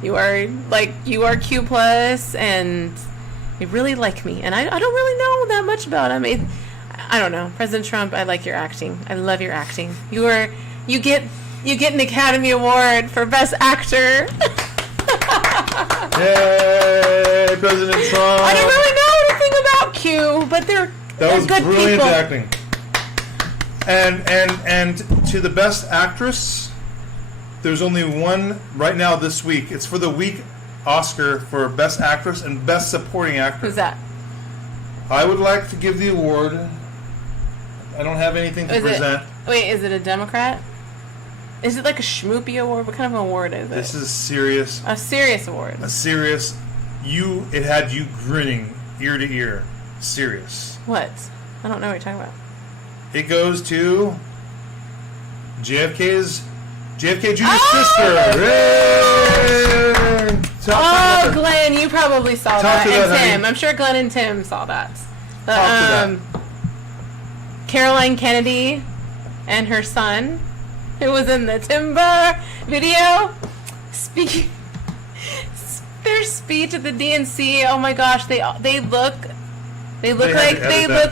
You are Q plus, and they really like me. And I don't really know that much about him. I don't know, President Trump. I like your acting. I love your acting. You get an Academy Award for Best Actor. Yay, President Trump! I don't really know anything about Q, but they're was good brilliant people. acting. And to the best actress, there's only one right now this week. It's for the week Oscar for Best Actress and Best Supporting Actor. Who's that? I would like to give the award. I don't have anything to present. Is it a Democrat? Is it like a Schmoopy award? What kind of award is it? This is serious. A serious award. A serious. It had you grinning ear to ear. Serious. What? I don't know what you're talking about. It goes to JFK Jr.'s sister. Yay! Glenn, you probably saw that. And Tim. I'm sure Glenn and Tim saw that. Caroline Kennedy and her son, who was in the Timber video, their speech at the DNC. Oh my gosh, they look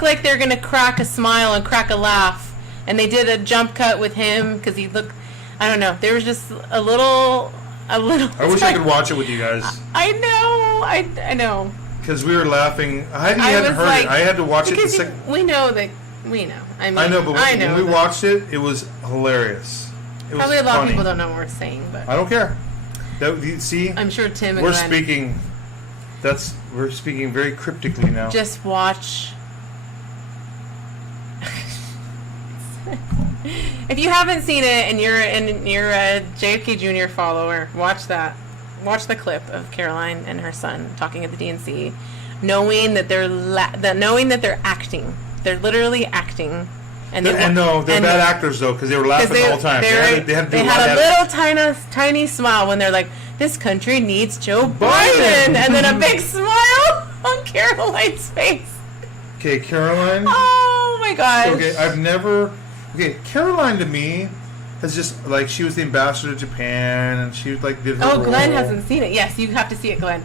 like they're gonna crack a smile and crack a laugh. And they did a jump cut with him because he looked. I don't know. There was just a little. I wish I could watch it with you guys. I know. I know. Because we were laughing. I hadn't heard it. I had to watch it the second. We know that. We know. I mean, I know, but when we watched it, it was hilarious. It probably was a lot funny. of people don't know what we're saying, but I don't care. See, I'm sure Tim and we're Glenn speaking. We're speaking very cryptically now. just watch. If you haven't seen it and you're a JFK Jr. follower, watch that. Watch the clip of Caroline and her son talking at the DNC, knowing that they're acting. They're literally acting. They're bad actors though, because they were laughing the whole time. They had a little tiny smile when they're like, "This country needs Joe Biden," and then a big smile on Caroline's face. Okay, Caroline. Oh my gosh. Okay, Caroline to me has just like she was the ambassador to Japan, and she like did her role. Glenn hasn't seen it. Yes, you have to see it, Glenn.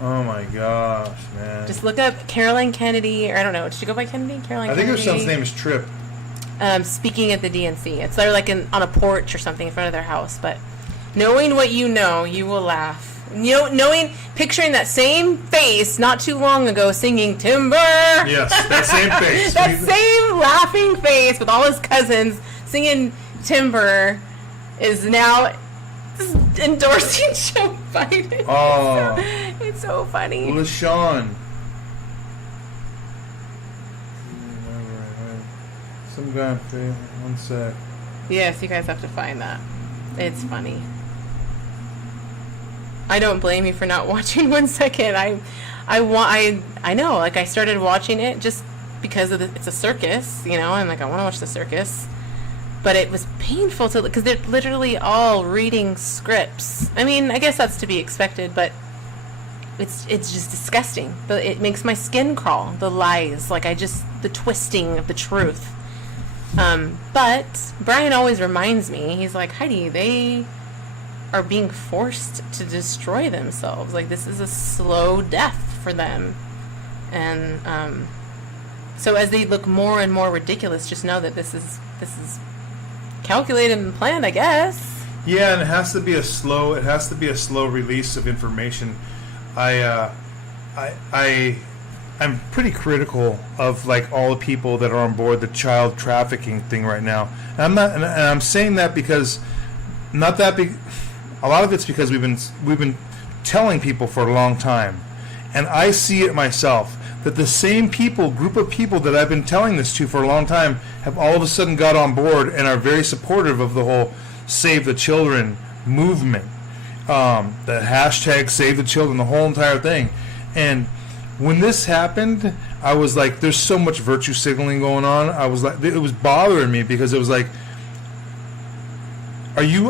Oh my gosh, man! Just look up Caroline Kennedy, or I don't know. Did she go by Kennedy? Caroline. I think Kennedy. her son's name is Tripp. Speaking at the DNC, it's they're like on a porch or something in front of their house. But knowing what you know, you will laugh. Picturing that same face not too long ago singing Timber. Yes, that same face. That same laughing face with all his cousins singing Timber is now endorsing Joe Biden. Oh. It's so funny. LaShawn. Some guy. One sec. Yes, you guys have to find that. It's funny. I don't blame you for not watching 1 second. I know. Like I started watching it just because it's a circus, and like I want to watch the circus. But it was painful because they're literally all reading scripts. I mean, I guess that's to be expected, but it's just disgusting. But it makes my skin crawl. The lies, the twisting of the truth. But Brian always reminds me. He's like, Heidi, they are being forced to destroy themselves. Like this is a slow death for them, and so as they look more and more ridiculous, just know that this is calculated and planned, I guess. Yeah, and it has to be a slow release of information. I'm pretty critical of like all the people that are on board the child trafficking thing right now. And I'm saying that because a lot of it's because we've been telling people for a long time, and I see it myself that the same group of people that I've been telling this to for a long time have all of a sudden got on board and are very supportive of the whole Save the Children movement, the hashtag Save the Children, the whole entire thing. And when this happened, I was like, there's so much virtue signaling going on. I was like, it was bothering me because it was like, are you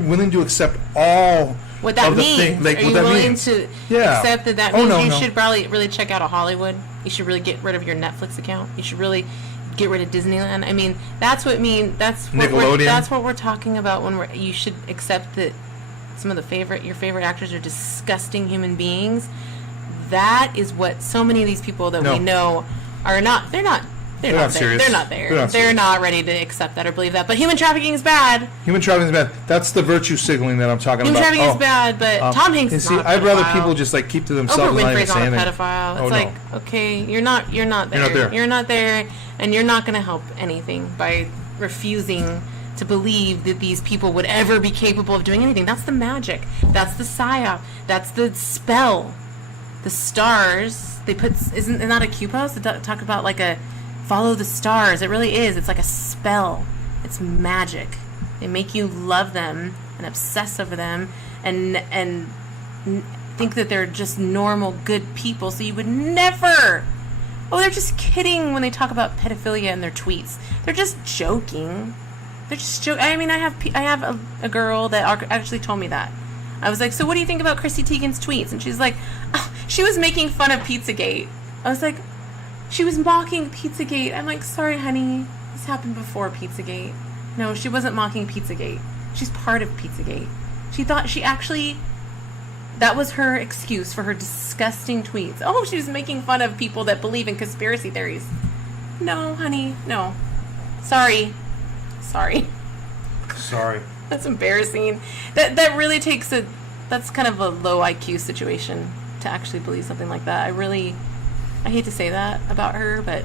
willing to accept all what that of the means? thing, like, are what you that willing means? to Yeah. accept that means you should probably really check out a Hollywood? You should really get rid of your Netflix account. You should really get rid of Disneyland. I mean, that's what we're talking about when you should accept that some of your favorite actors are disgusting human beings. That is what so many of these people that we know are not. They're not serious. They're not there. They're not ready to accept that or believe that. But human trafficking is bad. Human trafficking is bad. That's the virtue signaling that I'm talking human about. Human trafficking is bad, but Tom Hanks is not. I'd rather people just like keep to themselves. Oprah and Winfrey's not not a anything. pedophile. It's okay, you're not there. You're not there. You're not there, and you're not going to help anything by refusing to believe that these people would ever be capable of doing anything. That's the magic. That's the psyop. That's the spell. the stars. They put isn't it not a cue post? They talk about like a follow the stars. It really is. It's like a spell. It's magic. They make you love them and obsess over them and think that they're just normal good people. So you would never. Oh, they're just kidding when they talk about pedophilia in their tweets. They're just joking. They're just joking. I mean, I have a girl that actually told me that. I was like, so what do you think about Chrissy Teigen's tweets? And she's like, oh, she was making fun of Pizzagate. I was like, she was mocking Pizzagate. I'm like, sorry, honey. This happened before Pizzagate. No, she wasn't mocking Pizzagate. She's part of Pizzagate. She thought she actually... That was her excuse for her disgusting tweets. Oh, she was making fun of people that believe in conspiracy theories. No, honey, no. Sorry. That's embarrassing. That really takes that's kind of a low IQ situation to actually believe something like that. I hate to say that about her, but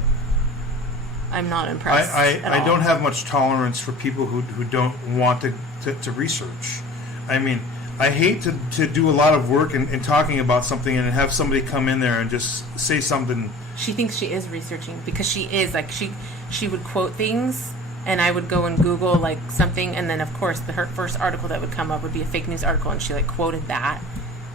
I'm not impressed at all. I don't have much tolerance for people who don't want to research. I mean, I hate to do a lot of work in talking about something and have somebody come in there and just say something. She thinks she is researching because she is. Like, she would quote things, and I would go and Google, like, something, and then, of course, her first article that would come up would be a fake news article, and she, like, quoted that,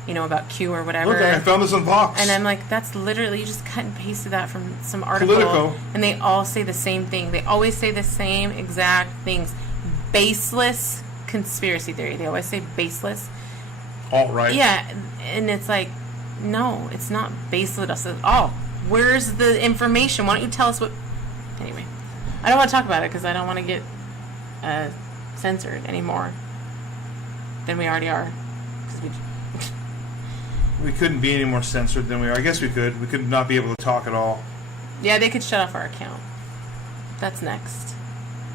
about Q or whatever. Look, I found this on Vox. And I'm like, that's literally, you just cut and pasted that from some article. Politico. And they all say the same thing. They always say the same exact things. Baseless conspiracy theory. They always say baseless. Alt-right. Yeah, and it's like, no, it's not baseless at all. Where's the information? Why don't you tell us what... Anyway, I don't want to talk about it because I don't want to get censored any more than we already are. We couldn't be any more censored than we are. I guess we could. We could not be able to talk at all. Yeah, they could shut off our account. That's next.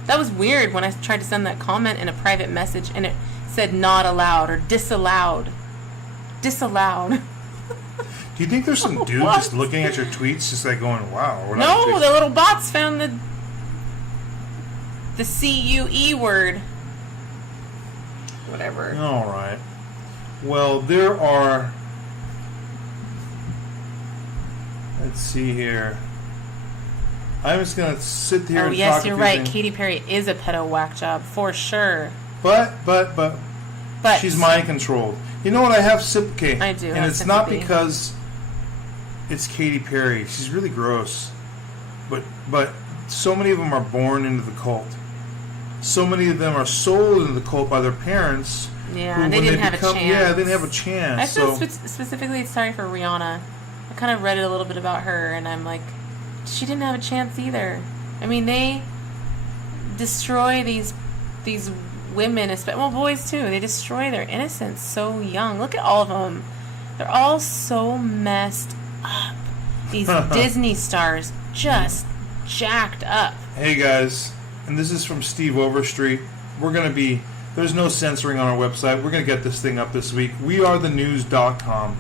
That was weird when I tried to send that comment in a private message and it said not allowed or disallowed. Disallowed. Do you think there's some dude just looking at your tweets, just like going, "Wow"? We're not no, the little bots found the CUE word. Whatever. All right. Well, there are. Let's see here. I'm just gonna sit here. Oh and yes, talk you're a few right. things. Katy Perry is a pedo whack job for sure. But But she's mind controlled. You know what? I have sympathy. I do and have it's not sympathy. because it's Katy Perry. She's really gross. But so many of them are born into the cult. So many of them are sold into the cult by their parents. Yeah, who, and they when didn't have a chance. Yeah, they didn't have a chance. I feel so specifically sorry for Rihanna. I kind of read it a little bit about her, and I'm like, she didn't have a chance either. I mean, they destroy these women, well, boys too. They destroy their innocence so young. Look at all of them. They're all so messed up. These Disney stars just jacked up. hey guys, and this is from Steve Overstreet. There's no censoring on our website. We're gonna get this thing up this week. wearethenews.com.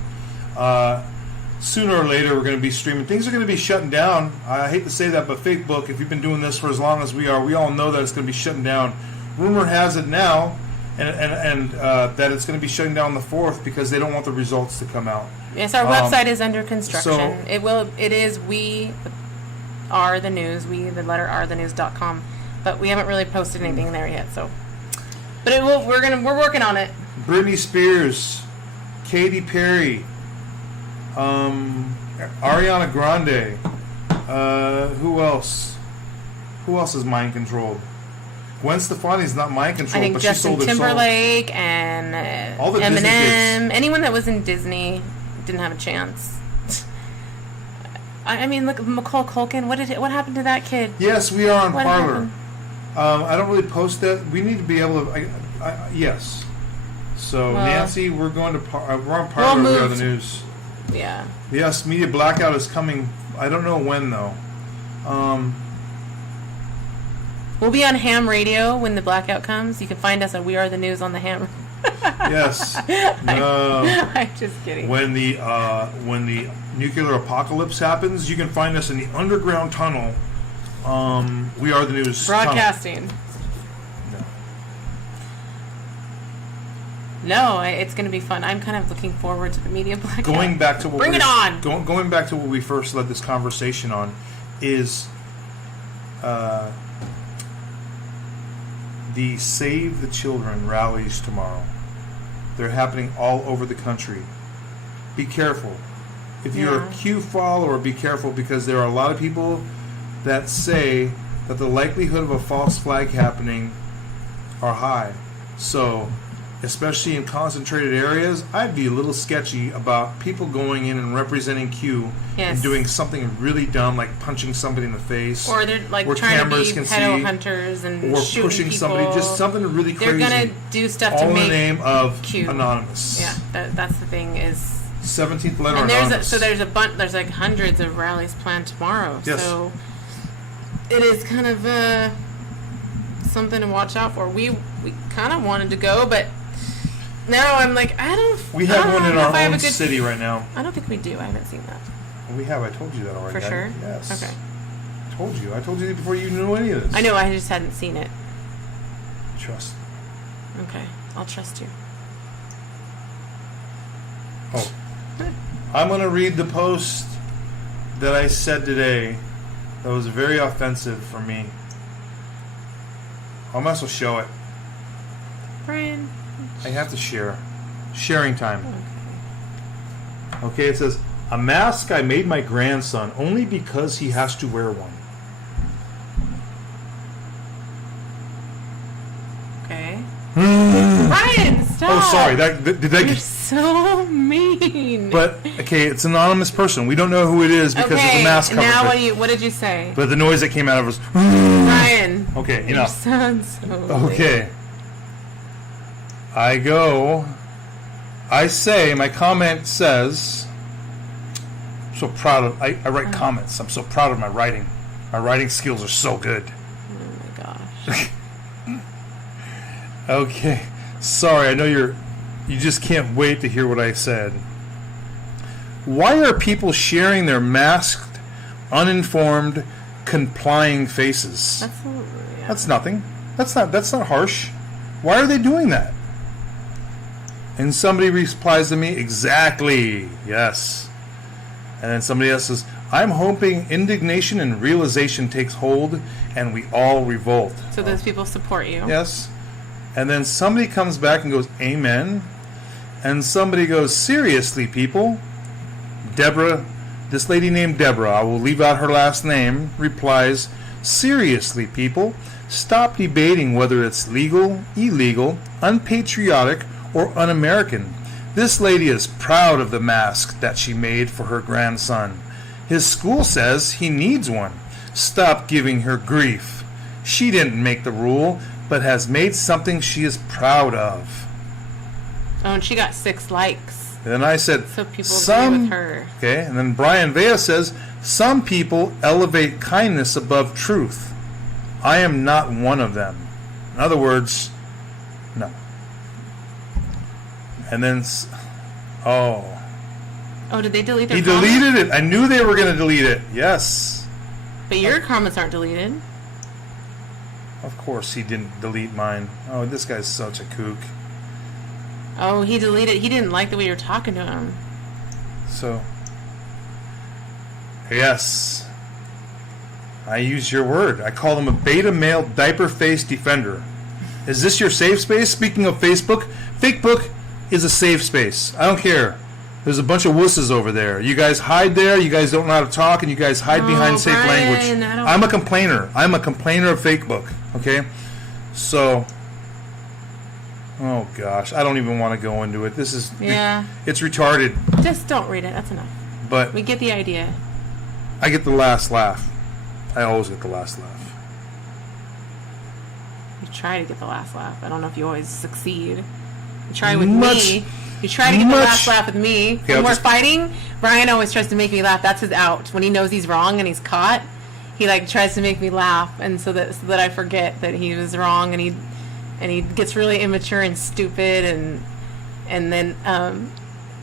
Sooner or later, we're going to be streaming. Things are going to be shutting down. I hate to say that, but Facebook, if you've been doing this for as long as we are, we all know that it's going to be shutting down. Rumor has it now, and that it's going to be shutting down the 4th because they don't want the results to come out. Yes, our website is under construction. so- It is we are the news. We the letter R the news.com, but we haven't really posted anything there yet. So, but it will. We're working on it. Britney Spears, Katy Perry, Ariana Grande. Who else? Who else is mind controlled? Gwen Stefani's not mind I controlled, think but Justin she sold her soul. Timberlake and All the Disney Eminem. kids. Anyone that was in Disney didn't have a chance. I mean, look, Macaulay Culkin. What happened to that kid? Yes, we are on What Parler. happened? I don't really post that. We need to be able to. Yes. So Well, Nancy, we're going to. We're on Parler. we'll We are move the news. Yeah. Yes, media blackout is coming. I don't know when though. We'll be on ham radio when the blackout comes. You can find us on We Are the News on the ham. Yes. No. I'm just kidding. When the nuclear apocalypse happens, you can find us in the underground tunnel. We Are the News. Broadcasting. No, it's going to be fun. I'm kind of looking forward to the media blackout. Going back to what Bring it on. Going back to what we first led this conversation on is the Save the Children rallies tomorrow. They're happening all over the country. Be careful. If you're a Q follower, be careful, because there are a lot of people that say that the likelihood of a false flag happening are high. So, especially in concentrated areas, I'd be a little sketchy about people going in and representing Q and doing something really dumb, like punching somebody in the face, or they're like where trying to cameras be can pedo see, hunters and or shooting pushing people. somebody, just something really crazy. They're gonna do stuff all to in make the name of Q Anonymous. Yeah, that's the thing is. 17th letter And Anonymous. there's a bunch. There's like hundreds of rallies planned tomorrow. Yes. So it is kind of something to watch out for. We kind of wanted to go, but now I'm like, I don't. We have one in know if I our have own a good- city right now. I don't think we do. I haven't seen that. We have. I told you that already. For sure? Yes. Okay. I told you before you knew any of this. I know. I just hadn't seen it. Trust. Okay, I'll trust you. Oh. I'm going to read the post that I said today that was very offensive for me. I might as well show it. Brian. I have to share. Sharing time. Okay, it says, a mask I made my grandson only because he has to wear one. Okay. Brian, stop. Oh, sorry. Did that You're so mean. But, okay, it's an anonymous person. We don't know who it is because there's a mask cover. Now what did you say? But the noise that came out of us. Brian. Okay, You enough. sound so Okay. I say, my comment says, I'm so proud of, I write comments. I'm so proud of my writing. My writing skills are so good. Oh my gosh. Okay. Sorry, I know you just can't wait to hear what I said. Why are people sharing their masked, uninformed, complying faces? That's nothing. That's not harsh. Why are they doing that? And somebody replies to me, exactly, yes. And then somebody else says, I'm hoping indignation and realization takes hold and we all revolt. So those people support you. Yes. And then somebody comes back and goes, amen. And somebody goes, seriously, people. Deborah, this lady named Deborah, I will leave out her last name, replies, seriously, people, stop debating whether it's legal, illegal, unpatriotic, or un-American. This lady is proud of the mask that she made for her grandson. His school says he needs one. Stop giving her grief. She didn't make the rule, but has made something she is proud of. Oh, and she got 6 likes. And then I said, So people agree with her. Okay, and then Brian Vea says, some people elevate kindness above truth. I am not one of them. In other words, no. And then, Oh, did they delete their he comments? deleted it. I knew they were going to delete it. Yes. But your comments aren't deleted. Of course he didn't delete mine. Oh, this guy's such a kook. Oh, he deleted. He didn't like the way you were talking to him. So, yes. I use your word. I call him a beta male diaper face defender. Is this your safe space? Speaking of Facebook, Facebook is a safe space. I don't care. There's a bunch of wusses over there. You guys hide there. You guys don't know how to talk, and you guys hide behind safe Brian, language. I don't- I'm a complainer. I'm a complainer of Facebook. Okay, so. Oh gosh, I don't even want to go into it. This is it's retarded. Just don't read it. That's enough. But We get the idea. I get the last laugh. I always get the last laugh. You try to get the last laugh. I don't know if you always succeed. You try with Much- me. You try to get the much- last laugh with me. Okay, When I'll we're just- fighting, Brian always tries to make me laugh. That's his out. When he knows he's wrong and he's caught, he like tries to make me laugh, and so that I forget that he was wrong, and he gets really immature and stupid, and then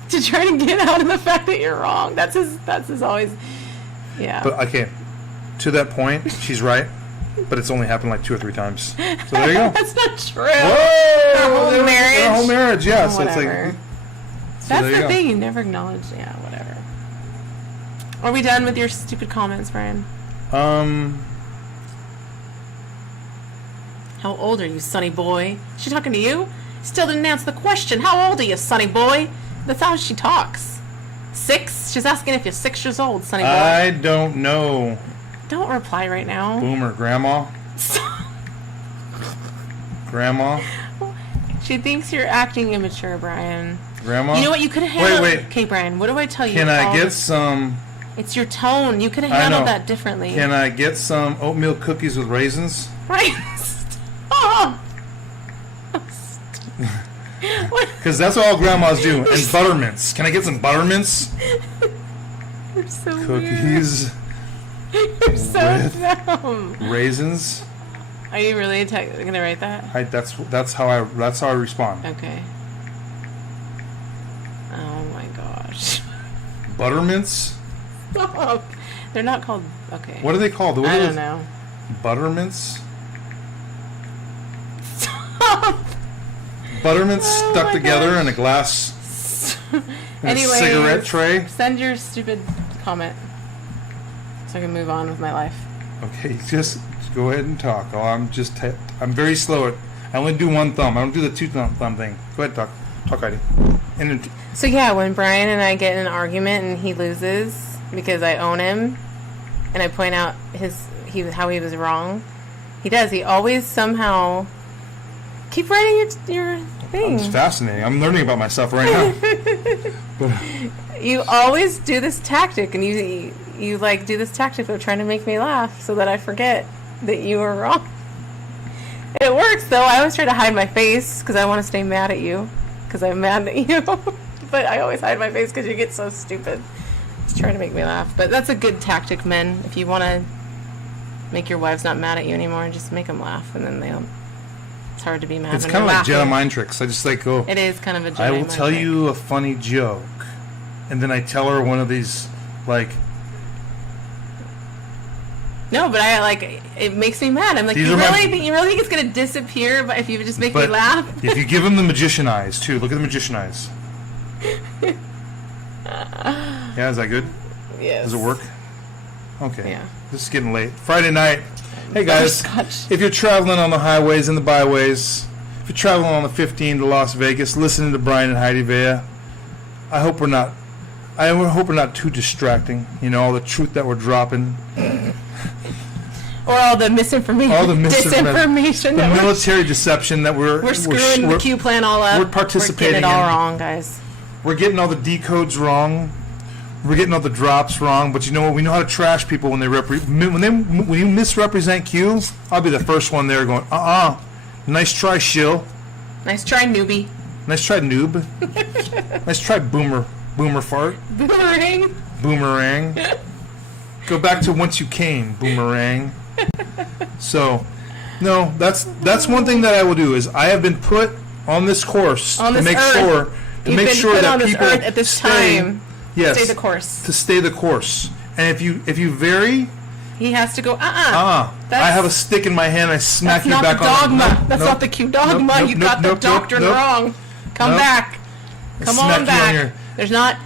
to try to get out of the fact that you're wrong. That's his always. Yeah. But okay, to that point, she's right. But it's only happened like 2 or 3 times. So there you go. That's not true. Whoa! whole marriage? Their whole marriage, yeah. So it's Whatever. like... That's there you the go. thing. You never acknowledge. Yeah, whatever. Are we done with your stupid comments, Brian? How old are you, sonny boy? Is she talking to you? Still didn't answer the question. How old are you, sonny boy? That's how she talks. 6? She's asking if you're 6 years old, sonny boy. I don't know. Don't reply right now. Boomer, grandma? Grandma? She thinks you're acting immature, Brian. Grandma? You know what? You could have handled... Wait. Okay, Brian, what do I tell you? Can I all get this- some... It's your tone. You could have I handled know. that differently. Can I get some oatmeal cookies with raisins? Brian, stop. What? Because that's all grandmas do. And buttermints. Can I get some buttermints? You're so weird. Cookies, You're so with- dumb. raisins. Are you really gonna write that? That's how I respond. Okay. Oh my gosh. Buttermints? Stop. They're not called. Okay. What are they called? What I are don't those- know. Buttermints? Stop. Buttermints Oh stuck my together gosh. in a glass in a Anyways, cigarette tray. Send your stupid comment so I can move on with my life. Okay, just go ahead and talk. Oh, I'm very slow at. I only do one thumb. I don't do the 2 thumb thing. Go ahead, talk, Heidi. And then, So yeah, when Brian and I get in an argument and he loses because I own him, and I point out how he was wrong, he does. He always somehow keep writing your thing. it's fascinating. I'm learning about myself right now. You always do this tactic, and you like do this tactic of trying to make me laugh so that I forget that you were wrong. It works though. I always try to hide my face because I want to stay mad at you because I'm mad at you. But I always hide my face because you get so stupid. Just trying to make me laugh. But that's a good tactic, men. If you want to make your wives not mad at you anymore, just make them laugh, and then they'll. It's hard to be mad. It's when kind of you're like Jedi laughing. mind tricks. I just like go. It is kind of a Jedi I will mind tell trick. you a funny joke, and then I tell her one of these like. No, but I like it makes me mad. I'm like, These you are my- really think it's gonna disappear? But if you just make me But laugh, if you give them the magician eyes too, look at the magician eyes. Yeah, is that good? yes. Does it work? Okay. Yeah. This is getting late. Friday night. Hey guys, Butterscotch. if you're traveling on the highways and the byways, if you're traveling on the 15 to Las Vegas, listening to Brian and Heidi Vea, I hope we're not too distracting. You know, all the truth that we're dropping, Or all the misinformation, all the disinformation. the that we're- military deception that we're screwing the Q plan all up. we're participating We're getting it all in. wrong, guys. We're getting all the decodes wrong. We're getting all the drops wrong. But you know what? We know how to trash people when when you misrepresent Q. I'll be the first one there going, nice try, shill. Nice try, newbie. Nice try, noob. Nice try, boomer fart. Boomerang. Boomerang. Go back to whence you came, boomerang. So, no, that's one thing that I will do is I have been put on this course On to this make earth. sure You've been put that on this people earth at this stay, time. yes, Stay the course. to stay the course. And if you vary, He has to go. I have a stick in my hand. I smack That's you not back the on. dogma. Nope, That's nope, not the Q dogma. nope, You nope, got the nope, doctrine nope. wrong. Come Nope. back. I Come smack on you back. There's not.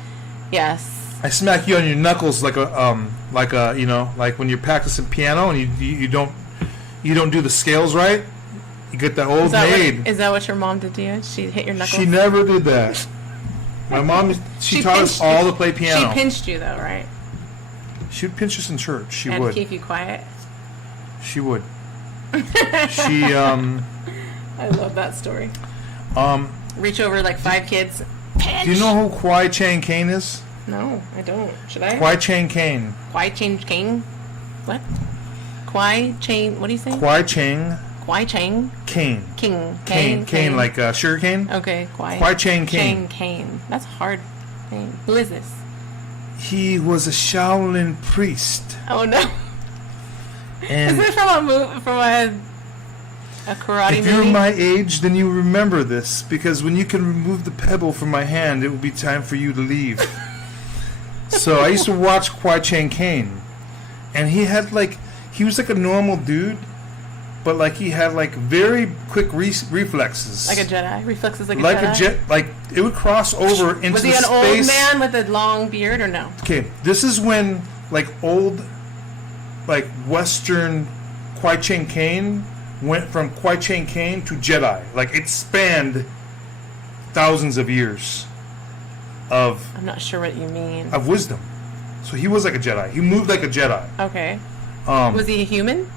Yes. I smack you on your knuckles like a you know, like when you're practicing piano and you don't do the scales right. You get that old maid. Is that what your mom did to you? She hit your knuckles. She never did that. My mom, she taught us pinched all you. to play piano. She pinched you though, right? She would pinch us in church. She And would. keep you quiet. She would. She I love that story. Reach over like 5 kids. Pinch. Do you know who Kwai Chang Caine is? No, I don't. Should I? Kwai Chang Caine. Kwai Chang King. What? Kwai Chang. What do you say? Kwai Chang Kwai Chang Caine. King. Cane like sugar cane. Okay, Kwai Chang Caine. Chang. That's a hard name. Who is this? He was a Shaolin priest. Oh no. Is And it from a movie? From a karate if movie? you're my age, then you remember this, because when you can remove the pebble from my hand, it will be time for you to leave. So I used to watch Kwai Chang Caine, and he was like a normal dude, but like he had like very quick reflexes. Like a Jedi. Reflexes like a Like Jedi. a jet, like it would cross over into Was he the an old space. man with a long beard or no? Okay, this is when like old, like Western Kwai Chang Caine went from Kwai Chang Caine to Jedi. Like it spanned thousands of years of I'm not sure what you mean. wisdom. So he was like a Jedi. He moved like a Jedi. Okay. Was he a human?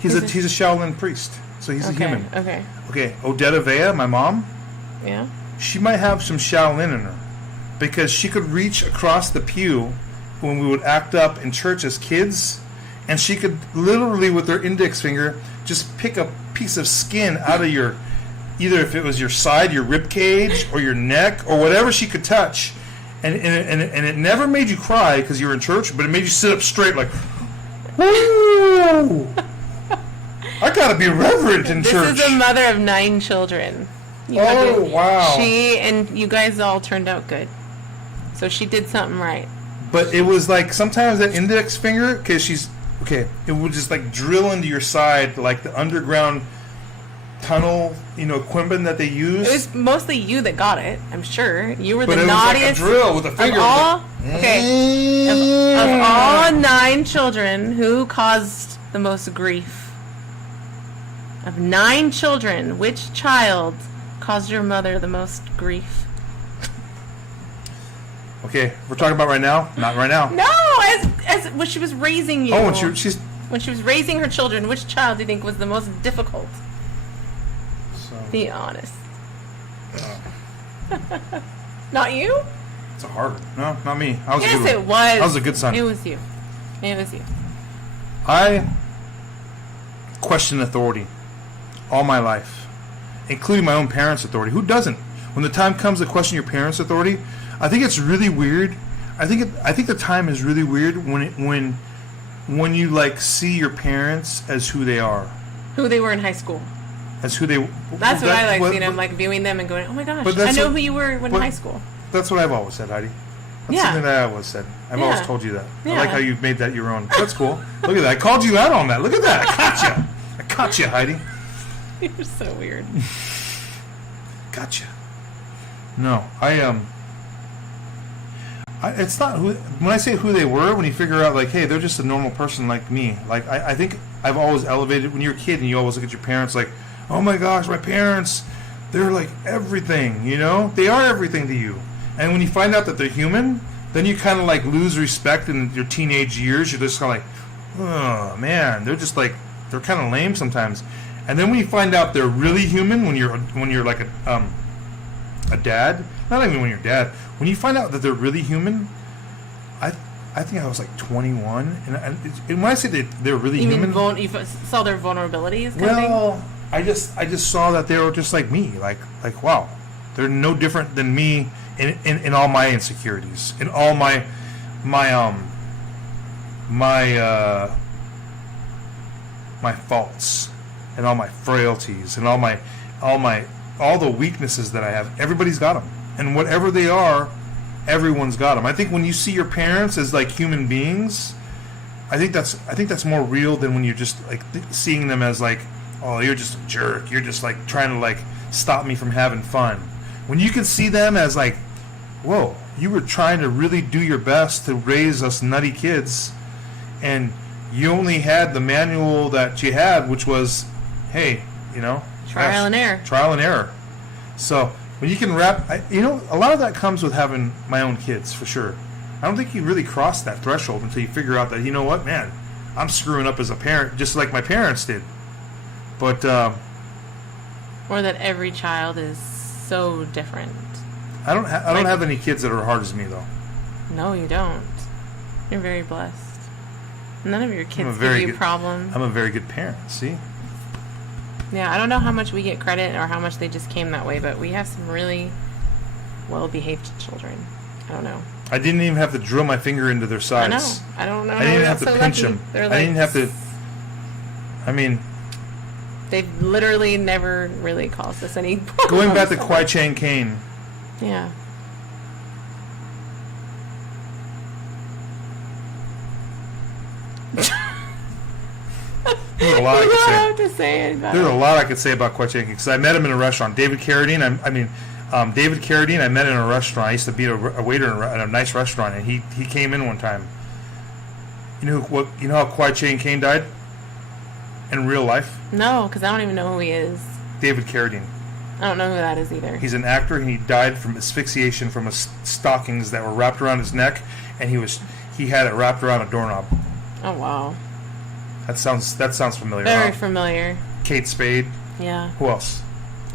He's a Shaolin priest. So he's a human. Okay. Okay, Odetta Vea, my mom, Yeah. she might have some Shaolin in her because she could reach across the pew when we would act up in church as kids, and she could literally with her index finger just pick a piece of skin out of your, either if it was your side, your rib cage, or your neck, or whatever she could touch, and it never made you cry because you were in church, but it made you sit up straight like, woo! I gotta be reverent in church. This is a mother of 9 children. Wow! She and you guys all turned out good. So she did something right. But it was like sometimes that index finger, because she's okay, it would just like drill into your side like the underground tunnel, equipment that they use. It was mostly you that got it, I'm sure. You were but the it was like a naughtiest drill with a of finger. all. Okay. Of all 9 children, who caused the most grief? Of 9 children, which child caused your mother the most grief? Okay, we're talking about right now. Not right now. No, as when she was raising you. Oh, when she's when she was raising her children, which child do you think was the most difficult? so, Be honest. Not you? it's a hard one. No, not me. I was a Yes, good it one. was. I was a good son. It was you. It was you. I question authority all my life, including my own parents' authority. Who doesn't? When the time comes to question your parents' authority, I think it's really weird. I think the time is really weird when you like see your parents as who they are, Who they were in high school. as who they. That's what I like what- seeing. I'm like viewing them and going, oh my gosh, But I that's know what- who you were when in what- high school. That's what I've always said, Heidi. That's Yeah. something that I always said. I've always Yeah. told you that. I Yeah. like how you've made that your own. That's cool. Look at that. I called you out on that. Look at that. I caught you. I caught you, Heidi. You're so weird. Gotcha. No, it's not who. When I say who they were, when you figure out like, hey, they're just a normal person like me. Like I think I've always elevated. When you're a kid and you always look at your parents like, oh my gosh, my parents, they're like everything. They are everything to you. And when you find out that they're human, then you kind of like lose respect in your teenage years. You're just kind of like, oh man, they're just like they're kind of lame sometimes. And then when you find out they're really human, when you're like a dad, not even when you're a dad, when you find out that they're really human, I think I was like 21, and when I say they're really You human, mean you saw their vulnerabilities? Kind of thing? well, I just saw that they were just like me, like wow, they're no different than me in all my insecurities, in all my faults, and all my frailties, and all the weaknesses that I have. Everybody's got them, and whatever they are, everyone's got them. I think when you see your parents as like human beings, I think that's more real than when you're just like seeing them as like, oh, you're just a jerk. You're just like trying to like stop me from having fun. When you can see them as like, whoa, you were trying to really do your best to raise us nutty kids, and you only had the manual that you had, which was, hey, Trial and error. Trial and error. So when you can wrap, a lot of that comes with having my own kids, for sure. I don't think you really cross that threshold until you figure out that, you know what, man, I'm screwing up as a parent, just like my parents did. But Or that every child is so different. I don't have any kids that are hard as me, though. No, you don't. You're very blessed. None of your kids very give you good- problems. I'm a very good parent. See. Yeah, I don't know how much we get credit or how much they just came that way, but we have some really well-behaved children. I don't know. I didn't even have to drill my finger into their I know. sides. I don't know. I how didn't we even got have to so pinch lucky. them. They're I didn't have to. I mean, They've literally never really caused us any problems. going back to Kwai Chang Caine, Yeah. There's a lot I You could don't say. have to say it. There's a lot I could say about Kwai Chang because I met him in a restaurant. David Carradine. David Carradine. I met in a restaurant. I used to be a waiter in a nice restaurant, and he came in one time. You know how Kwai Chang Caine died in real life? No, because I don't even know who he is. David Carradine. I don't know who that is either. He's an actor, and he died from asphyxiation from his stockings that were wrapped around his neck, and he had it wrapped around a doorknob. Oh wow. That sounds familiar. Very huh? familiar. Kate Spade. Yeah. Who else?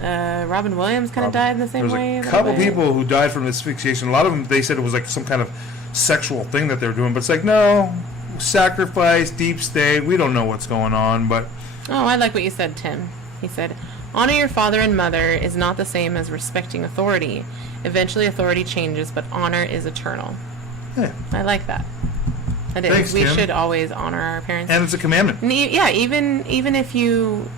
Robin Williams kind of died in the same way. There's a a couple little bit. people who died from asphyxiation. A lot of them, they said it was like some kind of sexual thing that they were doing, but it's like, no, sacrifice, deep state, we don't know what's going on, but Oh, I like what you said, Tim. He said, honor your father and mother is not the same as respecting authority. Eventually authority changes, but honor is eternal. yeah. I like that. I did. Thanks, We Tim. should always honor our parents. And it's a commandment. Yeah, even if you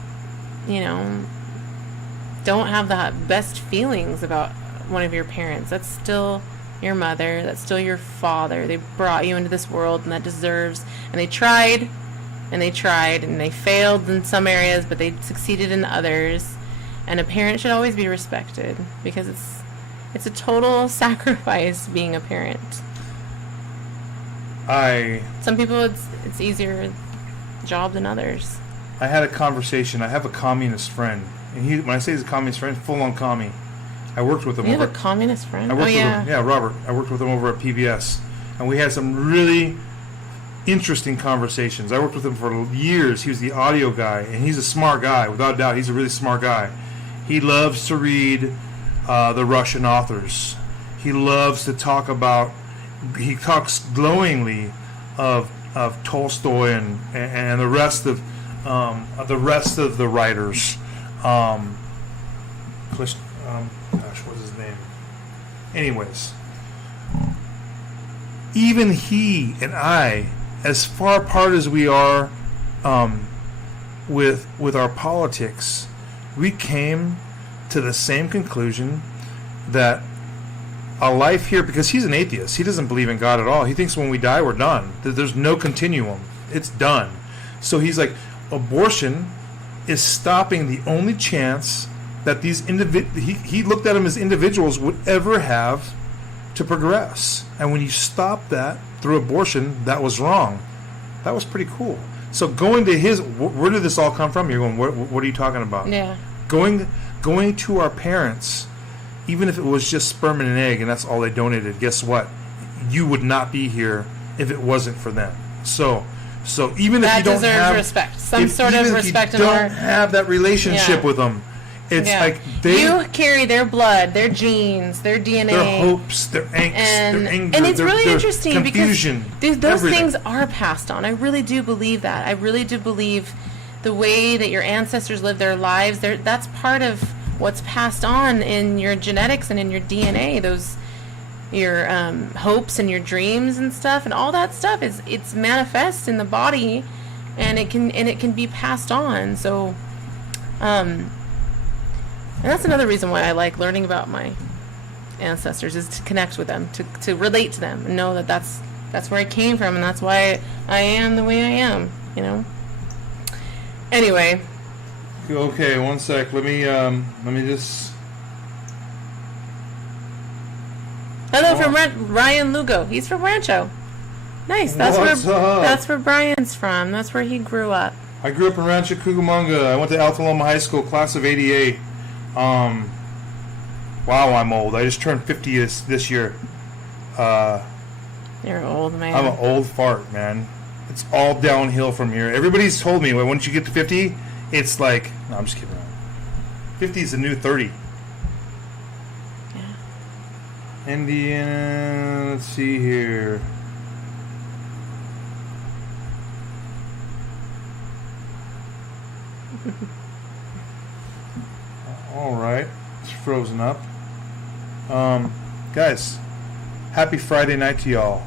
don't have the best feelings about one of your parents, that's still your mother, that's still your father. They brought you into this world, and that deserves, and they tried and they failed in some areas, but they succeeded in others. And a parent should always be respected because it's a total sacrifice being a parent. Some people it's easier job than others. I had a conversation. I have a communist friend, and when I say he's a communist friend, full on commie. I worked with him. You have over a communist friend? I worked Oh with yeah. him. Yeah, Robert. I worked with him over at PBS, and we had some really interesting conversations. I worked with him for years. He was the audio guy, and he's a smart guy, without a doubt. He's a really smart guy. He loves to read the Russian authors. He loves to talk about. He talks glowingly of Tolstoy and the rest of the writers. What is his name? Anyways, even he and I, as far apart as we are with our politics, we came to the same conclusion that a life here, because he's an atheist, he doesn't believe in God at all. He thinks when we die we're done, that there's no continuum, it's done. So he's like, abortion is stopping the only chance that these he looked at them as individuals would ever have to progress. And when you stop that through abortion, that was wrong. That was pretty cool. So going to where did this all come from? You're going, what are you talking about? Yeah. Going to our parents, even if it was just sperm and an egg and that's all they donated, guess what? You would not be here if it wasn't for them. So even if That you don't deserves have respect. Some if- sort of even if respect you in don't our- have that relationship Yeah. with them, it's Yeah. like you carry their blood, their genes, their DNA, their hopes, their angst, and their anger, and it's their, really their interesting confusion, because those everything. things are passed on. I really do believe that. I really do believe the way that your ancestors lived their lives. That's part of what's passed on in your genetics and in your DNA. Your hopes and your dreams and stuff, and all that stuff it's manifest in the body, and it can be passed on. So, and that's another reason why I like learning about my ancestors, is to connect with them, to relate to them, and know that that's where I came from, and that's why I am the way I am. Anyway. Okay, one sec. Let me just. Hello from Ryan Lugo. He's from Rancho. Nice. That's What's up? That's where Brian's from. That's where he grew up. I grew up in Rancho Cucamonga. I went to Alta Loma High School, class of '88. Wow, I'm old. I just turned 50 this year. You're an old man. I'm an old fart, man. It's all downhill from here. Everybody's told me, well, once you get to 50, it's like... No, I'm just kidding. 50 is the new 30. Yeah. Indiana, let's see here. All right, it's frozen up. Guys, happy Friday night to y'all.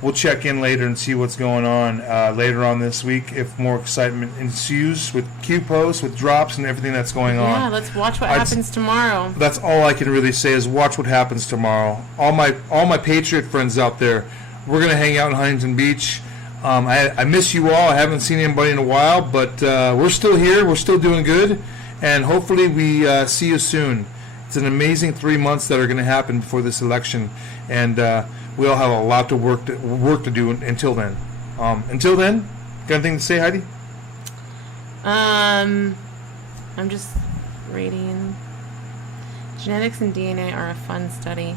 We'll check in later and see what's going on later on this week if more excitement ensues with Q posts, with drops, and everything that's going on. Yeah, let's watch what happens tomorrow. That's all I can really say is watch what happens tomorrow. All my Patriot friends out there, we're gonna hang out in Huntington Beach. I miss you all. I haven't seen anybody in a while, but we're still here. We're still doing good, and hopefully we see you soon. It's an amazing 3 months that are going to happen before this election, and we all have a lot to work to do until then. Until then, got anything to say, Heidi? I'm just reading. Genetics and DNA are a fun study.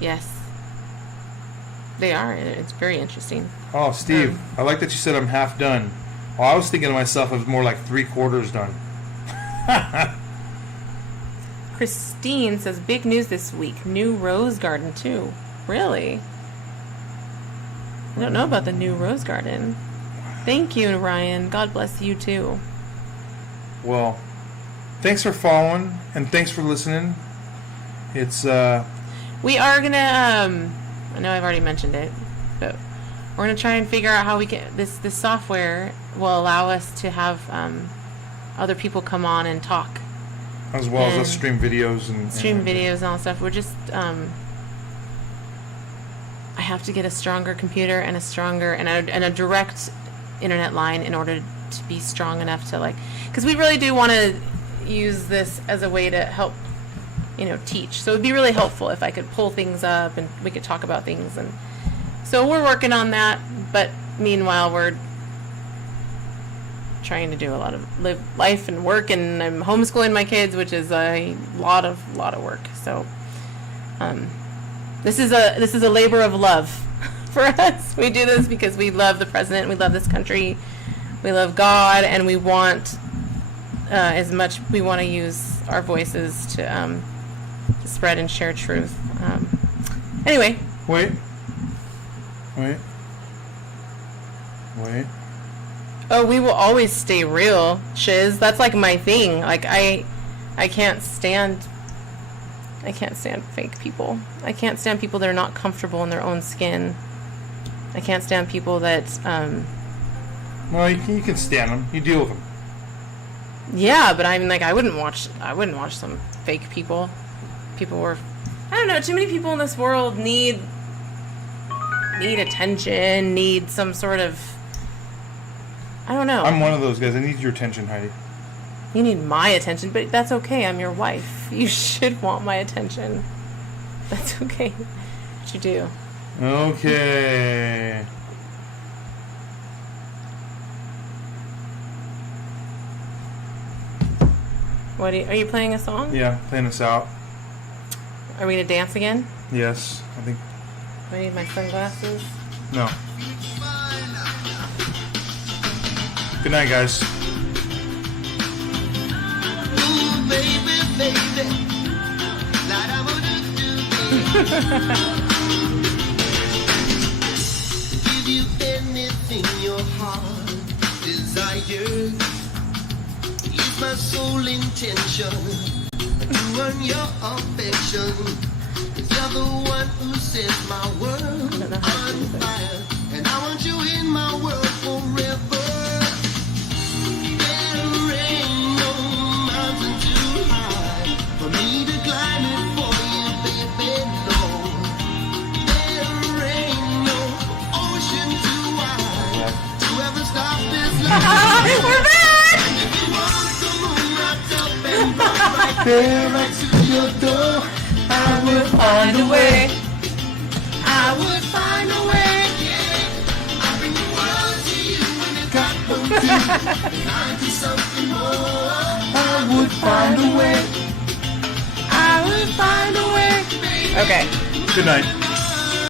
Yes. They are. It's very interesting. Oh, Steve, I like that you said I'm half done. Oh, I was thinking to myself it was more like 3/4 done. Christine says, big news this week. New rose garden, too. Really? I don't know about the new rose garden. Thank you, Ryan. God bless you, too. Well, thanks for following, and thanks for listening. It's, We are going to, I know I've already mentioned it, but we're going to try and figure out how we can, this software will allow us to have other people come on and talk. as well as us stream videos and Videos and all that stuff. We're just, I have to get a stronger computer and a stronger, and a direct internet line in order to be strong enough to, like, because we really do want to use this as a way to help, teach. So it would be really helpful if I could pull things up and we could talk about things. And so we're working on that, but meanwhile we're trying to do a lot of life and work, and I'm homeschooling my kids, which is a lot of work. So this is a labor of love for us. We do this because we love the president, we love this country, we love God, and we want we want to use our voices to spread and share truth. Anyway. Wait. Oh, we will always stay real, Shiz. That's like my thing. Like I can't stand fake people. I can't stand people that are not comfortable in their own skin. I can't stand people that Well, you can stand them. You deal with them. yeah, but I mean, like, I wouldn't watch some fake people. People were, I don't know, too many people in this world need attention, need some sort of, I don't know. I'm one of those guys. I need your attention, Heidi. You need my attention, but that's okay. I'm your wife. You should want my attention. That's okay. But you do. Okay. What are you playing a song? Yeah, playing us out. Are we gonna dance again? Yes, I think. I need my sunglasses. No. Good night, guys. Ooh, baby, baby. Like I would give you anything your heart desires. It's my sole intention to earn your affection. 'Cause you're the one who sets my world on fire, and I want you in my world forever. There ain't no mountain too high for me to climb it for you, baby, no. There ain't no ocean too wide to ever stop this love. We're back! If you want the moon wrapped up and brought right there right to your door, I would Find a way. I would find a way, yeah. I bring the world to you when it got both you. And to something more. I would find a way. I would find a way, baby. Okay. Good night.